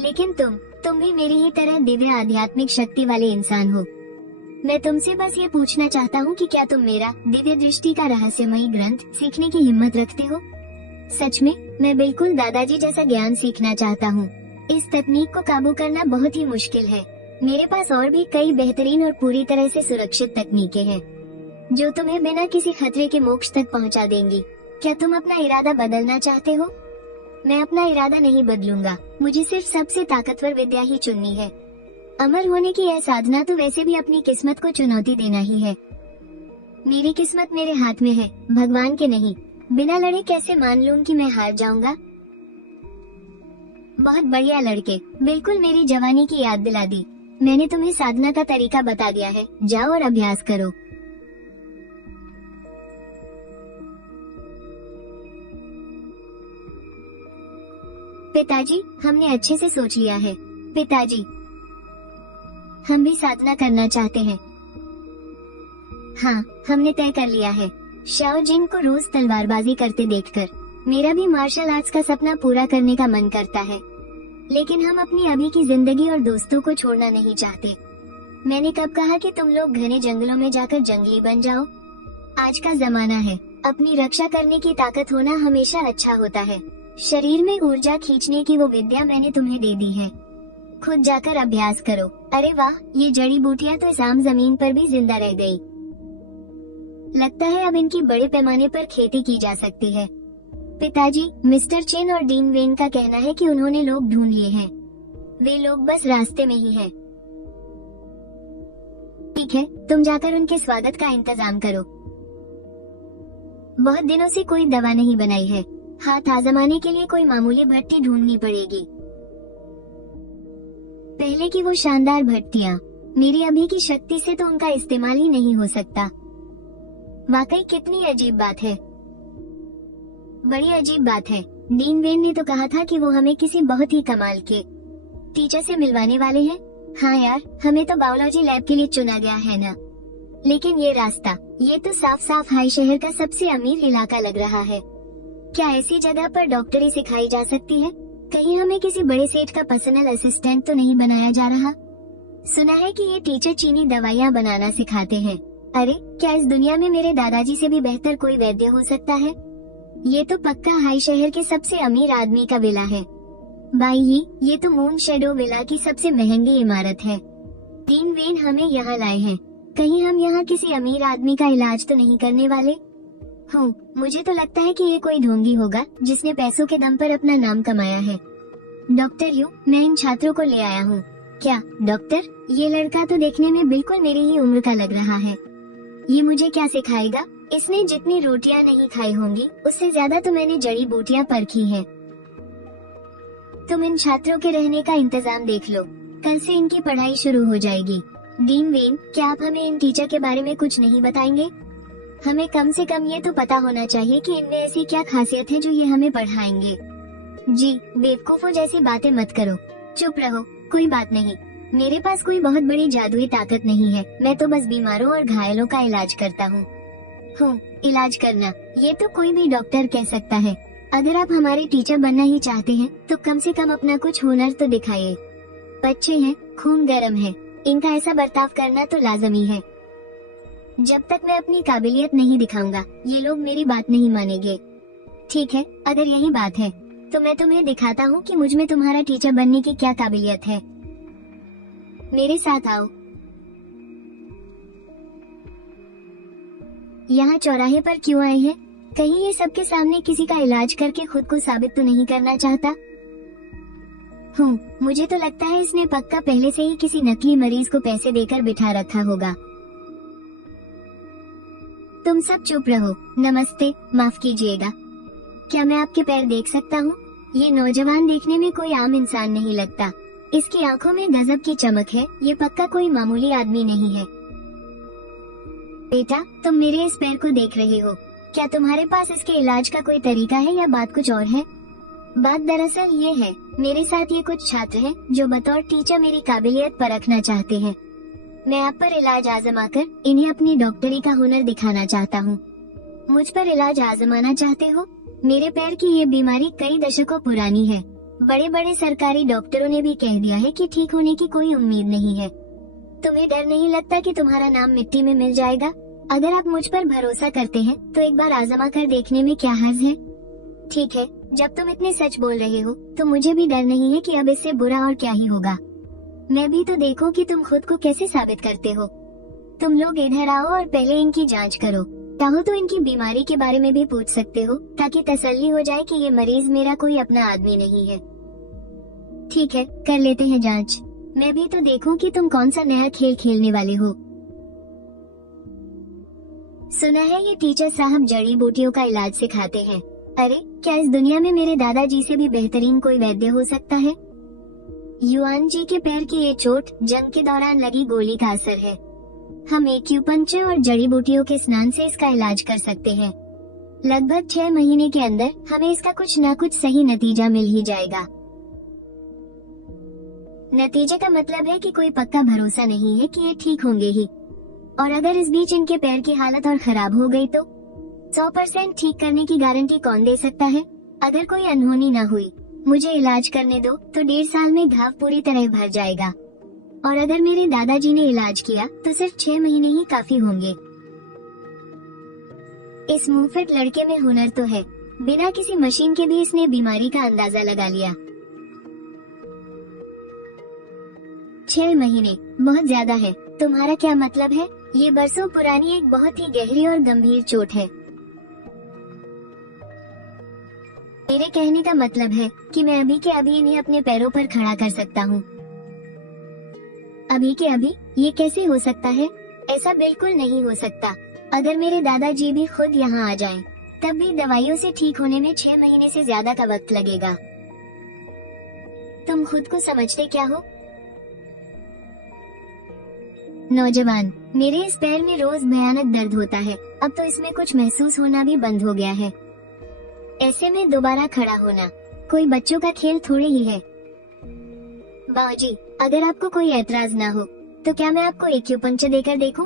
लेकिन तुम भी मेरी ही तरह दिव्य आध्यात्मिक शक्ति वाले इंसान हो। मैं तुमसे बस ये पूछना चाहता हूँ कि क्या तुम मेरा दिव्य दृष्टि का रहस्यमयी ग्रंथ सीखने की हिम्मत रखते हो? सच में, मैं बिल्कुल दादाजी जैसा ज्ञान सीखना चाहता हूँ। इस तकनीक को काबू करना बहुत ही मुश्किल है। मेरे पास और भी कई बेहतरीन और पूरी तरह से सुरक्षित तकनीकें हैं, जो तुम्हें बिना किसी खतरे के मोक्ष तक पहुँचा देंगी। क्या तुम अपना इरादा बदलना चाहते हो? मैं अपना इरादा नहीं बदलूंगा, मुझे सिर्फ सबसे ताकतवर विद्या ही चुननी है। अमर होने की यह साधना तो वैसे भी अपनी किस्मत को चुनौती देना ही है। मेरी किस्मत मेरे हाथ में है, भगवान के नहीं। बिना लड़े कैसे मान लूं कि मैं हार जाऊंगा? बहुत बढ़िया लड़के, बिल्कुल मेरी जवानी की याद दिला दी। मैंने तुम्हें साधना का तरीका बता दिया है, जाओ और अभ्यास करो। पिताजी, हमने अच्छे से सोच लिया है। पिताजी, हम भी साधना करना चाहते हैं। हाँ, हमने तय कर लिया है। शाओ जिंग को रोज तलवारबाजी करते देखकर मेरा भी मार्शल आर्ट्स का सपना पूरा करने का मन करता है। लेकिन हम अपनी अभी की जिंदगी और दोस्तों को छोड़ना नहीं चाहते। मैंने कब कहा कि तुम लोग घने जंगलों में जाकर जंगली बन जाओ? आज का जमाना है, अपनी रक्षा करने की ताकत होना हमेशा अच्छा होता है। शरीर में ऊर्जा खींचने की वो विद्या मैंने तुम्हें दे दी है, खुद जाकर अभ्यास करो। अरे वाह, ये जड़ी बूटियां तो इस आम जमीन पर भी जिंदा रह गई। लगता है अब इनकी बड़े पैमाने पर खेती की जा सकती है। पिताजी, मिस्टर चेन और डीन वेन का कहना है कि उन्होंने लोग ढूंढ लिए हैं। वे लोग बस रास्ते में ही हैं। ठीक है, तुम जाकर उनके स्वागत का इंतजाम करो। बहुत दिनों से कोई दवा नहीं बनाई है, हाथ आजमाने के लिए कोई मामूली भट्टी ढूंढनी पड़ेगी। पहले की वो शानदार भट्टियाँ, मेरी अभी की शक्ति से तो उनका इस्तेमाल ही नहीं हो सकता। वाकई कितनी अजीब बात है, बड़ी अजीब बात है। डीन वेन ने तो कहा था कि वो हमें किसी बहुत ही कमाल के टीचर से मिलवाने वाले हैं। हाँ यार, हमें तो बायोलॉजी लैब के लिए चुना गया है ना। लेकिन ये रास्ता, ये तो साफ साफ हाई शहर का सबसे अमीर इलाका लग रहा है। क्या ऐसी जगह पर डॉक्टरी सिखाई जा सकती है? कहीं हमें किसी बड़े सेठ का पर्सनल असिस्टेंट तो नहीं बनाया जा रहा? सुना है कि ये टीचर चीनी दवाइयाँ बनाना सिखाते हैं। अरे, क्या इस दुनिया में मेरे दादाजी से भी बेहतर कोई वैद्य हो सकता है? ये तो पक्का हाई शहर के सबसे अमीर आदमी का विला है। भाई, ये तो मून शेडो विला की सबसे महंगी इमारत है। डीन वेन हमें यहाँ लाए हैं। कहीं हम यहाँ किसी अमीर आदमी का इलाज तो नहीं करने वाले? हूँ, मुझे तो लगता है कि ये कोई ढोंगी होगा जिसने पैसों के दम पर अपना नाम कमाया है। डॉक्टर यू, मैं इन छात्रों को ले आया हूँ। क्या डॉक्टर? ये लड़का तो देखने में बिल्कुल मेरी ही उम्र का लग रहा है। ये मुझे क्या सिखाएगा? इसने जितनी रोटियां नहीं खाई होंगी, उससे ज्यादा तो मैंने जड़ी बूटियां परखी हैं। तुम इन छात्रों के रहने का इंतजाम देख लो, कल से इनकी पढ़ाई शुरू हो जाएगी। डीन वेन, क्या आप हमें इन टीचर के बारे में कुछ नहीं बताएंगे? हमें कम से कम ये तो पता होना चाहिए कि इनमें ऐसी क्या खासियत है जो ये हमें पढ़ाएंगे। जी, बेवकूफों जैसी बातें मत करो, चुप रहो। कोई बात नहीं, मेरे पास कोई बहुत बड़ी जादुई ताकत नहीं है। मैं तो बस बीमारों और घायलों का इलाज करता हूँ। इलाज करना, ये तो कोई भी डॉक्टर कह सकता है। अगर आप हमारे टीचर बनना ही चाहते हैं तो कम से कम अपना कुछ हुनर तो दिखाइए। बच्चे हैं, खून गर्म है, इनका ऐसा बर्ताव करना तो लाजमी है। जब तक मैं अपनी काबिलियत नहीं दिखाऊंगा, ये लोग मेरी बात नहीं मानेंगे। ठीक है, अगर यही बात है तो मैं तुम्हें दिखाता हूँ कि मुझ में तुम्हारा टीचर बनने की क्या काबिलियत है। मेरे साथ आओ। यहाँ चौराहे पर क्यों आए हैं? कहीं ये सबके सामने किसी का इलाज करके खुद को साबित तो नहीं करना चाहता? मुझे तो लगता है इसने पक्का पहले से ही किसी नकली मरीज को पैसे देकर बिठा रखा होगा। तुम सब चुप रहो। नमस्ते, माफ कीजिएगा, क्या मैं आपके पैर देख सकता हूँ? ये नौजवान देखने में कोई आम इंसान नहीं लगता। इसकी आंखों में गजब की चमक है। ये पक्का कोई मामूली आदमी नहीं है। बेटा, तुम मेरे इस पैर को देख रहे हो। क्या तुम्हारे पास इसके इलाज का कोई तरीका है या बात कुछ और है? बात दरअसल ये है, मेरे साथ ये कुछ छात्र हैं जो बतौर टीचर मेरी काबिलियत परखना चाहते हैं। मैं आप पर इलाज आजमाकर इन्हें अपनी डॉक्टरी का हुनर दिखाना चाहता हूँ। मुझ पर इलाज आजमाना चाहते हो? मेरे पैर की ये बीमारी कई दशकों पुरानी है। बड़े बड़े सरकारी डॉक्टरों ने भी कह दिया है कि ठीक होने की कोई उम्मीद नहीं है। तुम्हें डर नहीं लगता कि तुम्हारा नाम मिट्टी में मिल जाएगा? अगर आप मुझ पर भरोसा करते हैं तो एक बार आजमा कर देखने में क्या हर्ज है? ठीक है, जब तुम इतने सच बोल रहे हो तो मुझे भी डर नहीं है कि अब इससे बुरा और क्या ही होगा। मैं भी तो देखूं कि तुम खुद को कैसे साबित करते हो। तुम लोग इधर आओ और पहले इनकी जांच करो। चाहो तो इनकी बीमारी के बारे में भी पूछ सकते हो ताकि तसल्ली हो जाए कि ये मरीज मेरा कोई अपना आदमी नहीं है। ठीक है, कर लेते हैं जांच। मैं भी तो देखूं कि तुम कौन सा नया खेल खेलने वाले हो। सुना है ये टीचर साहब जड़ी बूटियों का इलाज सिखाते हैं। अरे, क्या इस दुनिया में मेरे दादाजी से भी बेहतरीन कोई वैद्य हो सकता है? युआन जी के पैर की ये चोट जंग के दौरान लगी गोली का असर है। हम एक्यूपंक्चर और जड़ी बूटियों के स्नान से इसका इलाज कर सकते हैं। लगभग 6 महीने के अंदर हमें इसका कुछ न कुछ सही नतीजा मिल ही जाएगा। नतीजे का मतलब है कि कोई पक्का भरोसा नहीं है कि ये ठीक होंगे ही। और अगर इस बीच इनके पैर की हालत और खराब हो गई तो 100% ठीक करने की गारंटी कौन दे सकता है? अगर कोई अनहोनी न हुई, मुझे इलाज करने दो तो 1.5 साल में घाव पूरी तरह भर जाएगा। और अगर मेरे दादाजी ने इलाज किया तो सिर्फ 6 महीने ही काफी होंगे। इस मुंहफट लड़के में हुनर तो है, बिना किसी मशीन के भी इसने बीमारी का अंदाजा लगा लिया। 6 महीने बहुत ज्यादा है। तुम्हारा क्या मतलब है? ये बरसों पुरानी एक बहुत ही गहरी और गंभीर चोट है। मेरे कहने का मतलब है कि मैं अभी के अभी इन्हें अपने पैरों पर खड़ा कर सकता हूँ। अभी के अभी? ये कैसे हो सकता है? ऐसा बिल्कुल नहीं हो सकता। अगर मेरे दादाजी भी खुद यहाँ आ जाएं, तब भी दवाइयों से ठीक होने में 6 महीने से ज्यादा का वक्त लगेगा। तुम खुद को समझते क्या हो? नौजवान, मेरे इस पैर में रोज भयानक दर्द होता है, अब तो इसमें कुछ महसूस होना भी बंद हो गया है। ऐसे में दोबारा खड़ा होना कोई बच्चों का खेल थोड़े ही है। बाबूजी, अगर आपको कोई ऐतराज ना हो तो क्या मैं आपको एक्यूपंक्चर देकर देखूं?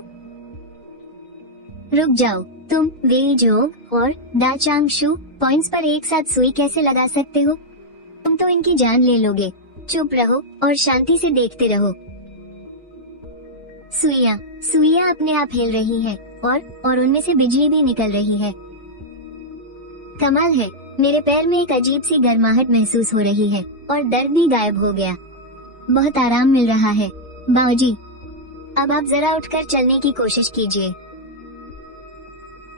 रुक जाओ, तुम वेई जोग और दा चांग शू पॉइंट्स पर एक साथ सुई कैसे लगा सकते हो? तुम तो इनकी जान ले लोगे। चुप रहो और शांति से देखते रहो। सुइयां अपने आप हिल रही है और उनमें से बिजली भी निकल रही है। कमाल है, मेरे पैर में एक अजीब सी गर्माहट महसूस हो रही है और दर्द भी गायब हो गया। बहुत आराम मिल रहा है। बाबूजी, अब आप जरा उठकर चलने की कोशिश कीजिए।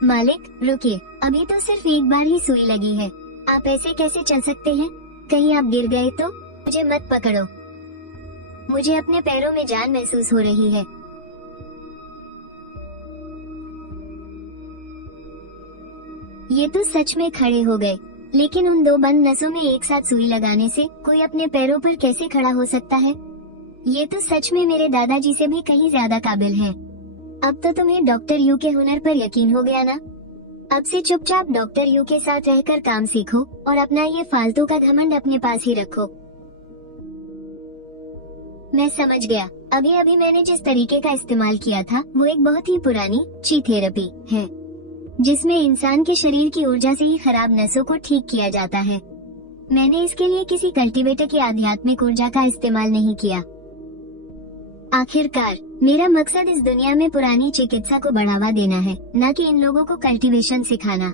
मालिक, रुकिए, अभी तो सिर्फ एक बार ही सुई लगी है। आप ऐसे कैसे चल सकते हैं? कहीं आप गिर गए तो? मुझे मत पकड़ो। मुझे अपने पैरों में जान महसूस हो रही है। ये तो सच में खड़े हो गए, लेकिन उन दो बंद नसों में एक साथ सुई लगाने से कोई अपने पैरों पर कैसे खड़ा हो सकता है? ये तो सच में मेरे दादाजी से भी कहीं ज्यादा काबिल हैं। अब तो तुम्हें डॉक्टर यू के हुनर पर यकीन हो गया ना? अब से चुपचाप डॉक्टर यू के साथ रहकर काम सीखो और अपना ये फालतू का घमंड अपने पास ही रखो। मैं समझ गया। अभी अभी मैंने जिस तरीके का इस्तेमाल किया था वो एक बहुत ही पुरानी ची थेरेपी है, जिसमें इंसान के शरीर की ऊर्जा से ही खराब नसों को ठीक किया जाता है। मैंने इसके लिए किसी कल्टीवेटर की आध्यात्मिक ऊर्जा का इस्तेमाल नहीं किया। आखिरकार मेरा मकसद इस दुनिया में पुरानी चिकित्सा को बढ़ावा देना है, न कि इन लोगों को कल्टीवेशन सिखाना।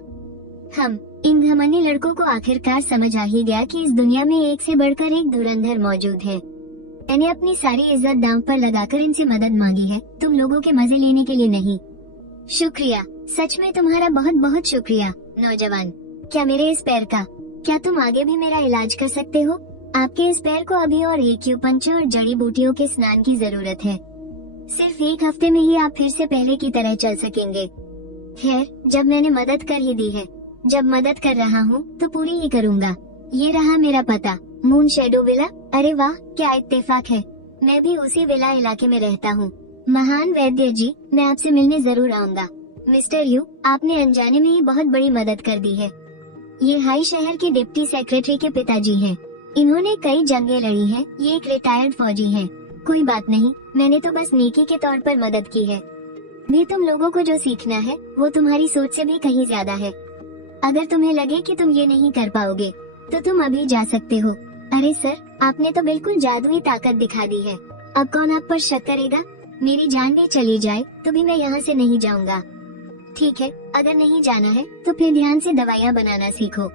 हम इन घमंडी लड़कों को आखिरकार समझ आ ही गया कि इस दुनिया में एक से बढ़कर एक धुरंधर मौजूद है। मैंने अपनी सारी इज्जत दांव पर लगाकर इनसे मदद मांगी है, तुम लोगों के मजे लेने के लिए नहीं। शुक्रिया, सच में तुम्हारा बहुत बहुत शुक्रिया। नौजवान, क्या मेरे इस पैर का, क्या तुम आगे भी मेरा इलाज कर सकते हो? आपके इस पैर को अभी और एक्यूपंक्चर और जड़ी बूटियों के स्नान की जरूरत है। सिर्फ एक हफ्ते में ही आप फिर से पहले की तरह चल सकेंगे। खैर, जब मैंने मदद कर ही दी है, जब मदद कर रहा हूँ तो पूरी ही करूँगा। ये रहा मेरा पता, मून शेडो विला। अरे वाह, क्या इत्तेफाक है, मैं भी उसी विला इलाके में रहता हूँ। महान वैद्य जी, मैं आपसे मिलने जरूर आऊँगा। मिस्टर यू, आपने अनजाने में ही बहुत बड़ी मदद कर दी है। ये हाई शहर के डिप्टी सेक्रेटरी के पिताजी हैं। इन्होंने कई जंगें लड़ी हैं। ये एक रिटायर्ड फौजी हैं। कोई बात नहीं, मैंने तो बस नेकी के तौर पर मदद की है। भी तुम लोगों को जो सीखना है वो तुम्हारी सोच से भी कहीं ज्यादा है। अगर तुम्हें लगे कि तुम ये नहीं कर पाओगे तो तुम अभी जा सकते हो। अरे सर, आपने तो बिल्कुल जादुई ताकत दिखा दी है। अब कौन आप पर शक करेगा? मेरी जान भी चली जाए तो भी मैं यहाँ से नहीं जाऊँगा। ठीक है, अगर नहीं जाना है तो फिर ध्यान से दवाइयाँ बनाना सीखो।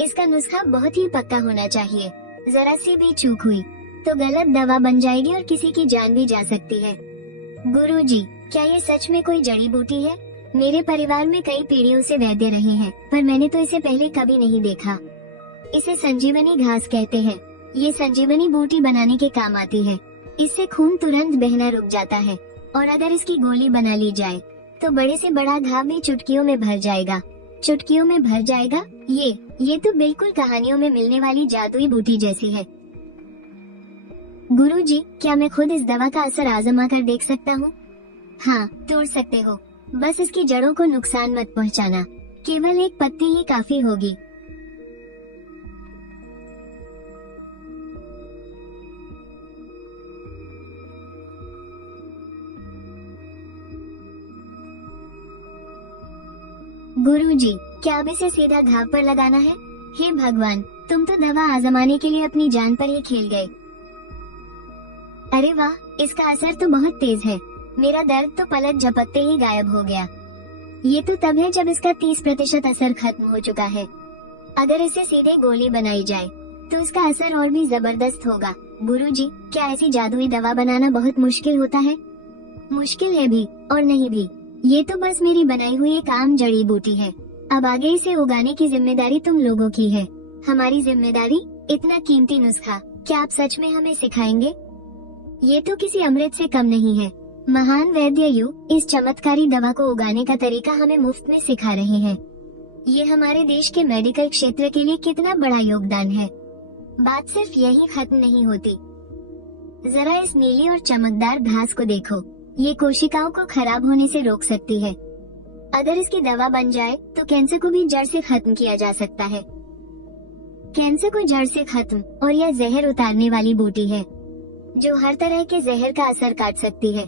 इसका नुस्खा बहुत ही पक्का होना चाहिए। जरा सी भी चूक हुई तो गलत दवा बन जाएगी और किसी की जान भी जा सकती है। गुरुजी, क्या ये सच में कोई जड़ी बूटी है? मेरे परिवार में कई पीढ़ियों से वैद्य रहे हैं, पर मैंने तो इसे पहले कभी नहीं देखा। इसे संजीवनी घास कहते हैं। ये संजीवनी बूटी बनाने के काम आती है। इससे खून तुरंत बहना रुक जाता है और अगर इसकी गोली बना ली जाए तो बड़े से बड़ा घाव भी चुटकियों में भर जाएगा। चुटकियों में भर जाएगा? ये तो बिल्कुल कहानियों में मिलने वाली जादुई बूटी जैसी है। गुरुजी, क्या मैं खुद इस दवा का असर आजमा कर देख सकता हूँ? हाँ, तोड़ सकते हो, बस इसकी जड़ों को नुकसान मत पहुँचाना। केवल एक पत्ती ही काफी होगी। गुरुजी, क्या अब इसे सीधा घाव पर लगाना है? हे भगवान, तुम तो दवा आजमाने के लिए अपनी जान पर ही खेल गए। अरे वाह, इसका असर तो बहुत तेज है। मेरा दर्द तो पलक झपकते ही गायब हो गया। ये तो तब है जब इसका 30% असर खत्म हो चुका है। अगर इसे सीधे गोली बनाई जाए तो इसका असर और भी जबरदस्त होगा। गुरुजी, क्या ऐसी जादुई दवा बनाना बहुत मुश्किल होता है? मुश्किल है भी और नहीं भी। ये तो बस मेरी बनाई हुई एक आम जड़ी बूटी है। अब आगे इसे उगाने की जिम्मेदारी तुम लोगों की है। हमारी जिम्मेदारी? इतना कीमती नुस्खा क्या आप सच में हमें सिखाएंगे? ये तो किसी अमृत से कम नहीं है। महान वैद्य यू इस चमत्कारी दवा को उगाने का तरीका हमें मुफ्त में सिखा रहे हैं। ये हमारे देश के मेडिकल क्षेत्र के लिए कितना बड़ा योगदान है। बात सिर्फ यही खत्म नहीं होती। जरा इस नीली और चमकदार घास को देखो। ये कोशिकाओं को खराब होने से रोक सकती है। अगर इसकी दवा बन जाए तो कैंसर को भी जड़ से खत्म किया जा सकता है। कैंसर को जड़ से खत्म, और यह जहर उतारने वाली बूटी है जो हर तरह के जहर का असर काट सकती है।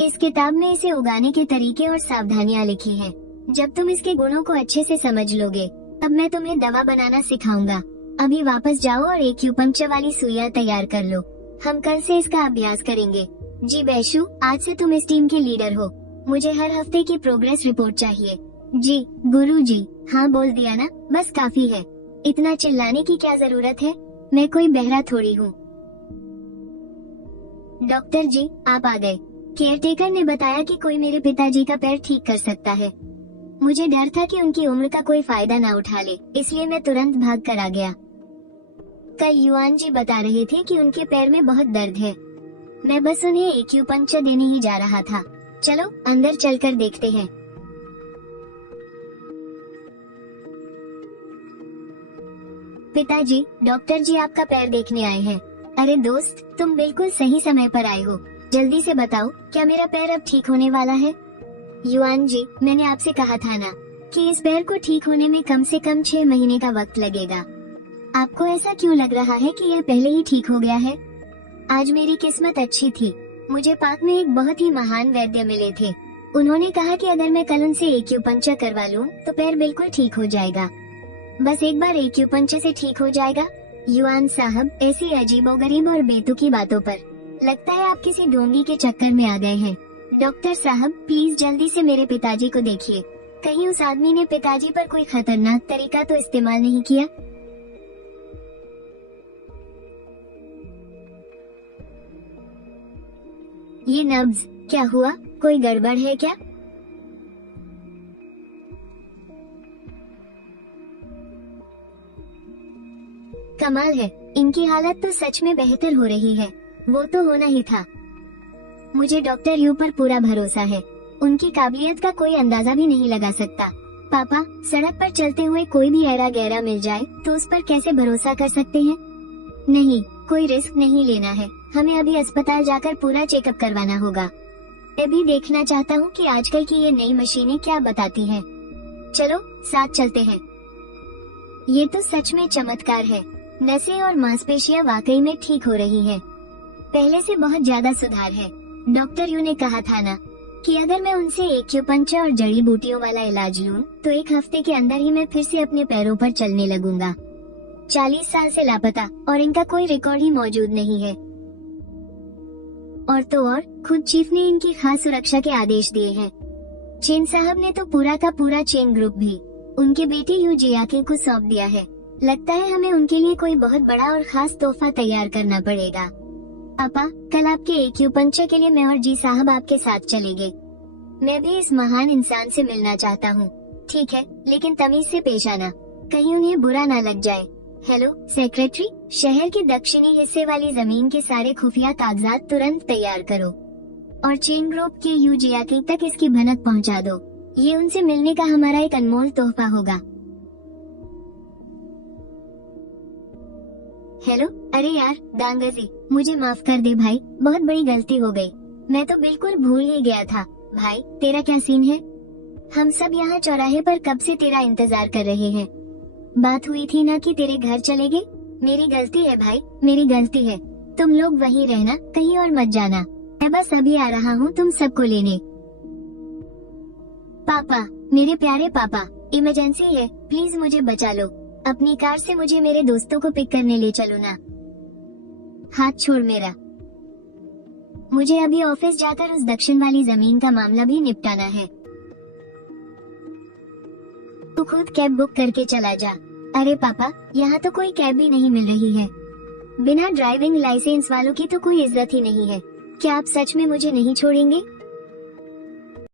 इस किताब में इसे उगाने के तरीके और सावधानियां लिखी हैं। जब तुम इसके गुणों को अच्छे से समझ लोगे, तब मैं तुम्हें दवा बनाना सिखाऊंगा। अभी वापस जाओ और एक्यूपंक्चर वाली सुइयां तैयार कर लो। हम कल से इसका अभ्यास करेंगे। जी बैशु, आज से तुम इस टीम के लीडर हो। मुझे हर हफ्ते की प्रोग्रेस रिपोर्ट चाहिए। जी गुरुजी। हाँ बोल दिया ना, बस काफी है। इतना चिल्लाने की क्या जरूरत है, मैं कोई बहरा थोड़ी हूँ। डॉक्टर जी आप आ गए। केयरटेकर ने बताया कि कोई मेरे पिताजी का पैर ठीक कर सकता है। मुझे डर था कि उनकी उम्र का कोई फायदा ना उठा ले, इसलिए मैं तुरंत भाग कर आ गया। कल युआन जी बता रहे थे कि उनके पैर में बहुत दर्द है। मैं बस उन्हें एक्यूपंक्चर देने ही जा रहा था। चलो अंदर चलकर देखते हैं। पिताजी, डॉक्टर जी आपका पैर देखने आए हैं। अरे दोस्त, तुम बिल्कुल सही समय पर आए हो। जल्दी से बताओ, क्या मेरा पैर अब ठीक होने वाला है? युआन जी, मैंने आपसे कहा था ना कि इस पैर को ठीक होने में कम से कम 6 महीने का वक्त लगेगा। आपको ऐसा क्यों लग रहा है कि यह पहले ही ठीक हो गया है? आज मेरी किस्मत अच्छी थी। मुझे पाक में एक बहुत ही महान वैद्य मिले थे। उन्होंने कहा कि अगर मैं कल उनसे एक्यूपंक्चर करवा लूं, तो पैर बिल्कुल ठीक हो जाएगा। बस एक बार एक्यूपंक्चर से ठीक हो जाएगा। युआन साहब, ऐसी अजीबोगरीब और बेतुकी बातों पर लगता है आप किसी ढोंगी के चक्कर में आ गए हैं। डॉक्टर साहब प्लीज जल्दी से मेरे पिताजी को देखिए। कहीं उस आदमी ने पिताजी पर कोई खतरनाक तरीका तो इस्तेमाल नहीं किया? ये नब्ज क्या हुआ, कोई गड़बड़ है क्या? कमाल है, इनकी हालत तो सच में बेहतर हो रही है। वो तो होना ही था। मुझे डॉक्टर यू पर पूरा भरोसा है। उनकी काबिलियत का कोई अंदाजा भी नहीं लगा सकता। पापा, सड़क पर चलते हुए कोई भी ऐरा गहरा मिल जाए तो उस पर कैसे भरोसा कर सकते हैं? नहीं, कोई रिस्क नहीं लेना है। हमें अभी अस्पताल जाकर पूरा चेकअप करवाना होगा। मैं भी देखना चाहता हूँ कि आजकल की ये नई मशीनें क्या बताती हैं। चलो साथ चलते हैं। ये तो सच में चमत्कार है। नसें और मांसपेशियां वाकई में ठीक हो रही हैं। पहले से बहुत ज्यादा सुधार है। डॉक्टर यू ने कहा था ना कि अगर मैं उनसे एक्यूपंक्चर और जड़ी बूटियों वाला इलाज लूं, तो 1 हफ्ते के अंदर ही मैं फिर से अपने पैरों पर चलने लगूंगा। 40 साल से लापता, और इनका कोई रिकॉर्ड ही मौजूद नहीं है। और तो और, खुद चीफ ने इनकी खास सुरक्षा के आदेश दिए हैं। चेन साहब ने तो पूरा का पूरा चेन ग्रुप भी उनके बेटे यू जियाकी को सौंप दिया है। लगता है हमें उनके लिए कोई बहुत बड़ा और खास तोहफा तैयार करना पड़ेगा। पापा, कल आपके एक्यूपंक्चर के लिए मैं और जी साहब आपके साथ चलेंगे। मैं भी इस महान इंसान से मिलना चाहता हूँ। ठीक है, लेकिन तमीज से पेश आना, कहीं उन्हें बुरा ना लग जाए। हेलो सेक्रेटरी, शहर के दक्षिणी हिस्से वाली जमीन के सारे खुफिया कागजात तुरंत तैयार करो और चेन ग्रुप के यू जियाकी तक इसकी भनक पहुँचा दो। ये उनसे मिलने का हमारा एक अनमोल तोहफा होगा। हेलो, अरे यार दांगजी, मुझे माफ कर दे भाई, बहुत बड़ी गलती हो गई। मैं तो बिल्कुल भूल ही गया था। भाई तेरा क्या सीन है? हम सब यहाँ चौराहे पर कब से तेरा इंतजार कर रहे हैं। बात हुई थी ना कि तेरे घर चलेंगे। मेरी गलती है भाई, मेरी गलती है। तुम लोग वहीं रहना, कहीं और मत जाना। मैं बस अभी आ रहा हूँ तुम सबको लेने। पापा, मेरे प्यारे पापा, इमरजेंसी है, प्लीज मुझे बचा लो। अपनी कार से मुझे मेरे दोस्तों को पिक करने ले चलो ना। हाथ छोड़ मेरा। मुझे अभी ऑफिस जाकर उस दक्षिण वाली जमीन का मामला भी निपटाना है। तू खुद कैब बुक करके चला जा। अरे पापा, यहाँ तो कोई कैब भी नहीं मिल रही है। बिना ड्राइविंग लाइसेंस वालों की तो कोई इज्जत ही नहीं है। क्या आप सच में मुझे नहीं छोड़ेंगे?